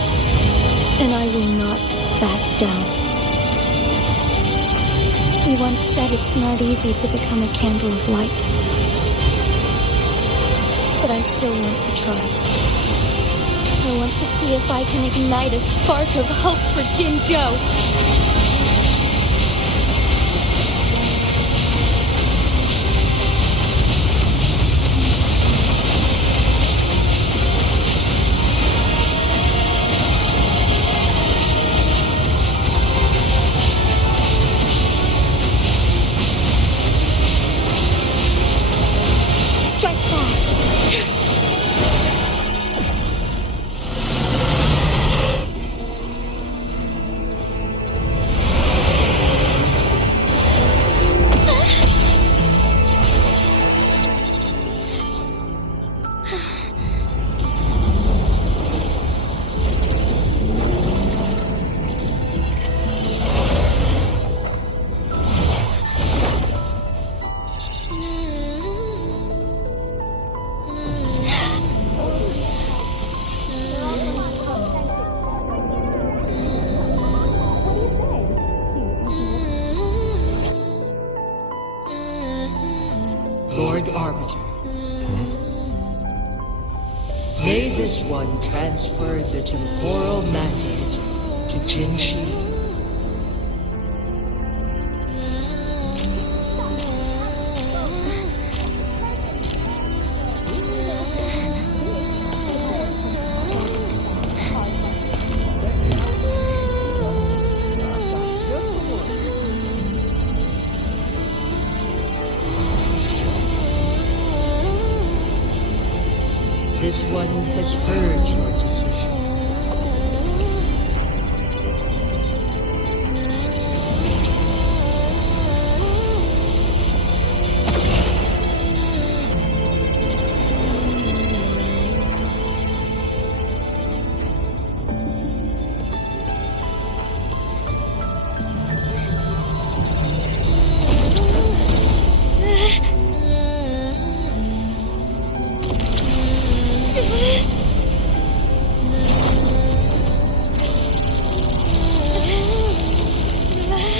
and I will not back down. You once said it's not easy to become a candle of light. But I still want to try. I want to see if I can ignite a spark of hope for Jinzhou. Strike fast. Lord Arbiter. May this one transfer the temporal mandate to Jinshi. This one has heard your decision.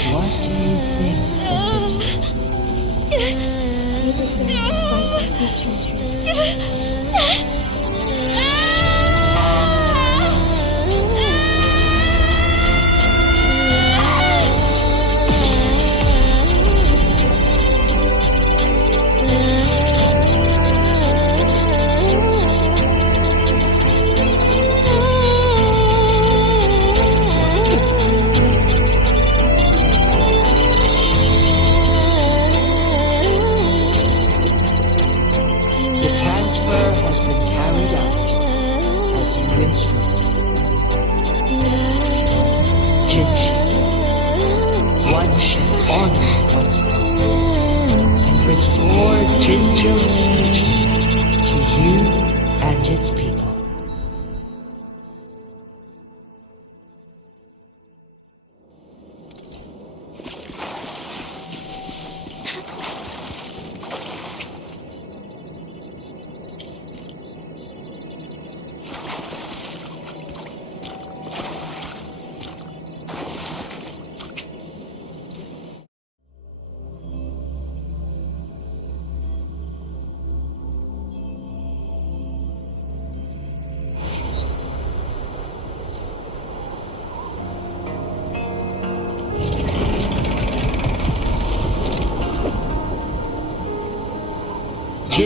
What do you think of The transfer has been carried out as you instructed. Jinshi, one shall honor one's promise and restore Jinzhou's future to you and its people.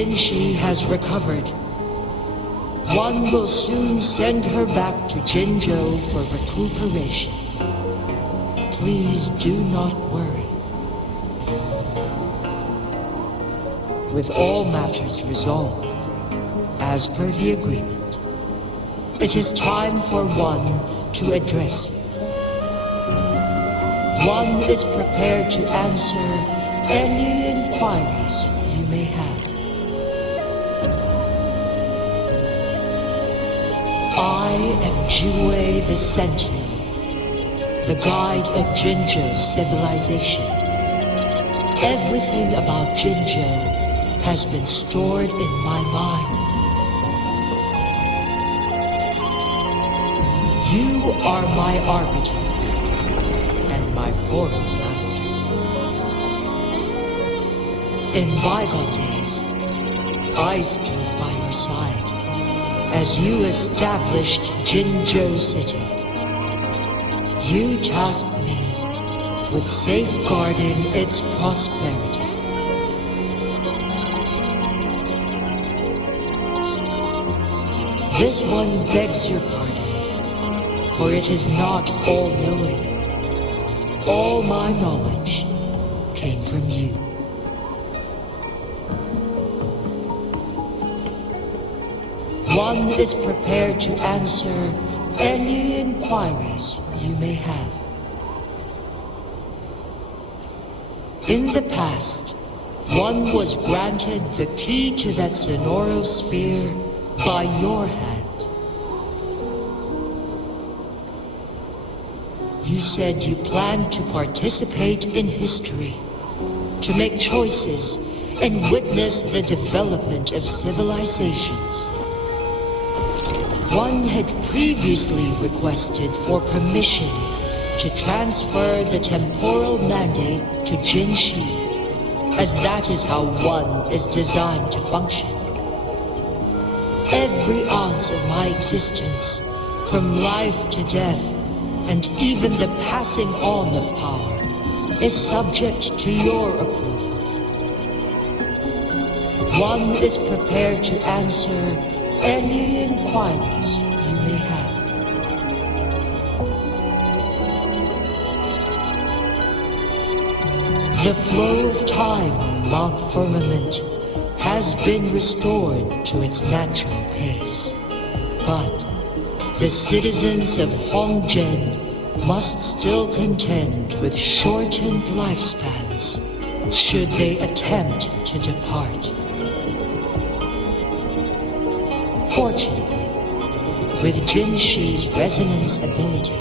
Jinshi has recovered. One will soon send her back to Jinzhou for recuperation. Please do not worry. With all matters resolved, as per the agreement, it is time for one to address you. One is prepared to answer any inquiries you may have. I am Jue the Sentinel, the guide of Jinzhou's civilization. Everything about Jinzhou has been stored in my mind. You are my arbiter and my former master. In bygone days, I stood by your side as you established Jinzhou City. You tasked me with safeguarding its prosperity. This one begs your pardon, for it is not all-knowing. All my knowledge came from you. One is prepared to answer any inquiries you may have. In the past, one was granted the key to that Sonoro sphere by your hand. You said you planned to participate in history, to make choices and witness the development of civilizations. One had previously requested for permission to transfer the temporal mandate to Jinshi, as that is how one is designed to function. Every ounce of my existence, from life to death, and even the passing on of power, is subject to your approval. One is prepared to answer any inquiries you may have. The flow of time on Mount Firmament has been restored to its natural pace, but the citizens of Hongzhen must still contend with shortened lifespans should they attempt to depart. Fortunately, with Jinshi's resonance ability,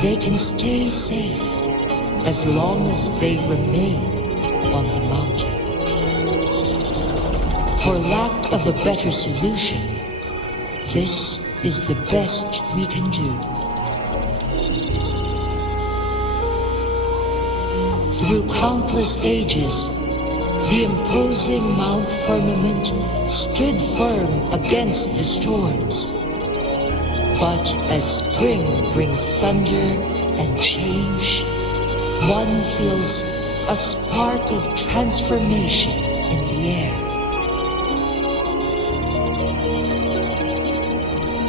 they can stay safe as long as they remain on the mountain. For lack of a better solution, this is the best we can do. Through countless ages, the imposing Mount Firmament stood firm against the storms. But as spring brings thunder and change, one feels a spark of transformation in the air.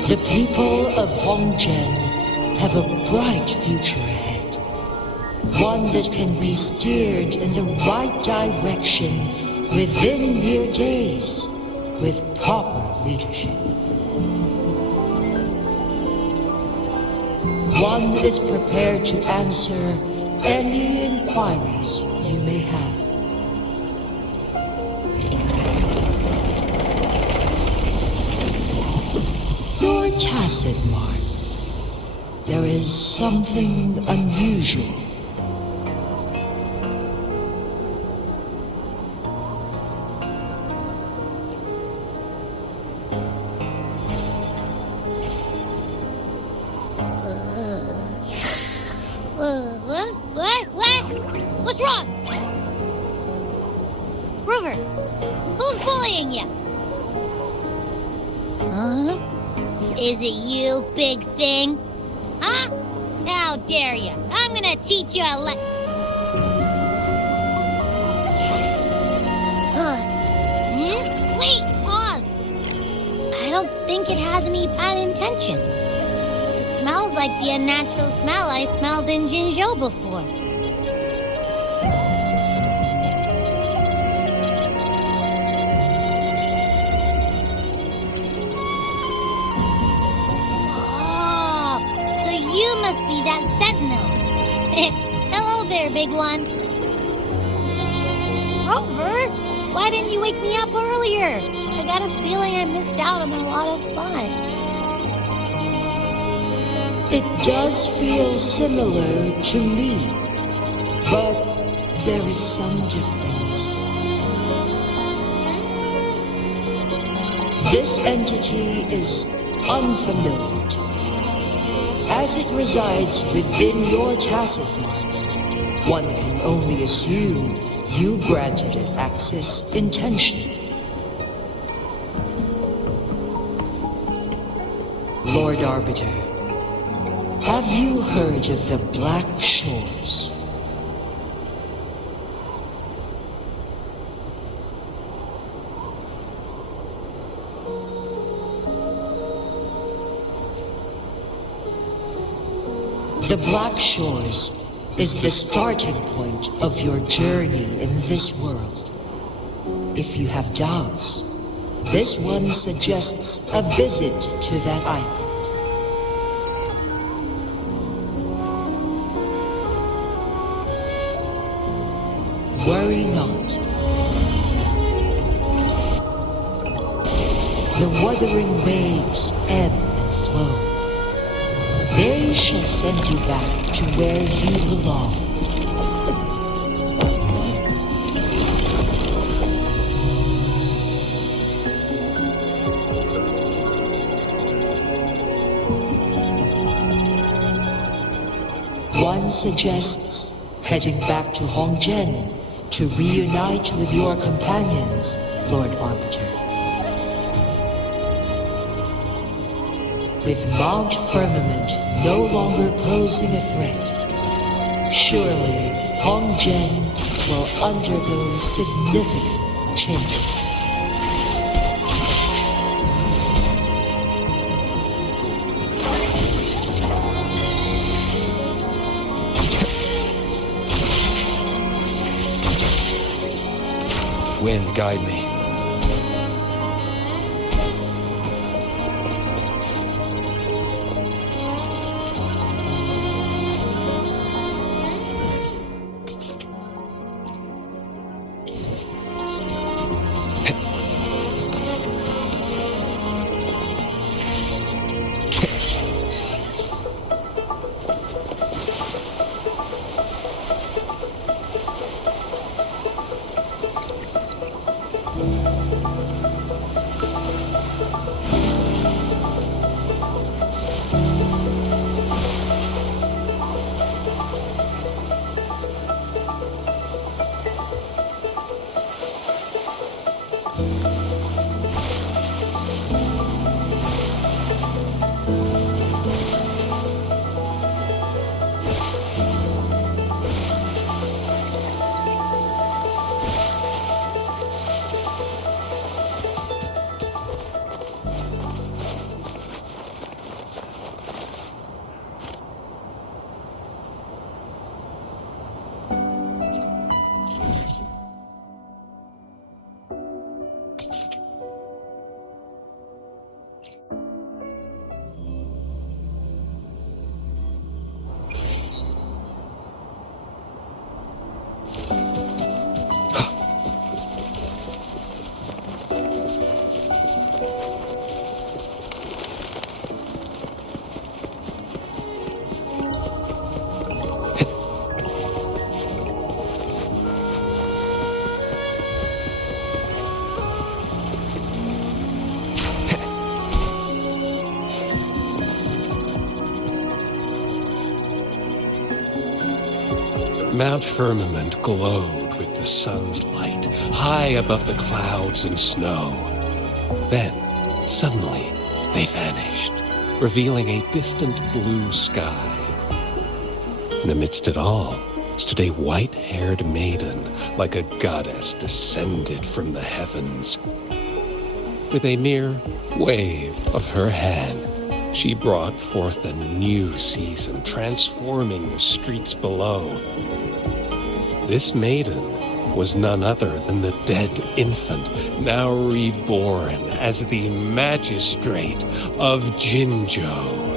The people of Hongzhen have a bright future ahead. One that can be steered in the right direction within mere days with proper leadership. One is prepared to answer any inquiries you may have. You're tacit, Mark. There is something unusual. What? What's wrong? Rover, who's bullying you? Huh? Is it you, big thing? Huh? How dare you? I'm gonna teach you a think it has any bad intentions. It smells like the unnatural smell I smelled in Jinzhou before. Oh, so you must be that sentinel. Hello there, big one. Rover, why didn't you wake me up earlier? I got a feeling I missed out on a lot of fun. It does feel similar to me, but there is some difference. This entity is unfamiliar to me. As it resides within your tacit mind, one can only assume you granted it access intentionally. Lord Arbiter, have you heard of the Black Shores? The Black Shores is the starting point of your journey in this world. If you have doubts, this one suggests a visit to that island. Worry not. The wuthering waves ebb and flow. They shall send you back to where you belong. One suggests heading back to Hongzhen to reunite with your companions, Lord Arbiter. With Mount Firmament no longer posing a threat, surely Hongzhen will undergo significant changes. Wind, guide me. Mount Firmament glowed with the sun's light, high above the clouds and snow. Then, suddenly, they vanished, revealing a distant blue sky. And amidst it all stood a white-haired maiden, like a goddess descended from the heavens. With a mere wave of her hand, she brought forth a new season, transforming the streets below. This maiden was none other than the dead infant, now reborn as the magistrate of Jinzhou.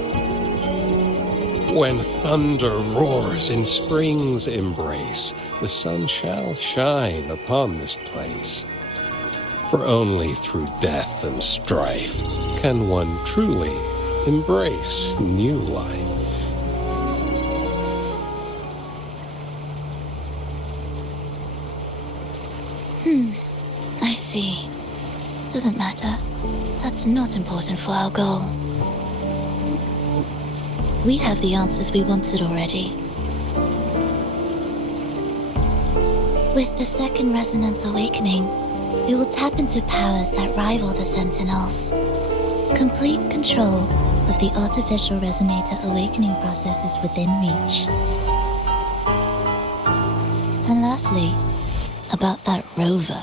When thunder roars in spring's embrace, the sun shall shine upon this place. For only through death and strife can one truly embrace new life. I see. Doesn't matter. That's not important for our goal. We have the answers we wanted already. With the second resonance awakening, we will tap into powers that rival the Sentinels. Complete control of the artificial resonator awakening process is within reach. And lastly, about that rover.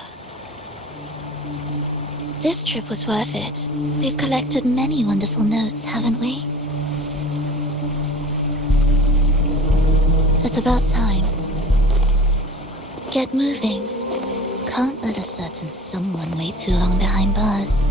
This trip was worth it. We've collected many wonderful notes, haven't we? It's about time. Get moving. Can't let a certain someone wait too long behind bars.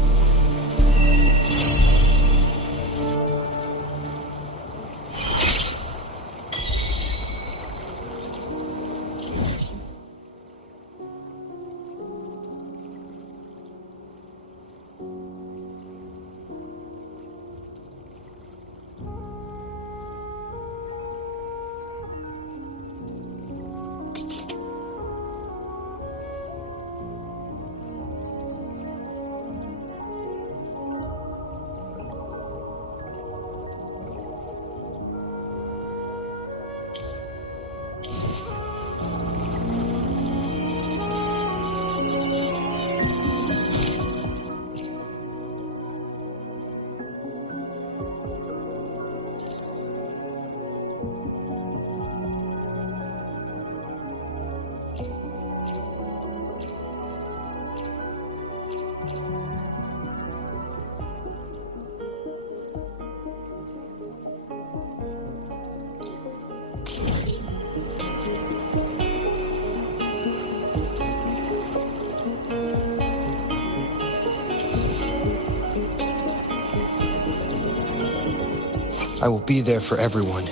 I will be there for everyone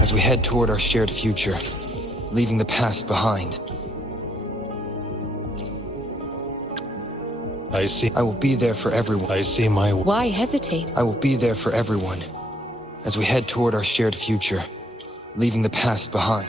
as we head toward our shared future, leaving the past behind. I see. I will be there for everyone. I see my... Why hesitate? I will be there for everyone as we head toward our shared future, leaving the past behind.